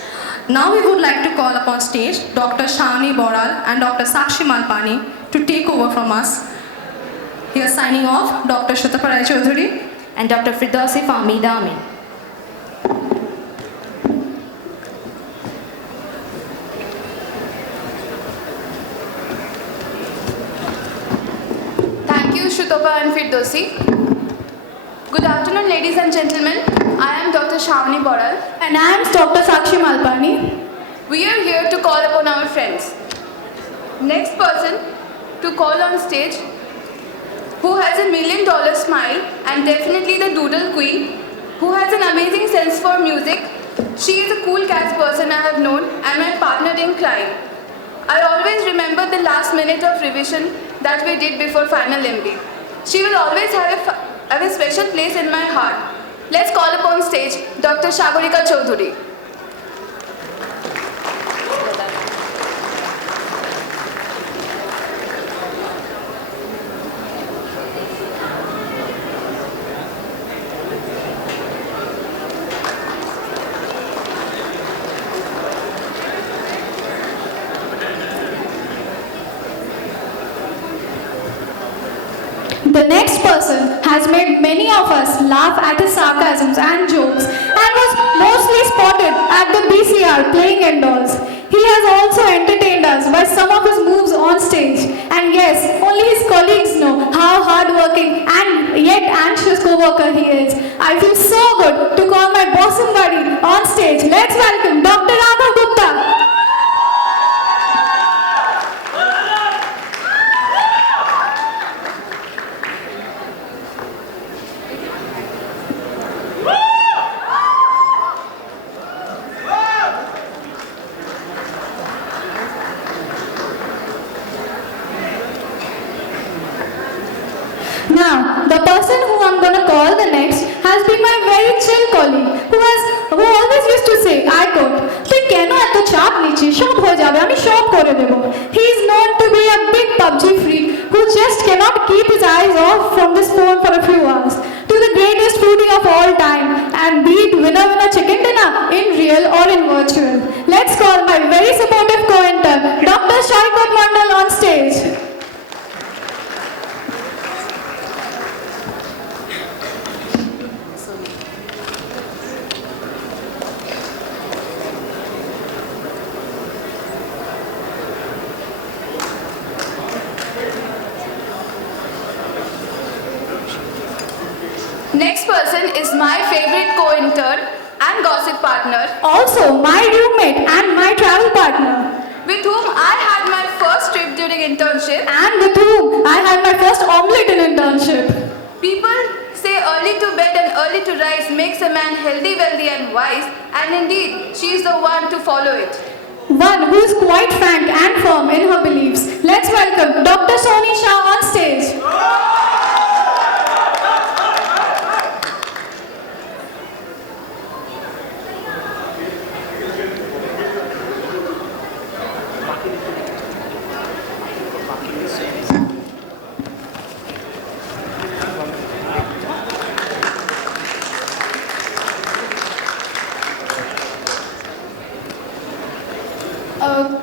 Now we would like to call upon stage Dr. Shani Boral and Dr. Sakshi Malpani to take over from us. Here signing off, Dr. Shutaparai Chaudhary and Dr. Firdausi Fahmi Dami. Thank you, Shutapa and Firdausi. Good afternoon, ladies and gentlemen. I am Dr. Shavani Boral. And I am Dr. Sakshi Malpani. We are here to call upon our friends. Next person to call on stage, who has $1 million smile and definitely the doodle queen, who has an amazing sense for music. She is a cool cat person I have known and my partner in crime. I always remember the last minute of revision that we did before final MB. She will always have a special place in my heart. Let's call upon stage Dr. Shagorika Chaudhary. The next person has made many of us laugh at his sarcasms and jokes and was mostly spotted at the BCR playing indoors. He has also entertained us by some of his moves on stage. And yes, only his colleagues know how hardworking and yet anxious co-worker he is. I feel so good to call my bosom buddy on stage. Let's welcome Dr. Raghav Gupta. Now, the person who I'm going to call the next has been my very chill colleague who always used to say, I quote, "Tui keno eto chap niche, shop hoye jabe, ami shop kore debo." He is known to be a big PUBG freak who just cannot keep his eyes off from this phone for a few hours. To the greatest foodie of all time and beat winner chicken dinner in real or in virtual. Let's call my very supportive co-intern, Dr. Shaikot Mondol on stage. person is my favorite co-intern and gossip partner. Also my roommate and my travel partner. With whom I had my first trip during internship. And with whom I had my first omelette in internship. People say early to bed and early to rise makes a man healthy, wealthy and wise. And indeed, she is the one to follow it. One who is quite frank and firm in her beliefs. Let's welcome Dr. Soni Shah on stage.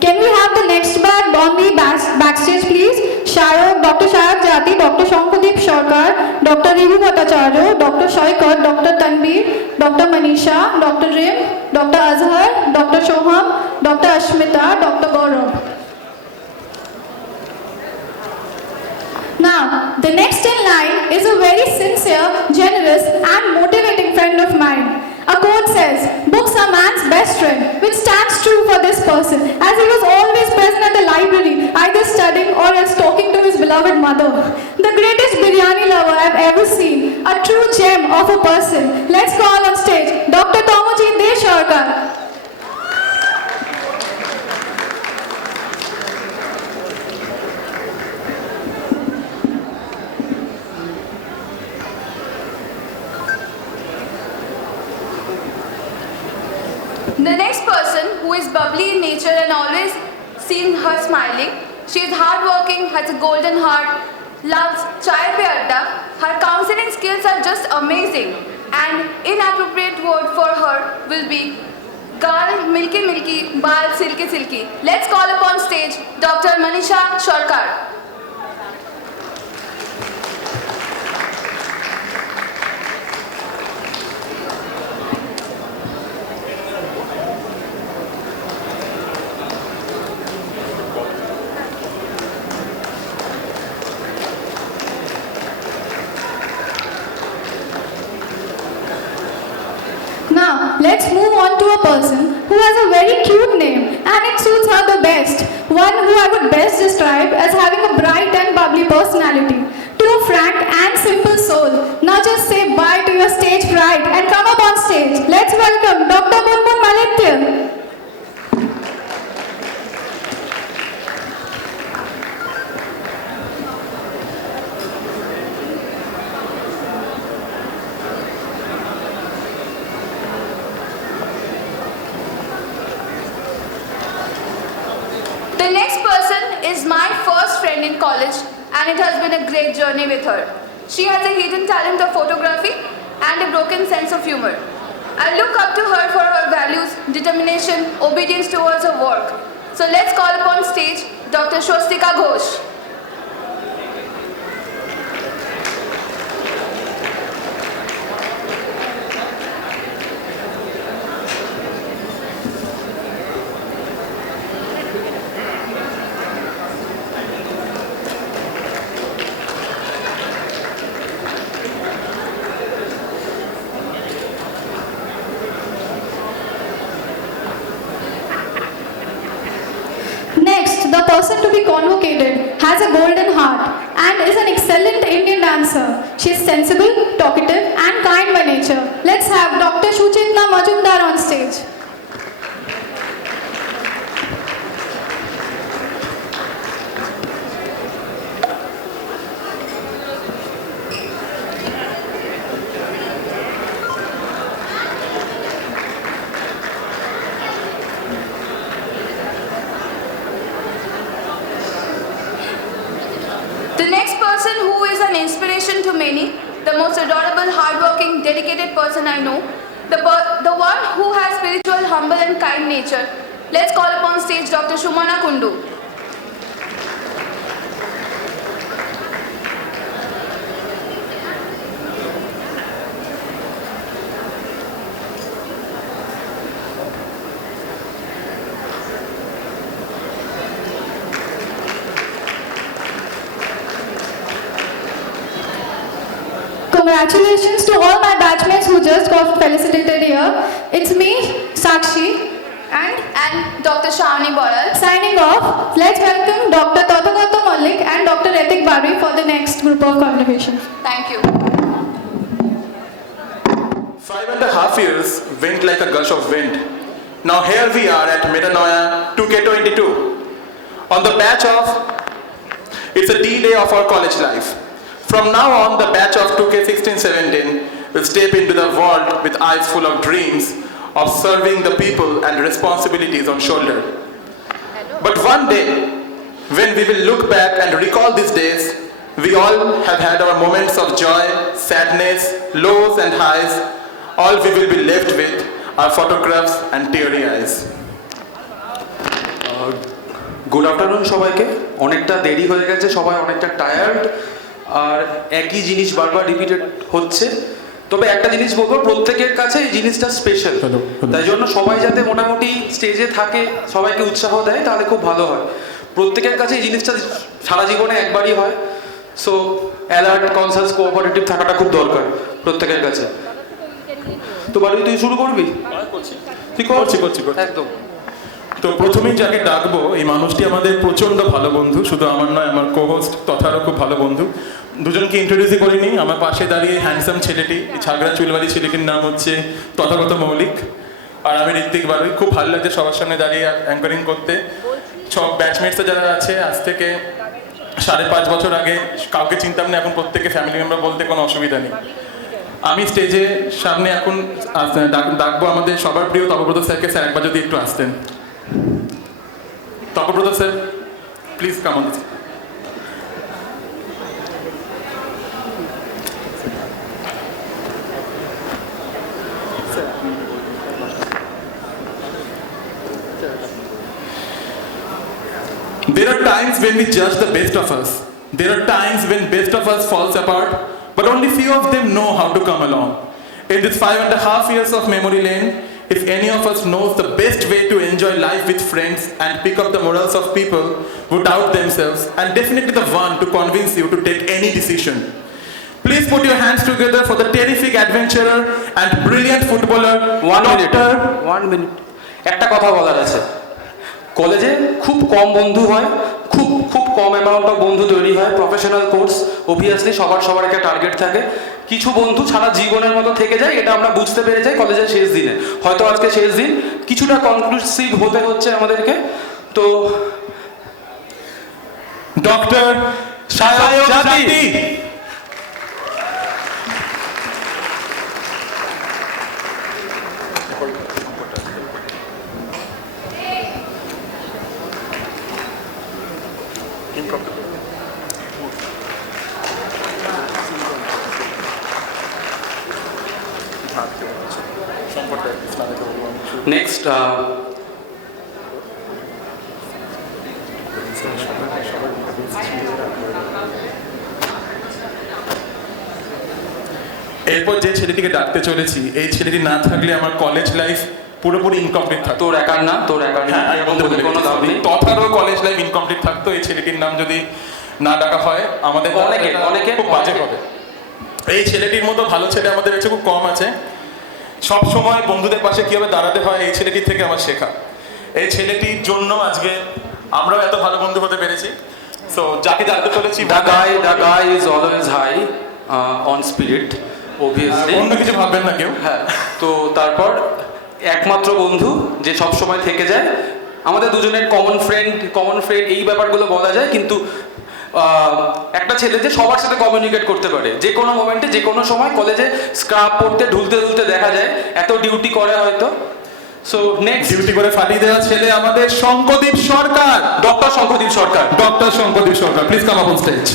Can we have the next bag on the backstage, please? Sharak, Dr. Sharak Jati, Dr. Shankhadeep Sharkar, Dr. Rivu Bhattacharya, Dr. Shoykar, Dr. Tanveer, Dr. Manisha, Dr. Rim, Dr. Azhar, Dr. Shoham, Dr. Ashmita, Dr. Gaurav. Now, the next in line is a very sincere, generous and motivating friend of mine. A quote says, "Books are man's best friend," which stands true for this person, as he was always present at the library, either studying or else talking to his beloved mother. The greatest biryani lover I've ever seen, a true gem of a person. Let's call on stage Dr. Tomoji Desharkar. The next person who is bubbly in nature and always seen her smiling. She is hardworking, has a golden heart, loves chai pe adda. Her counseling skills are just amazing. And inappropriate word for her will be gal milky milky, bal silky silky. Let's call upon stage Dr. Manisha Sharkar. Now, let's move on to a person who has a very cute name and it suits her the best. One who I would best describe as having a bright and bubbly personality. True, frank and simple soul. Now just say bye to your stage fright and come up on stage. Let's welcome Dr. Bunbun Malitya. The next person is my first friend in college and it has been a great journey with her. She has a hidden talent of photography and a broken sense of humor. I look up to her for her values, determination, obedience towards her work. So let's call upon stage Dr. Shwastika Ghosh. Next, the person to be convocated has a golden heart and is an excellent Indian dancer. She is sensible, talkative and kind by nature. Let's have Dr. Shuchitna Majumdar on stage. The next person who is an inspiration to many, the most adorable, hardworking, dedicated person I know, the one who has spiritual, humble and kind nature. Let's call upon stage Dr. Shumana Kundu. congratulations to all my batchmates who just got felicitated here. It's me, Sakshi, and Dr. Shravani Boyal. Signing off. Let's welcome Dr. Tathagata Malik and Dr. Retik Bari for the next group of convocation. Thank you. 5.5 years went like a gush of wind. Now here we are at Metanoia 2K22. On the batch of, it's a D-day of our college life. From now on, the batch of 2K16-17 will step into the world with eyes full of dreams of serving the people and responsibilities on shoulder. But one day, when we will look back and recall these days, we all have had our moments of joy, sadness, lows and highs. All we will be left with are photographs and teary eyes. Good afternoon সবাইকে। অনেকটা দেরি হয়ে গেছে, সবাই অনেকটা tired, আর একই জিনিস বারবার রিপিটেড হচ্ছে। তবে একটা জিনিস বলবো, প্রত্যেকের কাছে এই জিনিসটা স্পেশাল, তাই জন্য সবাই যাতে মোটামুটি স্টেজে থাকে, সবাইকে উৎসাহ দেয়, তাহলে খুব ভালো হয়। প্রত্যেকের কাছে এই জিনিসটা সারা জীবনে একবারই হয়, সো অ্যালার্ট, কনসাস, কোঅপারেটিভ থাকাটা খুব দরকার প্রত্যেকের কাছে। তো বাড়ি তুই শুরু করবি? তুই করছি একদম। তো প্রথমেই যাকে ডাকবো, এই মানুষটি আমাদের প্রচণ্ড ভালো বন্ধু, শুধু আমার নয়, আমার কোহোস্ট তথারও খুব ভালো বন্ধু। দুজনকে ইন্ট্রোডিউসই করিনি। আমার পাশে দাঁড়িয়ে হ্যান্ডসাম ছেলেটি, এই ছাগড়া চুলবাড়ি ছেলেটির নাম হচ্ছে তথাগত মৌলিক, আর আমি ঋত্বিক বারুই। খুব ভালো লাগছে সবার সামনে দাঁড়িয়ে অ্যাঙ্কারিং করতে। সব ব্যাচমেটসে যারা আছে, আজ থেকে 5.5 বছর আগে কাউকে চিনতাম না, এখন প্রত্যেকে ফ্যামিলি মেম্বার বলতে কোনো অসুবিধা নেই। আমি স্টেজে সামনে এখন ডাকবো আমাদের সবার প্রিয় তপব্রত স্যারকে। স্যার একবার যদি একটু আসতেন। Tapabrata sir, please come on. There are times when we judge the best of us. There are times when best of us falls apart, but only few of them know how to come along. In this 5.5 years of memory lane, if any of us knows the best way to enjoy life with friends and pick up the morals of people who doubt themselves, and definitely the one to convince you to take any decision. Please put your hands together for the terrific adventurer and brilliant footballer. One minute. একটা কথা বলার আছে। কলেজে খুব কম বন্ধু হয়, খুব কম amount of বন্ধু তৈরি হয়। প্রফেশনাল কোর্স, অবভিয়াসলি সবার একটা টার্গেট থাকে। কিছু বন্ধু সারা জীবনের মতো থেকে যায়, এটা আমরা বুঝতে পেরে যাই কলেজের শেষ দিনে। হয়তো আজকে শেষ দিন, কিছুটা কনক্লুসিভ হতে হচ্ছে আমাদেরকে। তো ডক্টর সায়ান্তান। নেক্সট এরপর যে ছেলেটিকে ডাকতে চলেছি, এই ছেলেটি না থাকলে আমার কলেজ লাইফ পুরোপুরি ইনকমপ্লিট থাকতো। তোর একার না, তথারও কলেজ লাইফ ইনকমপ্লিট থাকতো এই ছেলেটির নাম যদি না ডাকা হয়। আমাদের অনেকে খুব বাজে হবে। এই ছেলেটির মতো ভালো ছেলে আমাদের কাছে খুব কম আছে। সব সময় বন্ধুদের পাশে কিভাবে দাঁড়াতে হয় এই ছেলেটির থেকে আমার শেখা। এই ছেলেটির জন্য আজকে আমরাও এত ভালো বন্ধু হতে পেরেছি। সো যাকে ডাকতে চলেছি, the guy is always high on spirit, obviously. অন্য কিছু ভাববেন না কেউ। হ্যাঁ, তো তারপর একমাত্র বন্ধু যে সব সময় থেকে যায়। আমাদের দুজনের কমন ফ্রেন্ড এই ব্যাপারগুলো বলা যায়, কিন্তু একটা ছেলে যে সবার সাথে কমিউনিকেট করতে পারে, যে কোনো মোমেন্টে, যে কোনো সময়। কলেজে স্ক্রাব পড়তে ঢুলতে দেখা যায়, এত ডিউটি করে হয়তো। সো নেক্সট ডিউটি করে ফাটিয়ে দেওয়া ছেলে আমাদের Shankhadeep Sarkar, doctor Shankhadeep Sarkar. Please come up on stage.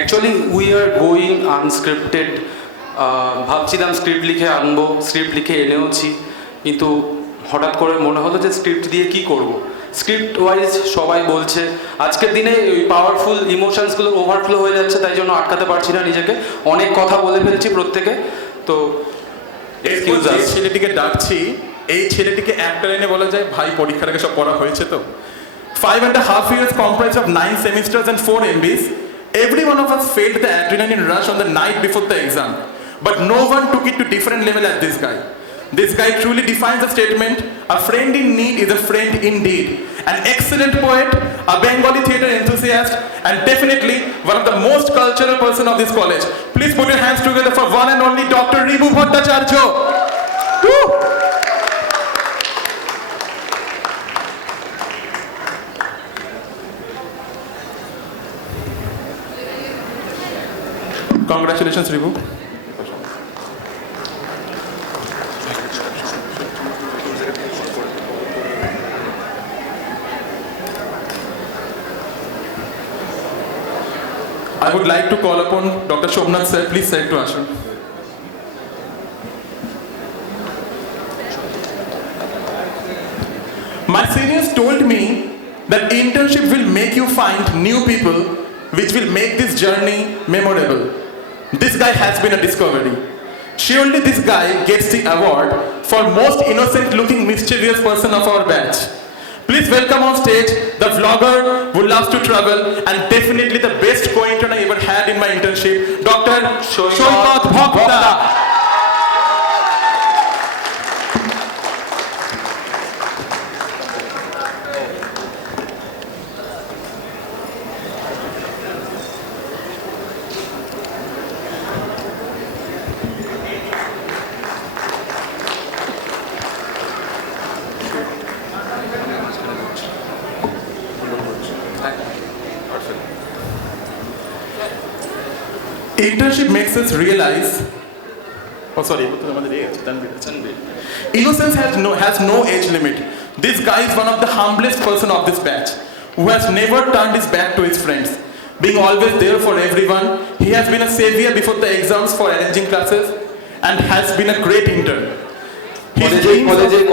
Actually, we are going unscripted. ভাবছিলাম স্ক্রিপ্ট লিখে আনবো, স্ক্রিপ্ট লিখে এনেওছি, কিন্তু হঠাৎ করে মনে হলো যে স্ক্রিপ্ট দিয়ে কি করব। স্ক্রিপ্ট ওয়াইজ সবাই বলছে, আজকের দিনে ওই পাওয়ারফুল ইমোশনসগুলো ওভারফ্লো হয়ে যাচ্ছে, তাই জন্য আটকাতে পারছি না নিজেকে, অনেক কথা বলে ফেলছি প্রত্যেকে। তো এক্সকিউজ আস। ছেলেটিকে ডাকছি, এই ছেলেটিকে একটা লাইনে বলা যায়, ভাই পরীক্ষার আগে সব পড়া হয়েছে তো? 5.5 years comprised of 9 semesters and 4 MBs. Every one of us felt the adrenaline rush on the night before the exam, but no one took it to different level as this guy. This guy truly defines the statement, a friend in need is a friend indeed. An excellent poet, a Bengali theatre enthusiast, and definitely one of the most cultural person of this college. Please put your hands together for one and only Dr. Ribu Bhattacharya. Woo! Congratulations, Ribu. I would like to call upon Dr. Shobnath sir, please sir to Ashram. My seniors told me that internship will make you find new people which will make this journey memorable. This guy has been a discovery. Surely this guy gets the award for most innocent looking mischievous person of our batch. Please welcome on stage the vlogger who loves to travel and definitely the best co-intern I ever had in my internship, Dr. Shoipat Bhakta. Internship makes us realize, innocence has no age limit. This guy is one of the humblest person of this batch, who has never turned his back to his friends, being always there for everyone. He has been a savior before the exams for arranging classes and has been a great intern.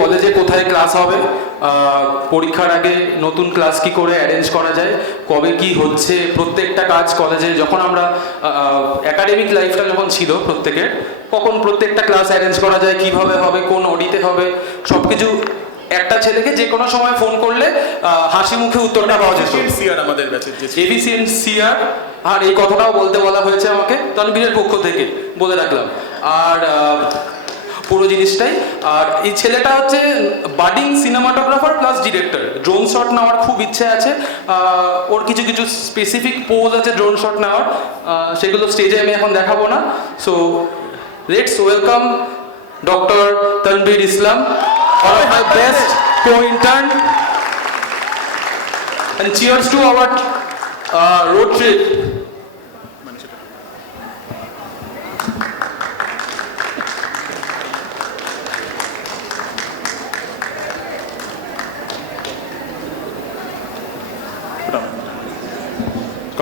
কলেজে কোথায় class হবে, পরীক্ষার আগে নতুন class কি করে arrange করা যায়, কবে কি হচ্ছে, প্রত্যেকটা কাজ কলেজে যখন আমরা একাডেমিক লাইফটা যখন ছিল প্রত্যেকের, কখন প্রত্যেকটা ক্লাস অ্যারেঞ্জ করা যায়, কিভাবে হবে, কোন অডিতে হবে, সব কিছু একটা ছেলেকে যে কোনো সময় ফোন করলে হাসি মুখে উত্তরটা পাওয়া যেত। আমাদের ব্যাচের এফিসিয়েন্ট সিআর, আর এই কথাটাও বলা হয়েছে আমাকে তনবীরের পক্ষ থেকে, বলে রাখলাম। আর পুরো জিনিসটাই, আর এই ছেলেটা হচ্ছে budding cinematographer plus director. Drone shot নেওয়ার খুব ইচ্ছে আছে, ওর কিছু কিছু স্পেসিফিক পোজ আছে ড্রোন শট নেওয়ার, সেগুলো স্টেজে আমি এখন দেখাবো না। So let's welcome doctor Tanvir Islam, one of my best co-intern, and cheers to our road trip.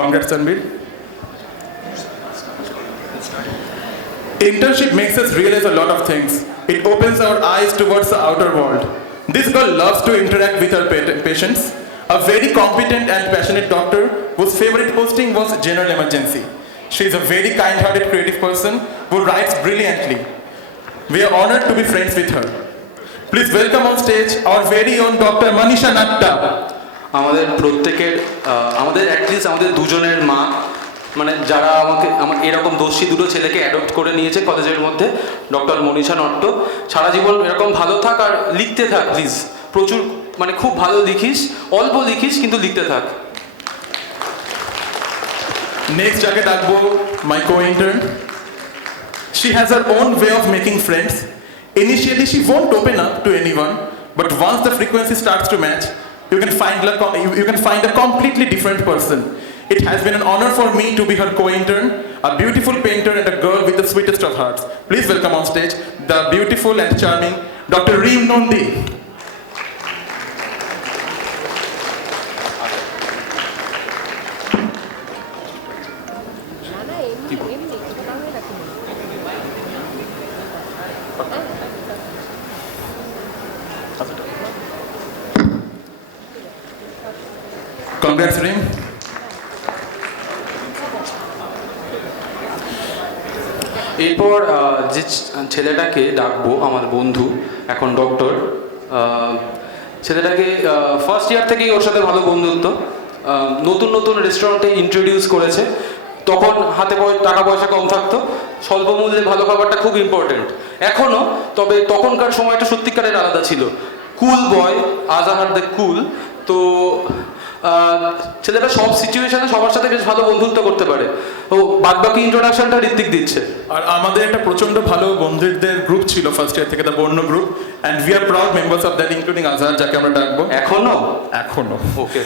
Congrats, Tanvir. Internship makes us realize a lot of things. It opens our eyes towards the outer world. This girl loves to interact with her patients. A very competent and passionate doctor whose favorite posting was general emergency. She is a very kind-hearted, creative person who writes brilliantly. We are honored to be friends with her. Please welcome on stage our very own Dr. Manisha Natta. আমাদের প্রত্যেকের, আমাদের at least আমাদের দুজনের মা, মানে যারা আমার এরকম দোষী দুটো ছেলেকে অ্যাডপ্ট করে নিয়েছে কলেজের মধ্যে, ডক্টর মনীষা নট্ট। সারা জীবন এরকম ভালো থাক আর লিখতে থাক প্লিজ, প্রচুর, মানে খুব ভালো লিখিস, অল্প লিখিস কিন্তু লিখতে থাক। নেক্সট যাকে ডাকবো মাই co-intern. She has her own way of making friends. Initially she won't open up to anyone, but once the frequency starts to match, you can find a completely different person. It has been an honor for me to be her co-intern, a beautiful painter and a girl with the sweetest of hearts. Please welcome on stage the beautiful and charming Dr. Reem Nandy. Congrats, Reek. এরপর যে ছেলেটাকে ডাকবো আমার বন্ধু এখন doctor, ছেলেটাকে first year থেকেই ওর সাথে ভালো বন্ধুত্ব, নতুন নতুন রেস্টুরেন্টে ইন্ট্রোডিউস করেছে। তখন হাতে টাকা পয়সা কম থাকতো, স্বল্প মূল্যে ভালো খাবারটা খুব ইম্পর্টেন্ট এখনও, তবে তখনকার সময়টা সত্যিকারের আলাদা ছিল। কুল বয়, আজাহার দ্য কুল। তো ছেলেটা সব সিচুয়েশনে সবার সাথে বেশ ভালো বন্ধুত্ব করতে পারে। ও বাদবাকি ইন্ট্রোডাকশনটা ঋত্বিক দিচ্ছে। আর আমাদের একটা প্রচন্ড ভালো বন্ধুদের গ্রুপ ছিল ফার্স্ট ইয়ার থেকে, the Barna group, and we are proud members of that, including Azhar, যাকে আমরা ডাকবো এখনো। ওকে।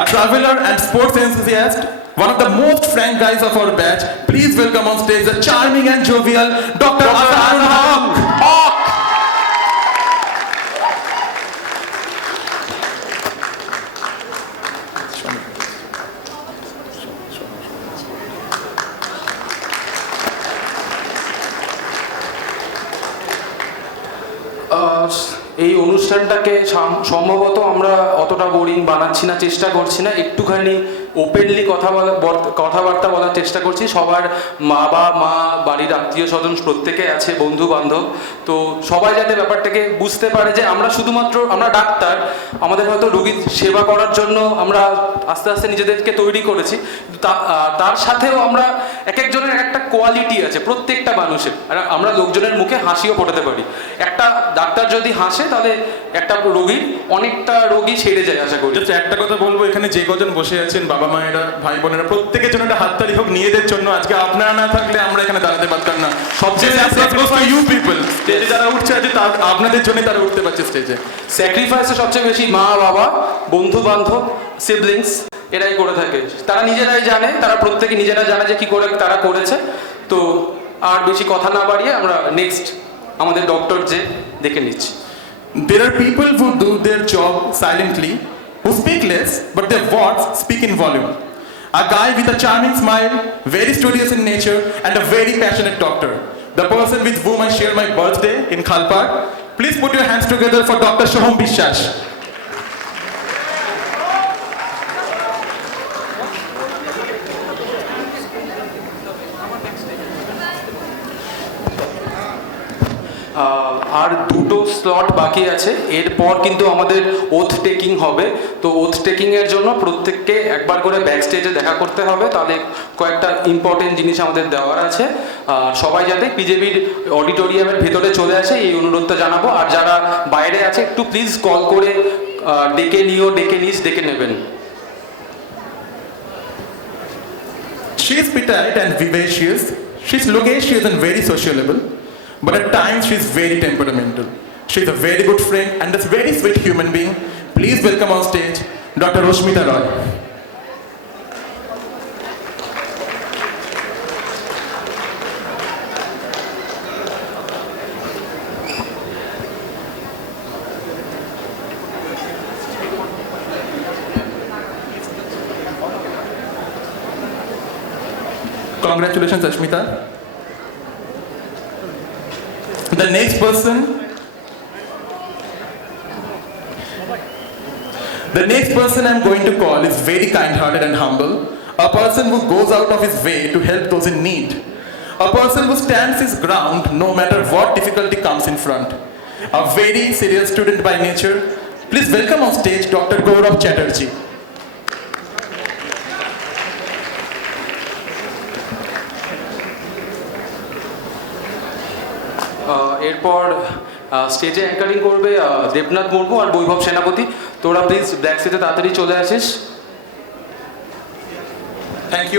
A traveler and sports enthusiast, one of the most frank guys of our batch. Please welcome on stage the charming and jovial Dr. Aanjan. এই অনুষ্ঠানটাকে সম্ভবত আমরা অতটা boring বানাচ্ছি না, চেষ্টা করছি না, একটুখানি ওপেনলি কথাবার্তা বলার চেষ্টা করছি। সবার মা বাড়ির আত্মীয় স্বজন প্রত্যেকে আছে, বন্ধু বান্ধব, তো সবাই যাতে ব্যাপারটাকে বুঝতে পারে যে আমরা শুধুমাত্র আমরা ডাক্তার, আমাদের হয়তো রোগীর সেবা করার জন্য আমরা আস্তে আস্তে নিজেদেরকে তৈরি করেছি, তার সাথেও আমরা এক একজনের একটা কোয়ালিটি আছে প্রত্যেকটা মানুষের, আর আমরা লোকজনের মুখে হাসিও ফোটাতে পারি। একটা ডাক্তার যদি হাসে তাহলে একটা রোগীর অনেকটা রোগী ছেড়ে যায় আশা করি। একটা কথা বলবো, এখানে যে কজন বসে আছেন বাবা মায়েরা ভাই বোনেরা, প্রত্যেকের জন্য একটা হাততালি হোক নিজেদের জন্য। আজকে আপনারা না থাকলে আমরা এখানে দাঁড়াতে পারতাম না। সবচেয়ে ইউ পিপল স্টেজে যারা উঠছে আছে আপনাদের জন্য তারা উঠতে পারছে স্টেজে। স্যাক্রিফাইসে সবচেয়ে বেশি মা বাবা, বন্ধু বান্ধব, সিবলিংস এরাই করে থাকে। তারা নিজেরাই জানে, তারা প্রত্যেকে নিজেরা জানে যে কি করে তারা করেছে। তো আর বেশি কথা না বাড়িয়ে আমরা নেক্সট আমাদের ডক্টর যে দেখে নিচ্ছি। There are people who do their job silently, who speak less, but their words speak in volume. A guy with a charming smile, very studious in nature, and a very passionate doctor. The person with whom I share my birthday in Khalpar. Please put your hands together for Dr. Soham Biswas. আর দুটো slot বাকি আছে, এরপর কিন্তু আমাদের oath taking হবে। তো oath টেকিংয়ের জন্য প্রত্যেককে একবার করে ব্যাক স্টেজে দেখা করতে হবে, তাহলে কয়েকটা ইম্পর্টেন্ট জিনিস আমাদের দেওয়ার আছে। সবাই যাতে পিজেবির অডিটোরিয়ামের ভেতরে চলে আসে এই অনুরোধটা জানাবো। আর যারা বাইরে আছে একটু প্লিজ কল করে ডেকে নেবেন। She is petite and vivacious. She's loquacious and very sociable. But at times she's very temperamental. She's a very good friend and a very sweet human being. Please welcome on stage Dr. Roshmita Roy. Congratulations, Ashmita. The next person I'm going to call is very kind-hearted and humble, a person who goes out of his way to help those in need, a person who stands his ground no matter what difficulty comes in front, a very serious student by nature. Please welcome on stage Dr. Gaurav Chatterjee. এরপর স্টেজে anchoring করবে দেবনাথ মুর্মু আর বৈভব সেনাপতি। তোরা please back স্টেজে তাড়াতাড়ি চলে আসিস। Thank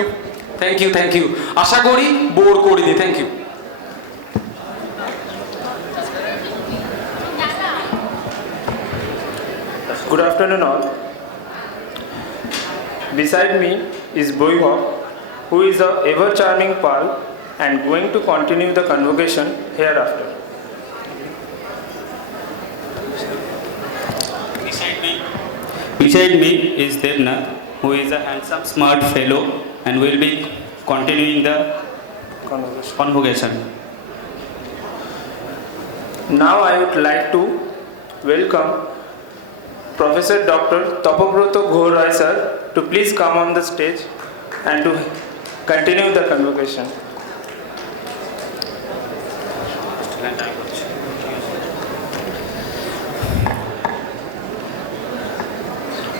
you. আশা করি বোর করিনি। Thank you. Good afternoon all. Beside me is Boibhav, who is a ever charming pal and going to continue the convocation hereafter. Beside me is Debnath, who is a handsome, smart fellow and will be continuing the convocation. Now I would like to welcome Professor Dr. Tapobroto Ghorai sir to please come on the stage and to continue the convocation.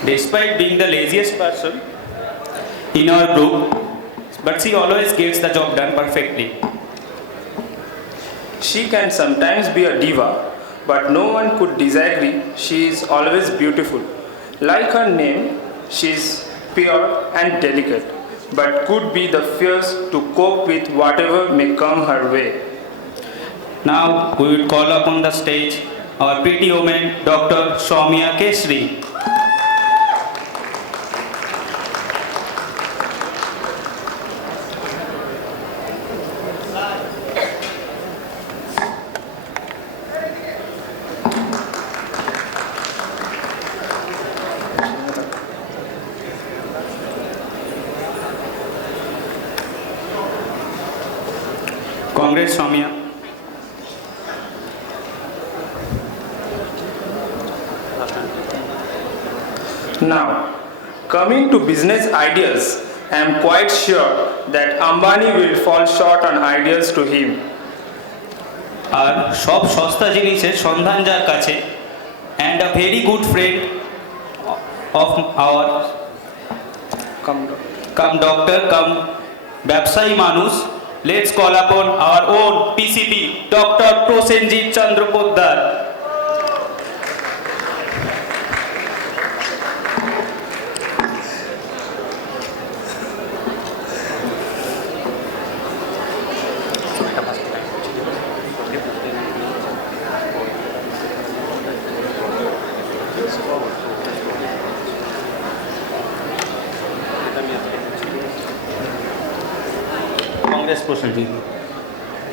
Despite being the laziest person in our group, but she always gets the job done perfectly. She can sometimes be a diva, but no one could disagree. She is always beautiful. Like her name, she is pure and delicate, but could be the fierce to cope with whatever may come her way. Now we will call upon the stage our pretty woman, Dr. Soumya Kesri. Congrats, Soumya. Now, coming to business ideas, I am quite sure that Ambani will fall short on ideas to him. আর সব সস্তা জিনিসের সন্ধান যার কাছে and a very good friend of our come doctor come ব্যবসায়ী মানুষ, let's call upon our own PCP Dr. Prosenjit Chandra Poddar.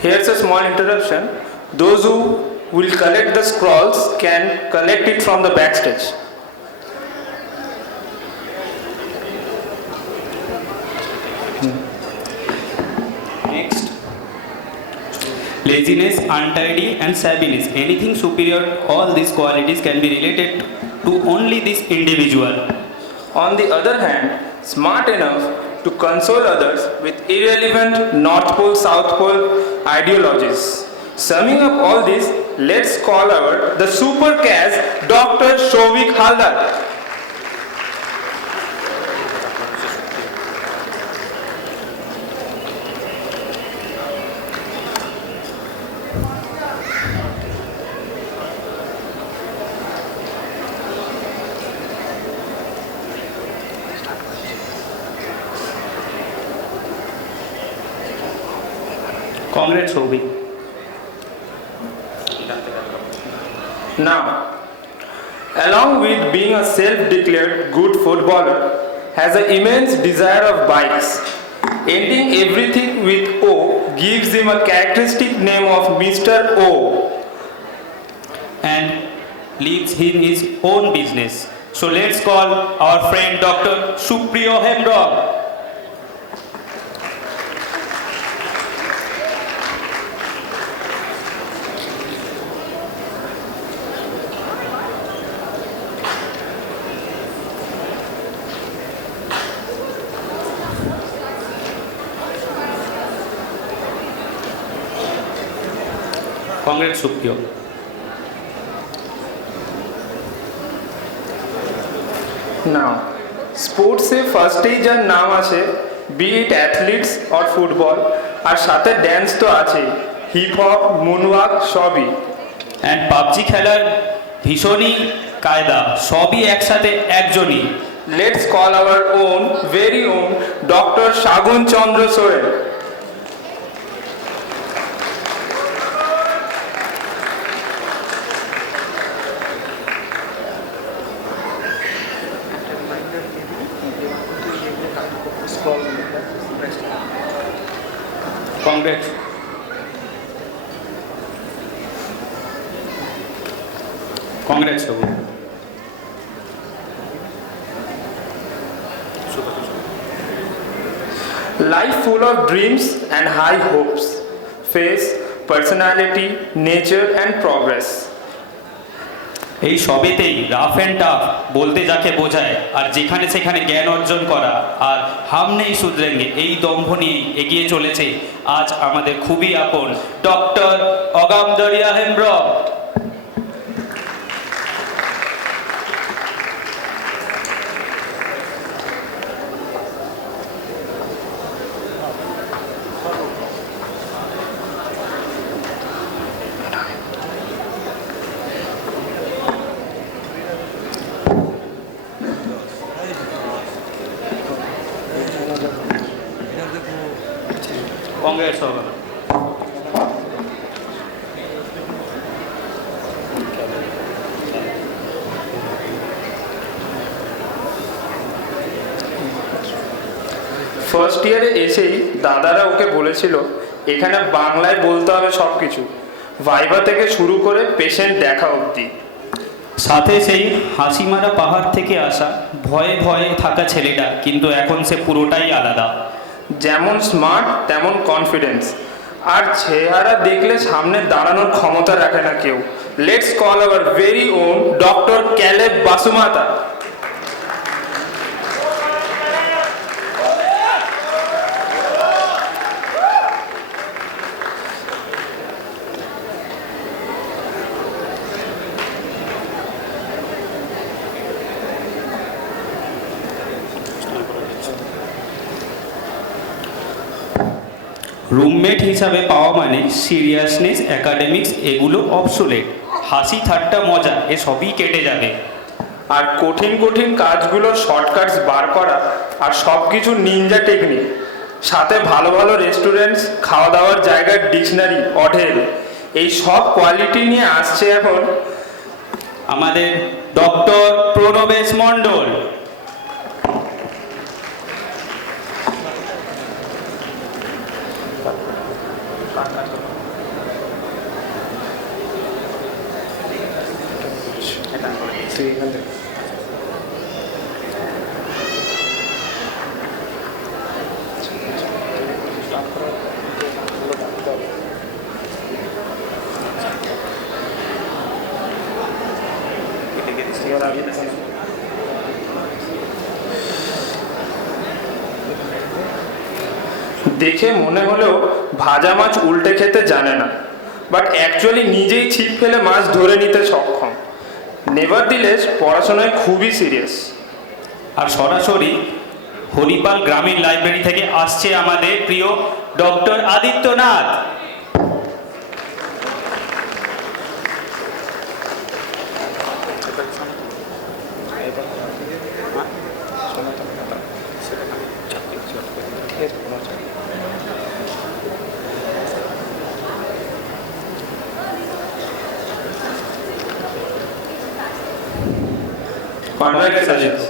Here's a small interruption. Those who will collect the scrolls can collect it from the backstage. Next, laziness, untidy and savviness. Anything superior, all these qualities can be related to only this individual. On the other hand, smart enough to console others with irrelevant North Pole, South Pole ideologies. Summing up all this, let's call our the super cash Dr. Shovik Haldar. Congrats, Robi. Now, along with being a self-declared good footballer, has an immense desire of bikes. Ending everything with O gives him a characteristic name of Mr. O. And leads in his own business. So let's call our friend Dr. Supriyo Hembrol. Congrats, Supriyo. Now, sports se first stage আর নাম আছে, be it athletes or football, আর সাথে dance তো আছে, hip hop, moonwalk সবই। And PUBG খেলার ভীষণই কায়দা, সবই একসাথে একজনই। Let's call our own, very own, Dr. Shagun Chandra Soren. Congrats. Congrats, Babu. Life full of dreams and high hopes. Face, personality, nature and progress. এই সবেতেই রাফ অ্যান্ড টাফ বলতে যাকে বোঝায়, আর যেখানে সেখানে জ্ঞান অর্জন করা আর হাম নেই সুধরেঙ্গে এই দম্ভ নিয়েই এগিয়ে চলেছে আজ আমাদের খুবই আপন ডক্টর অগাম দরিয়া হেমব্রম। কংগ্রেস হবে ফার্স্ট ইয়ারে এসেই দাদারা ওকে বলেছিল এখানে বাংলায় বলতে হবে সব কিছু, ভাইবা থেকে শুরু করে পেশেন্ট দেখা অবধি। সাথে সেই হাসি মারা পাহাড় থেকে আসা ভয়ে ভয়ে থাকা ছেলেটা কিন্তু এখন সে পুরোটাই আলাদা। যেমন স্মার্ট তেমন কনফিডেন্স, আর চেহারা দেখলে সামনে দাঁড়ানোর ক্ষমতা রাখে না কেউ। Let's call our very own doctor Caleb Basumata. Roommate হিসাবে পাওয়া মানে সিরিয়াসনেস, অ্যাকাডেমিক্স এগুলো অবসোলেট। হাসি ঠাট্টা মজা এসবই কেটে যাবে। আর কঠিন কঠিন কাজগুলোর শর্টকাটস বার করা আর সব কিছু নিনজা টেকনিক, সাথে ভালো ভালো রেস্টুরেন্টস, খাওয়া দাওয়ার জায়গার ডিকশনারি অঢেল, এই সব কোয়ালিটি নিয়ে আসছে এখন আমাদের ডক্টর প্রণবেশ মণ্ডল। দেখে মনে হলেও ভাজা মাছ উল্টে খেতে জানে না, বাট অ্যাকচুয়ালি নিজেই ছিপ ফেলে মাছ ধরে নিতে সক্ষম। নেভারদিলেস পড়াশোনায় খুবই সিরিয়াস। আর সরাসরি হরিপাল গ্রামীণ লাইব্রেরি থেকে আসছে আমাদের প্রিয় doctor Adityanath. Congratulations.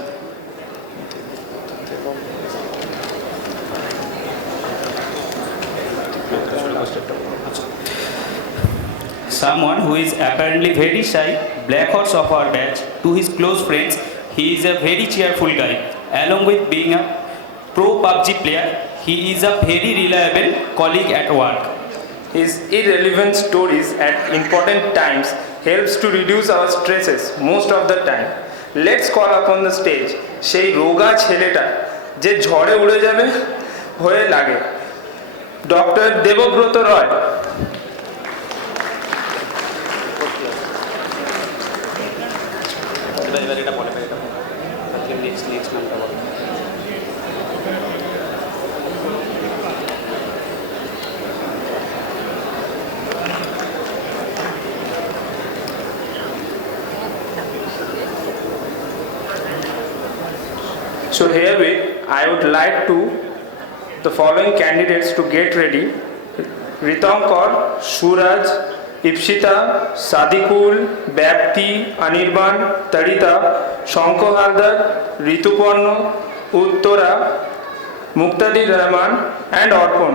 Someone who is apparently very shy, black horse of our batch, to his close friends, he is a very cheerful guy. Along with being a pro PUBG player, he is a very reliable colleague at work. His irrelevant stories at important times helps to reduce our stresses most of the time. Let's call upon the stage সেই রোগা ছেলেটা যে ঝড়ে উড়ে যাবে হয়ে লাগে, doctor Debabrata Roy. So herewith, I would like to the following candidates to get ready: Ritankar, Suraj, Ipshita, Sadikul, Bapti, Anirban, Tarita, Shanko Haldar, Rituparno, Uttora, Muqtadi Rahman and Orpon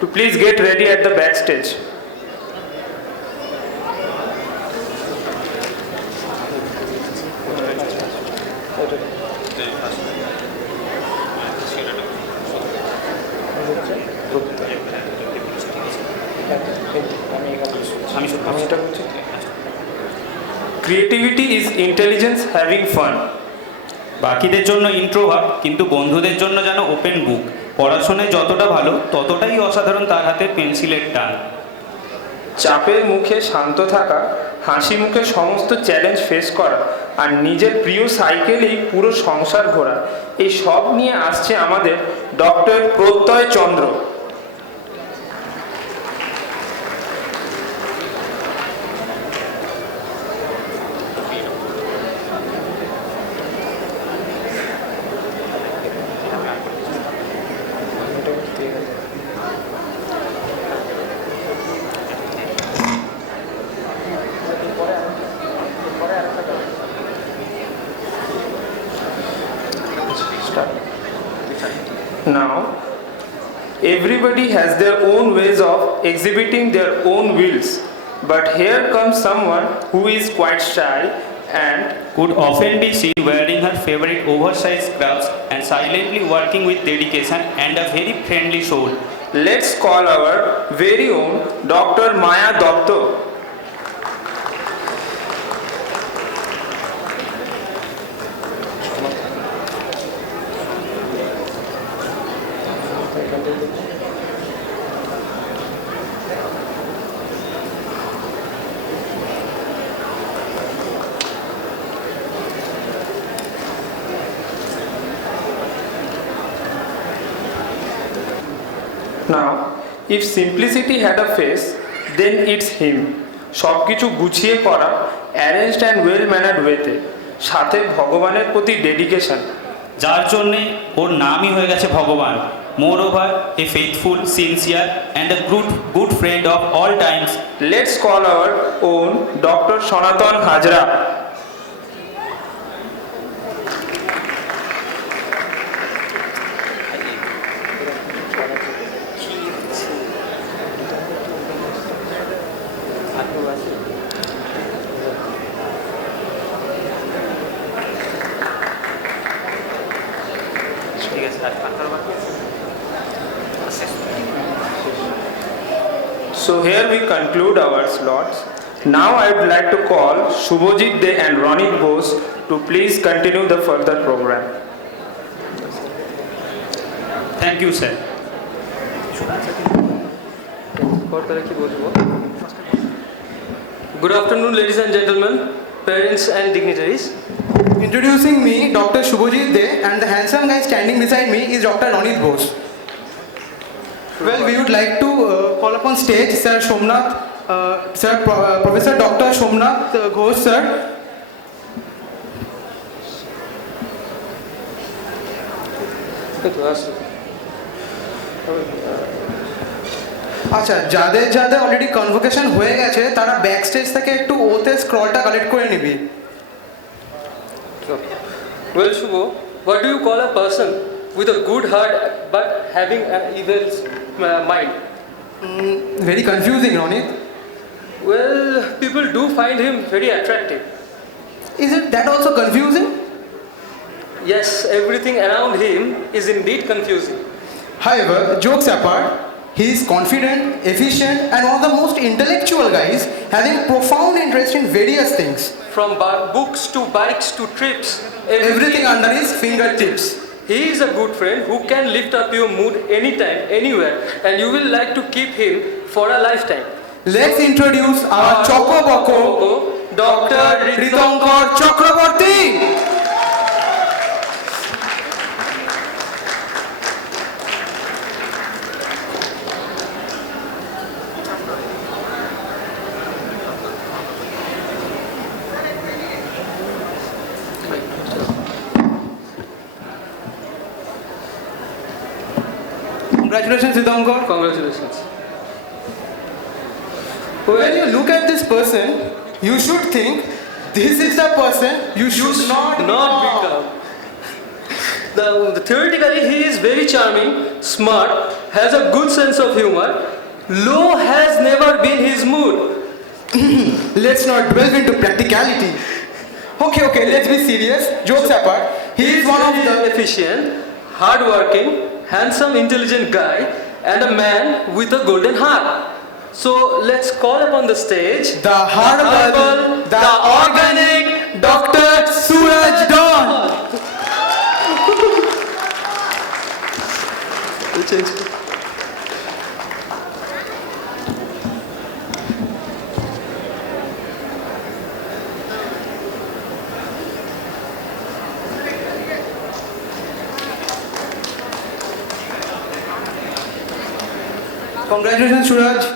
to please get ready at the backstage. Creativity is intelligence having fun. বাকিদের জন্য introvert, কিন্তু বন্ধুদের জন্য যেন open book. পড়াশোনায় যতটা ভালো ততটাই অসাধারণ তার হাতে পেন্সিলের টান। চাপের মুখে শান্ত থাকা, হাসি মুখে সমস্ত চ্যালেঞ্জ ফেস করা, আর নিজের প্রিয় সাইকেলেই পুরো সংসার ঘোরা, এই সব নিয়ে আসছে আমাদের ডক্টর প্রত্যয় চন্দ্র। Now, everybody has their own ways of exhibiting their own wills, but here comes someone who is quite shy and could often be seen wearing her favorite oversized scrubs and silently working with dedication and a very friendly soul. Let's call our very own Dr. Maya Dotto. Now, if simplicity had a face, then it's him. সবকিছু গুছিয়ে করা, arranged and well mannered wayতে, সাথে ভগবানের প্রতি dedication, যার জন্যে ওর নামই হয়ে গেছে ভগবান। Moreover, a faithful, sincere and a good friend of all times. Let's call our own Dr. Sanatan Hajra. So here we conclude our slots. Now I would like to call Subhajit and Ronit Bose to please continue the further program. Thank you, sir. Good afternoon, ladies and gentlemen, parents and dignitaries. Introducing me, Dr. Subhajit, and the handsome guy standing beside me is Dr. Ronit Bose. Well, we would like to call upon stage Sir Somnath, Professor Dr. Somnath Ghosh, sir. আচ্ছা, যাদের যাদের already convocation হয়ে গেছে তারা back stage থেকে একটু ওতে স্ক্রলটা collect করে নিবি। Well, Shubho, what do you call a person with a good heart but having an evil mind? Very confusing, Ronit. Well, people do find him very attractive. Is it that also confusing? Yes, everything around him is indeed confusing. However, jokes apart, he is confident, efficient, and one of the most intellectual guys, having profound interest in various things. From books to bikes to trips, everything under his fingertips. He is a good friend who can lift up your mood anytime, anywhere, and you will like to keep him for a lifetime. Let's introduce our Chokoboko, Dr. Ritankar Chakraborty. Congratulations, Ritankar. Congratulations. When you look at this person, you should think this is the person you should not become. Theoretically, he is very charming, smart, has a good sense of humor. Low has never been his mood. Let's not delve into practicality. Okay, let's be serious. Jokes apart, he is one of the efficient, hard-working, handsome, intelligent guy and a man with a golden heart. So let's call upon the stage the herbal, the organic Dr. Sourav Don. Congratulations, Sourav.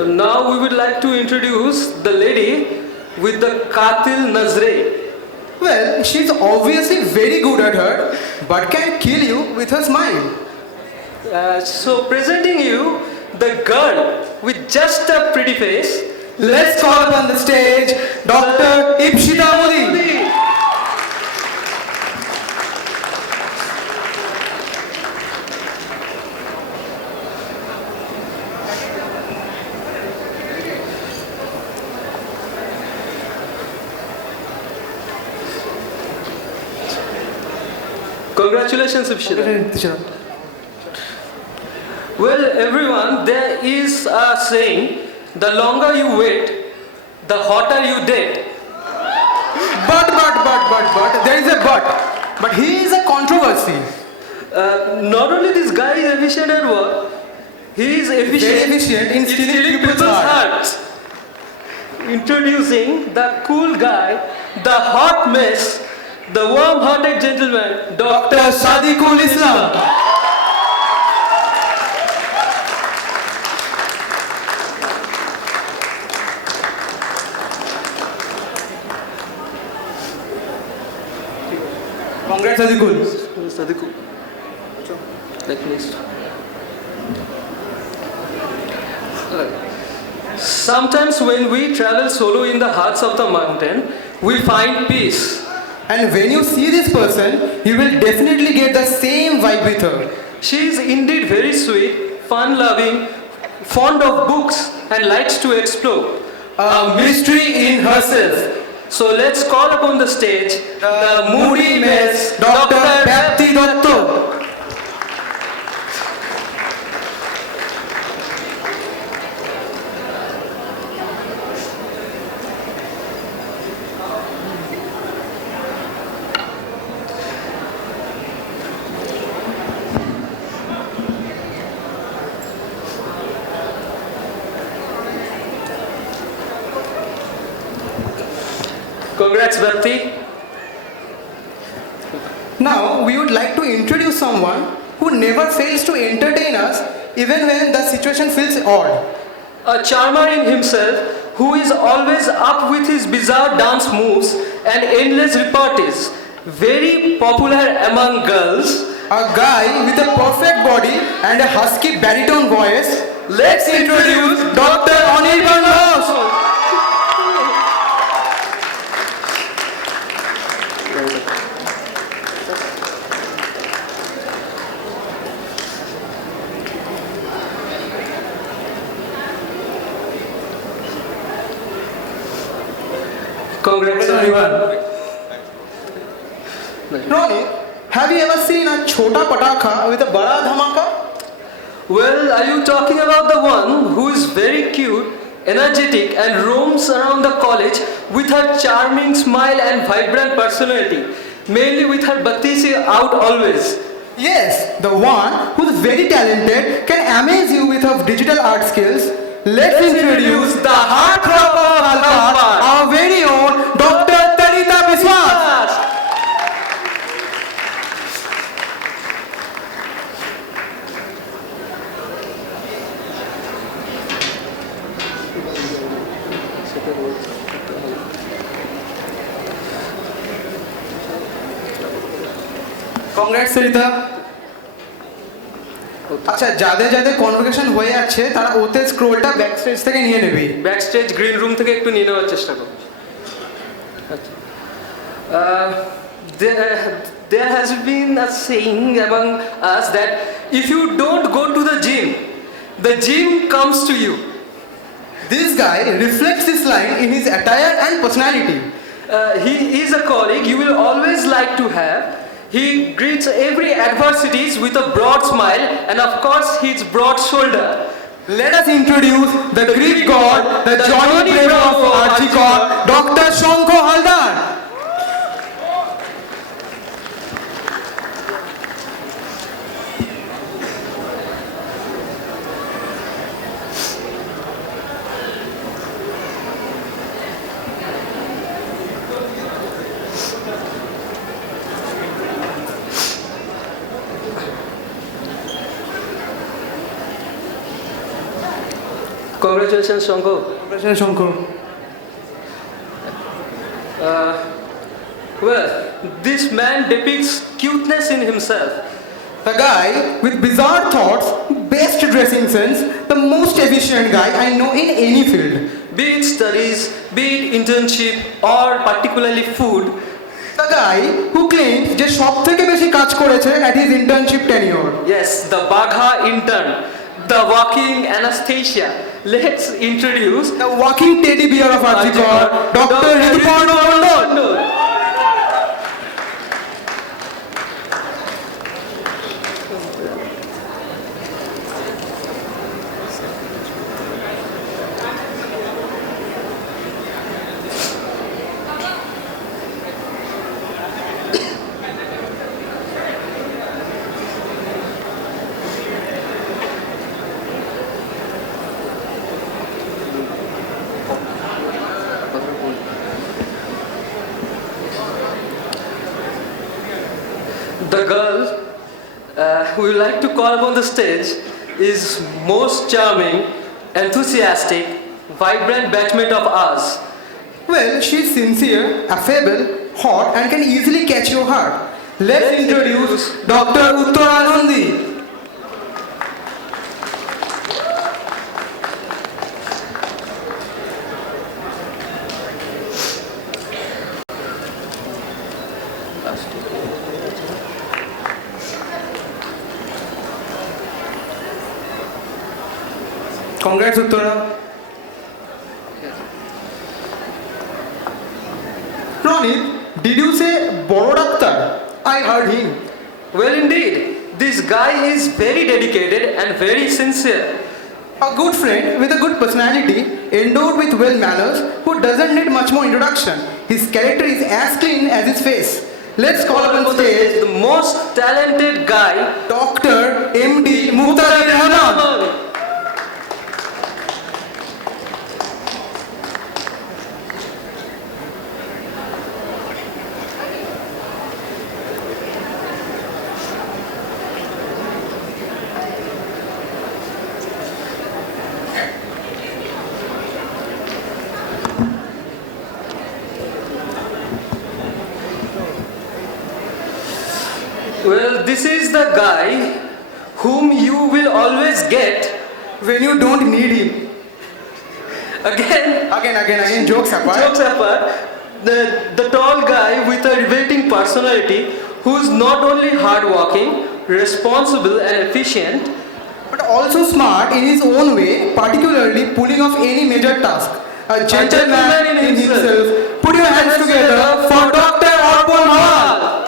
Now we would like to introduce the lady with the Qatil Nazre. Well, she's obviously very good at her, but can kill you with her smile. So presenting you the girl with just a pretty face. Let's call upon the stage Dr. Ipshita Modi. Congratulations, Ipshita. Well, everyone, there is a saying, the longer you wait, the hotter you date. But, there is a but. But he is a controversy. Not only this guy is efficient at work, he is efficient in stealing people's hearts. Introducing the cool guy, the hot mess, the warm-hearted gentleman, Dr. Sadiqul Islam. Congrats, Sadiqul. Sometimes when we travel solo in the hearts of the mountain, we find peace. And when you see this person, you will definitely get the same vibe with her. She is indeed very sweet, fun-loving, fond of books and likes to explore. A mystery in herself. So let's call upon the stage the moody mess, Dr. Bhakti Dotto. Congrats, Bhakti. Now, we would like to introduce someone who never fails to entertain us even when the situation feels odd. A charmer in himself who is always up with his bizarre dance moves and endless repartees. Very popular among girls. A guy with a perfect body and a husky baritone voice. Let's introduce Dr. Anirban. Congrats, everyone. Ronnie, have you ever seen a chota pataka with a bada dhamaka? Well, are you talking about the one who is very cute, energetic and roams around the college with her charming smile and vibrant personality, mainly with her batisi out always? Yes, the one who's very talented, can amaze you with her digital art skills. Let's introduce the heartthrob of Alpha, our very own Dr. Tarita Biswas. Congrats, Sarita. আচ্ছা যাদের যাদের convocation হয়ে আছে তারা ওতে স্ক্রোলটা back stage থেকে নিয়ে নেবে ব্যাক স্টেজ গ্রিন রুম থেকে একটু নিয়ে নেওয়ার চেষ্টা করো there has been a saying among us that if you don't go to the gym comes to you. This guy reflects this line in his attire and personality. He is a colleague you will always like to have. He greets every adversities with a broad smile and of course his broad shoulder. Let us introduce the Greek god, the Johnny Bravo of Archicor, Dr. Shanko Haldar. Congratulations, Shanko. Congratulations, Shanko. Well, this man depicts cuteness in himself. The guy with bizarre thoughts, best dressing sense, the most efficient guy I know in any field. Be it studies, be it internship, or particularly food. The guy who claims যে সব থেকে বেশি কাজ করেছে at his internship tenure. Yes, the Bagha intern, the walking anesthesia. Let's introduce the walking teddy bear of Archicor, Dr. Anirban Mondol. The girl we would like to call upon the stage is most charming, enthusiastic, vibrant batchmate of ours. Well, she's sincere, affable, hot and can easily catch your heart. Let's introduce Dr. Nandy. Congrats, Uttara. Ronit, did you say Boro Doctor? I heard him. Well, indeed. This guy is very dedicated and very sincere. A good friend with a good personality, endowed with well manners, who doesn't need much more introduction. His character is as clean as his face. Let's call upon stage the most talented guy, Dr. MD Muqtadir Rahman. Well, this is the guy whom you will always get when you don't need him. Again, jokes apart. Jokes apart, the tall guy with a riveting personality who's not only hardworking, responsible and efficient, but also smart in his own way, particularly pulling off any major task. A gentleman in himself. Put your hands together for Dr. Arobindu.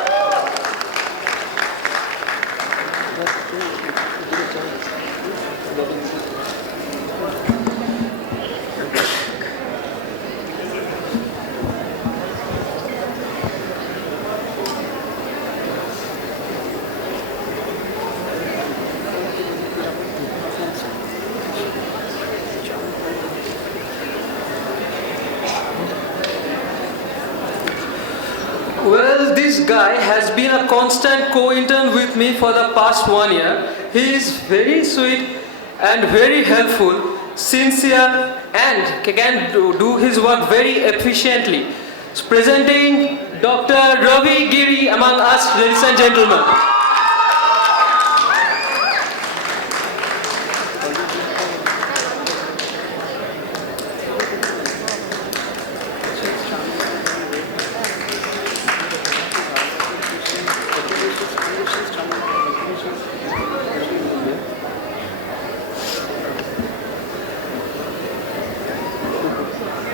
Well, this guy has been a constant co-intern with me for the past 1 year. He is very sweet and very helpful, sincere and can do his work very efficiently. Presenting Dr. Ravi Giri among us, ladies and gentlemen.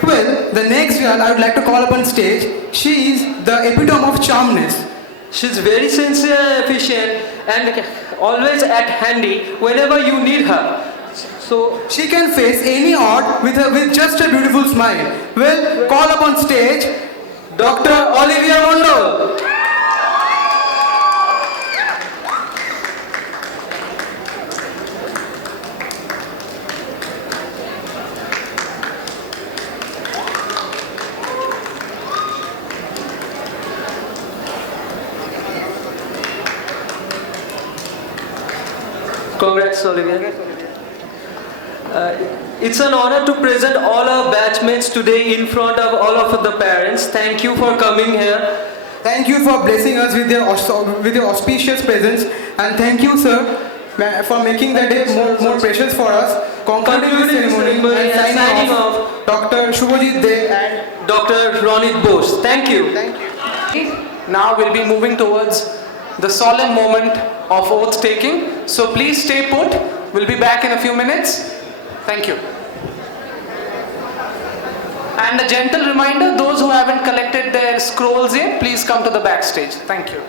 Well, the next girl I would like to call upon stage, she is the epitome of charmness. She's very sincere and efficient and always at handy whenever you need her. So she can face any odd with just a beautiful smile. Well, call up on stage Dr. Olivia Mondol. Congrats, Olivia. It's an honor to present all our batchmates today in front of all of the parents. Thank you for coming here. Thank you for blessing us with your auspicious presence, and thank you, sir, for making the day more precious for us. Concluding the ceremony and signing off, Dr. Subhajit De and Dr. Ronit Bose. Thank you. Now we'll be moving towards the solemn moment of oath taking. So please stay put. We'll be back in a few minutes. Thank you. And a gentle reminder, those who haven't collected their scrolls yet, please come to the backstage. Thank you.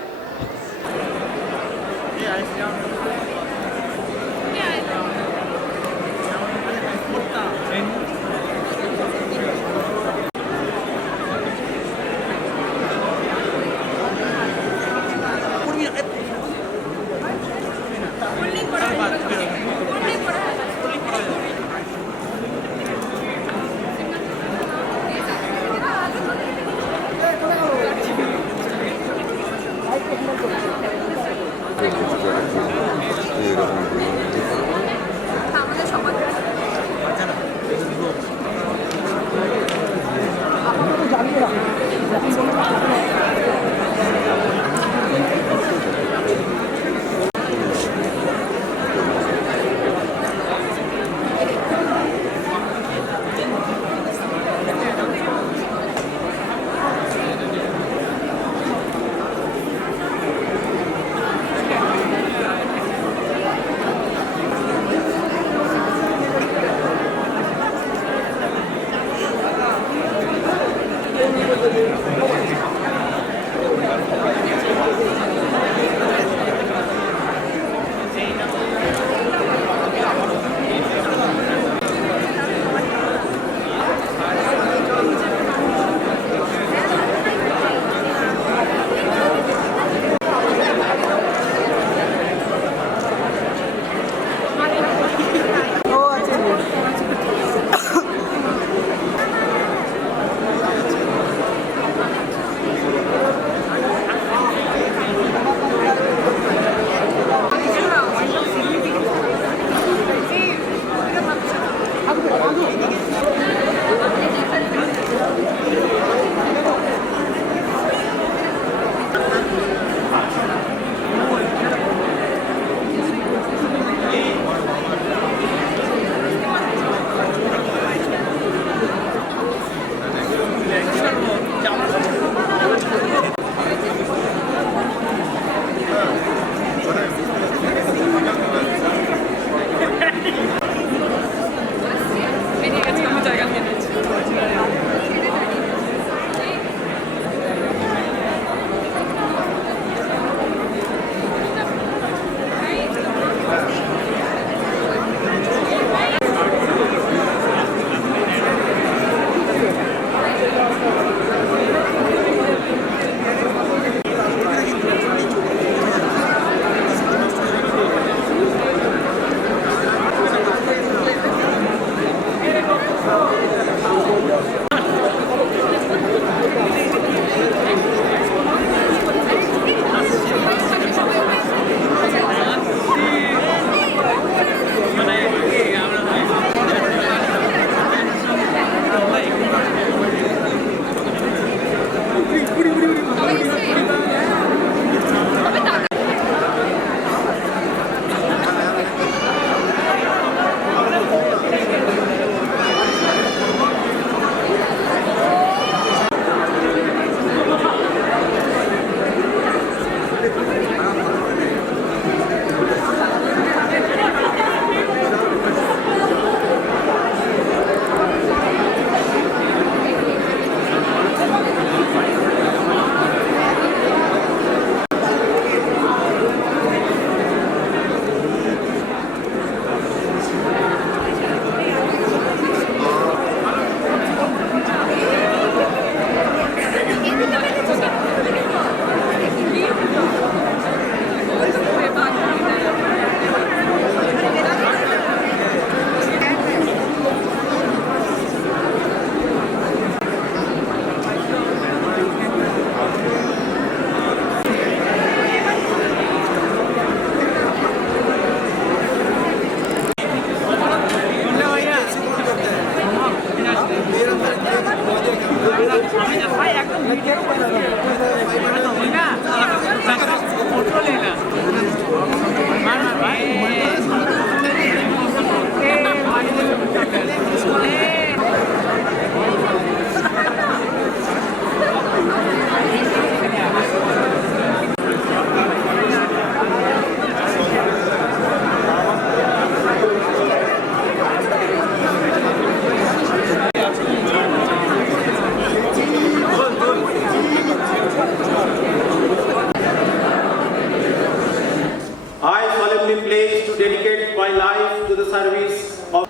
I solemnly pledge to dedicate my life to the service of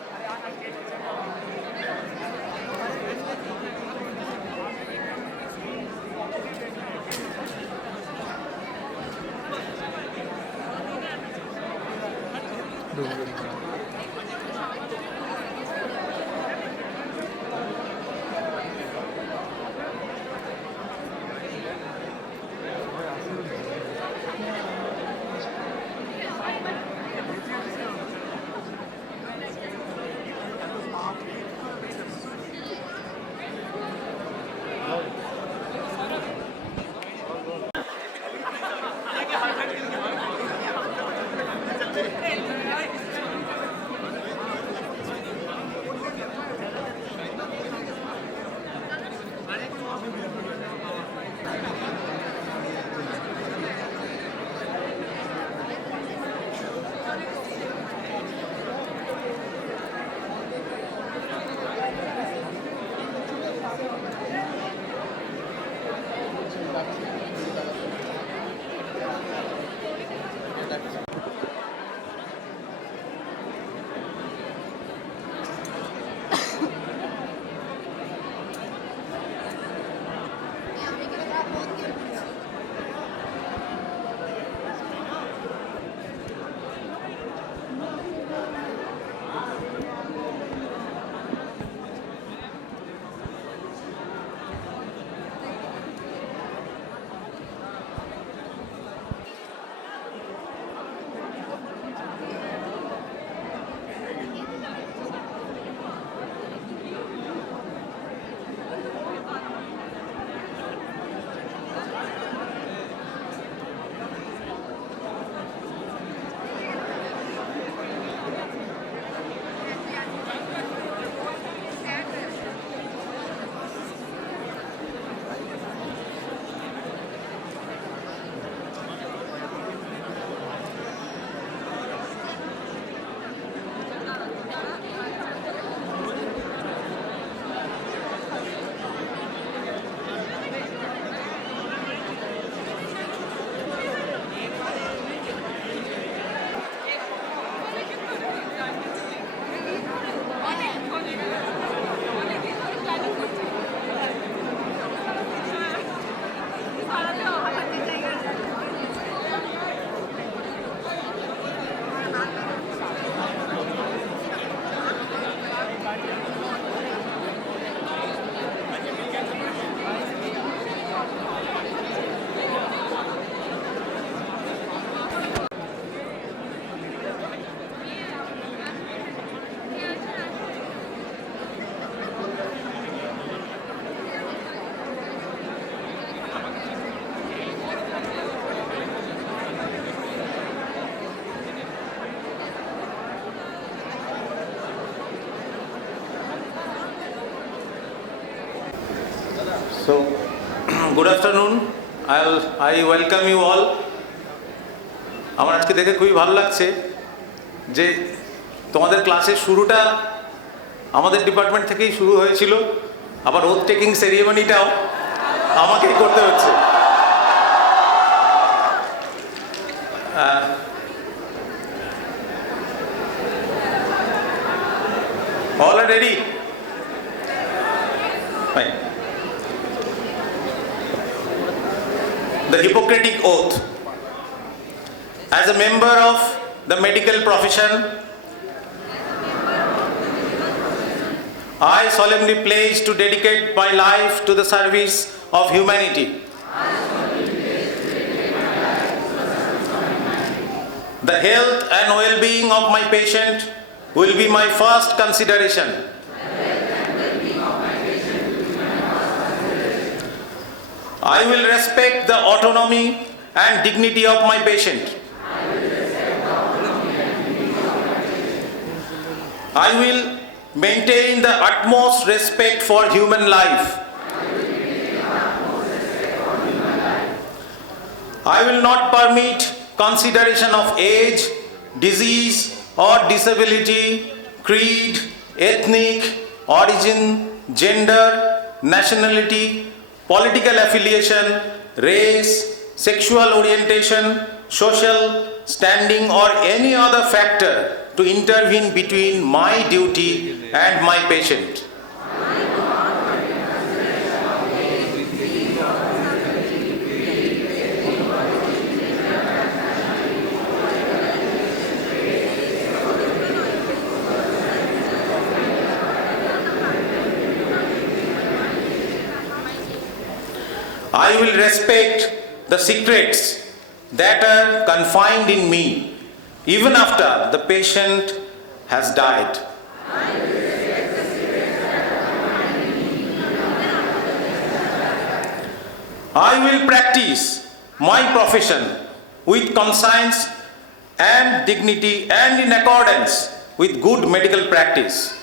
So, good afternoon. I welcome you all. আমার আজকে দেখে খুবই ভালো লাগছে যে তোমাদের ক্লাসের শুরুটা আমাদের ডিপার্টমেন্ট থেকেই শুরু হয়েছিল, আবার ওথ টেকিং সেরিমনিটাও আমাকেই করতে হচ্ছে। All are ready? Fine. The Hippocratic Oath. As a member of the medical profession, I solemnly pledge to dedicate my life to the service of humanity. The health and well-being of my patient will be my first consideration. I will respect the autonomy and dignity of my patient. I will maintain the utmost respect for human life. I will not permit consideration of age, disease or disability, creed, ethnic origin, gender, nationality, political affiliation, race, sexual orientation, social standing or any other factor to intervene between my duty and my patient. I will respect the secrets that are confined in me even after the patient has died. I will practice my profession with conscience and dignity and in accordance with good medical practice.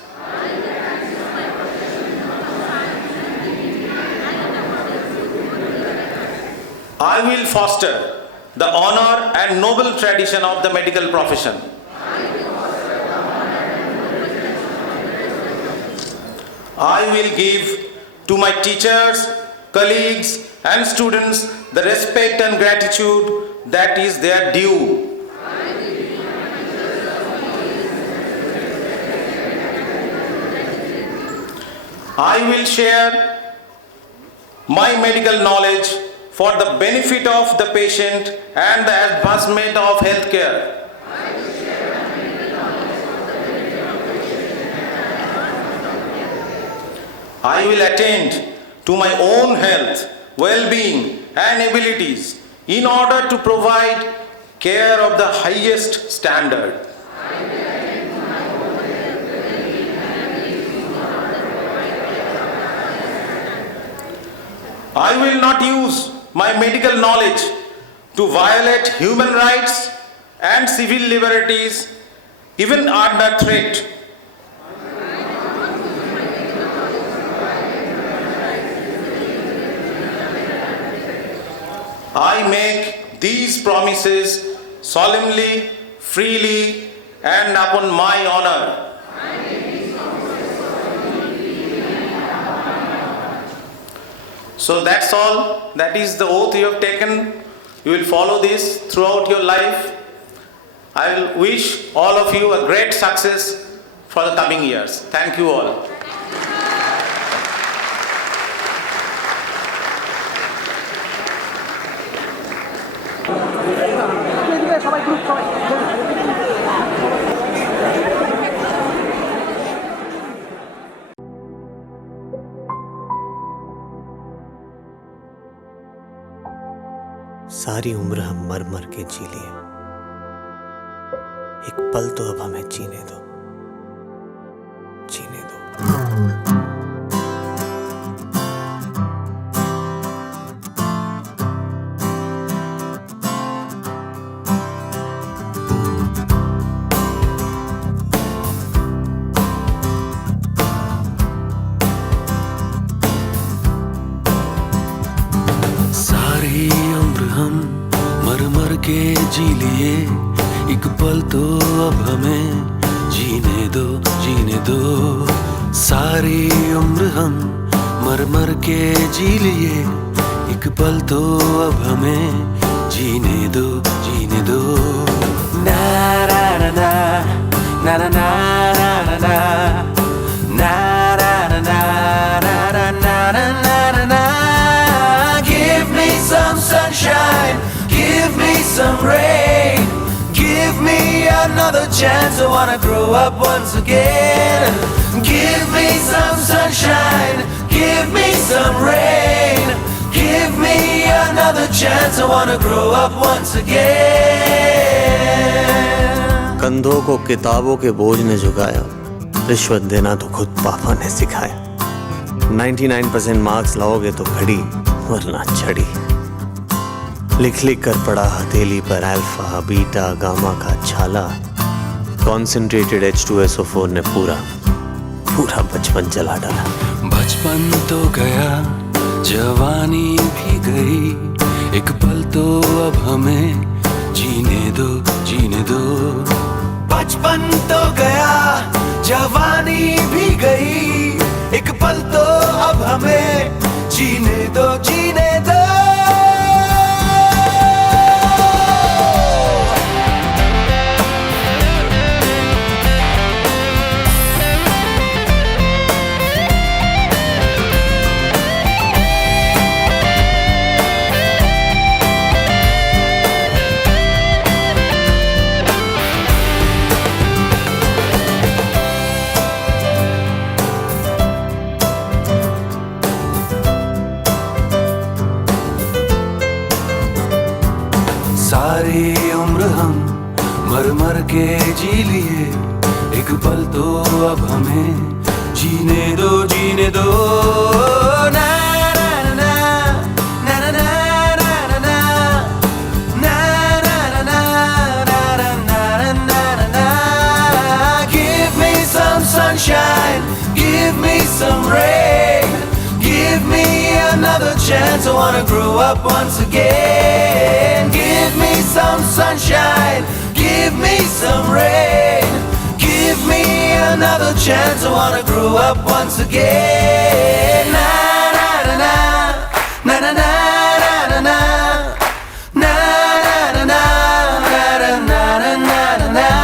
I will foster the honor and noble tradition of the medical profession. I will give to my teachers, colleagues and students the respect and gratitude that is their due. I will share my medical knowledge for the benefit of the patient and the advancement of healthcare. I will attend to my own health, well-being and abilities in order to provide care of the highest standard. I will not use my medical knowledge to violate human rights and civil liberties, even under threat. I make these promises solemnly, freely, and upon my honor. So that's all. That is the oath you have taken. You will follow this throughout your life. I will wish all of you a great success for the coming years. Thank you all. सारी उम्र हम मर मर के जी लिए, एक पल तो अब हमें जीने दो, जीने दो। के जी लिए, एक पल तो अब हमें जीने दो, जीने दो। सारी उम्र हम मर मर के जी लिए, एक पल तो अब हमें जीने दो, जीने दो। ना ना ना ना ना ना ना ना ना ना ना ना ना ना ना। Give me some sunshine, give me some rain, give me another chance. I wanna grow up once again. Give me some sunshine, give me some rain, give me another chance. I wanna grow up once again. कंधों को किताबों के बोझ ने झुकाया, रिश्वत देना तो खुद पापा ने सिखाया। 99% मार्क्स लाओगे तो घड़ी, वरना छड़ी। लिख लिख कर पड़ा हथेली पर अल्फा बीटा गामा का छाला। कॉन्सेंट्रेटेड H2SO4 ने पूरा बचपन जला डाला। बचपन तो गया, जवानी भी गई, एक पल तो अब हमें जीने दो, जीने दो। बचपन तो गया, जवानी भी गई, एक पल तो अब हमें जीने दो, जीने दो। सारी उम्र हम मर मर के जी लिए, एक पल तो अब हमें जीने दो, जीने दो। ना ना ना ना ना ना ना ना ना ना ना। Give me some sunshine, give me some rain, give me another chance. I wanna grow up once again. Give me some sunshine, give me some rain, give me another chance. I wanna grow up once again. Na na na na na na na na na na na na na na na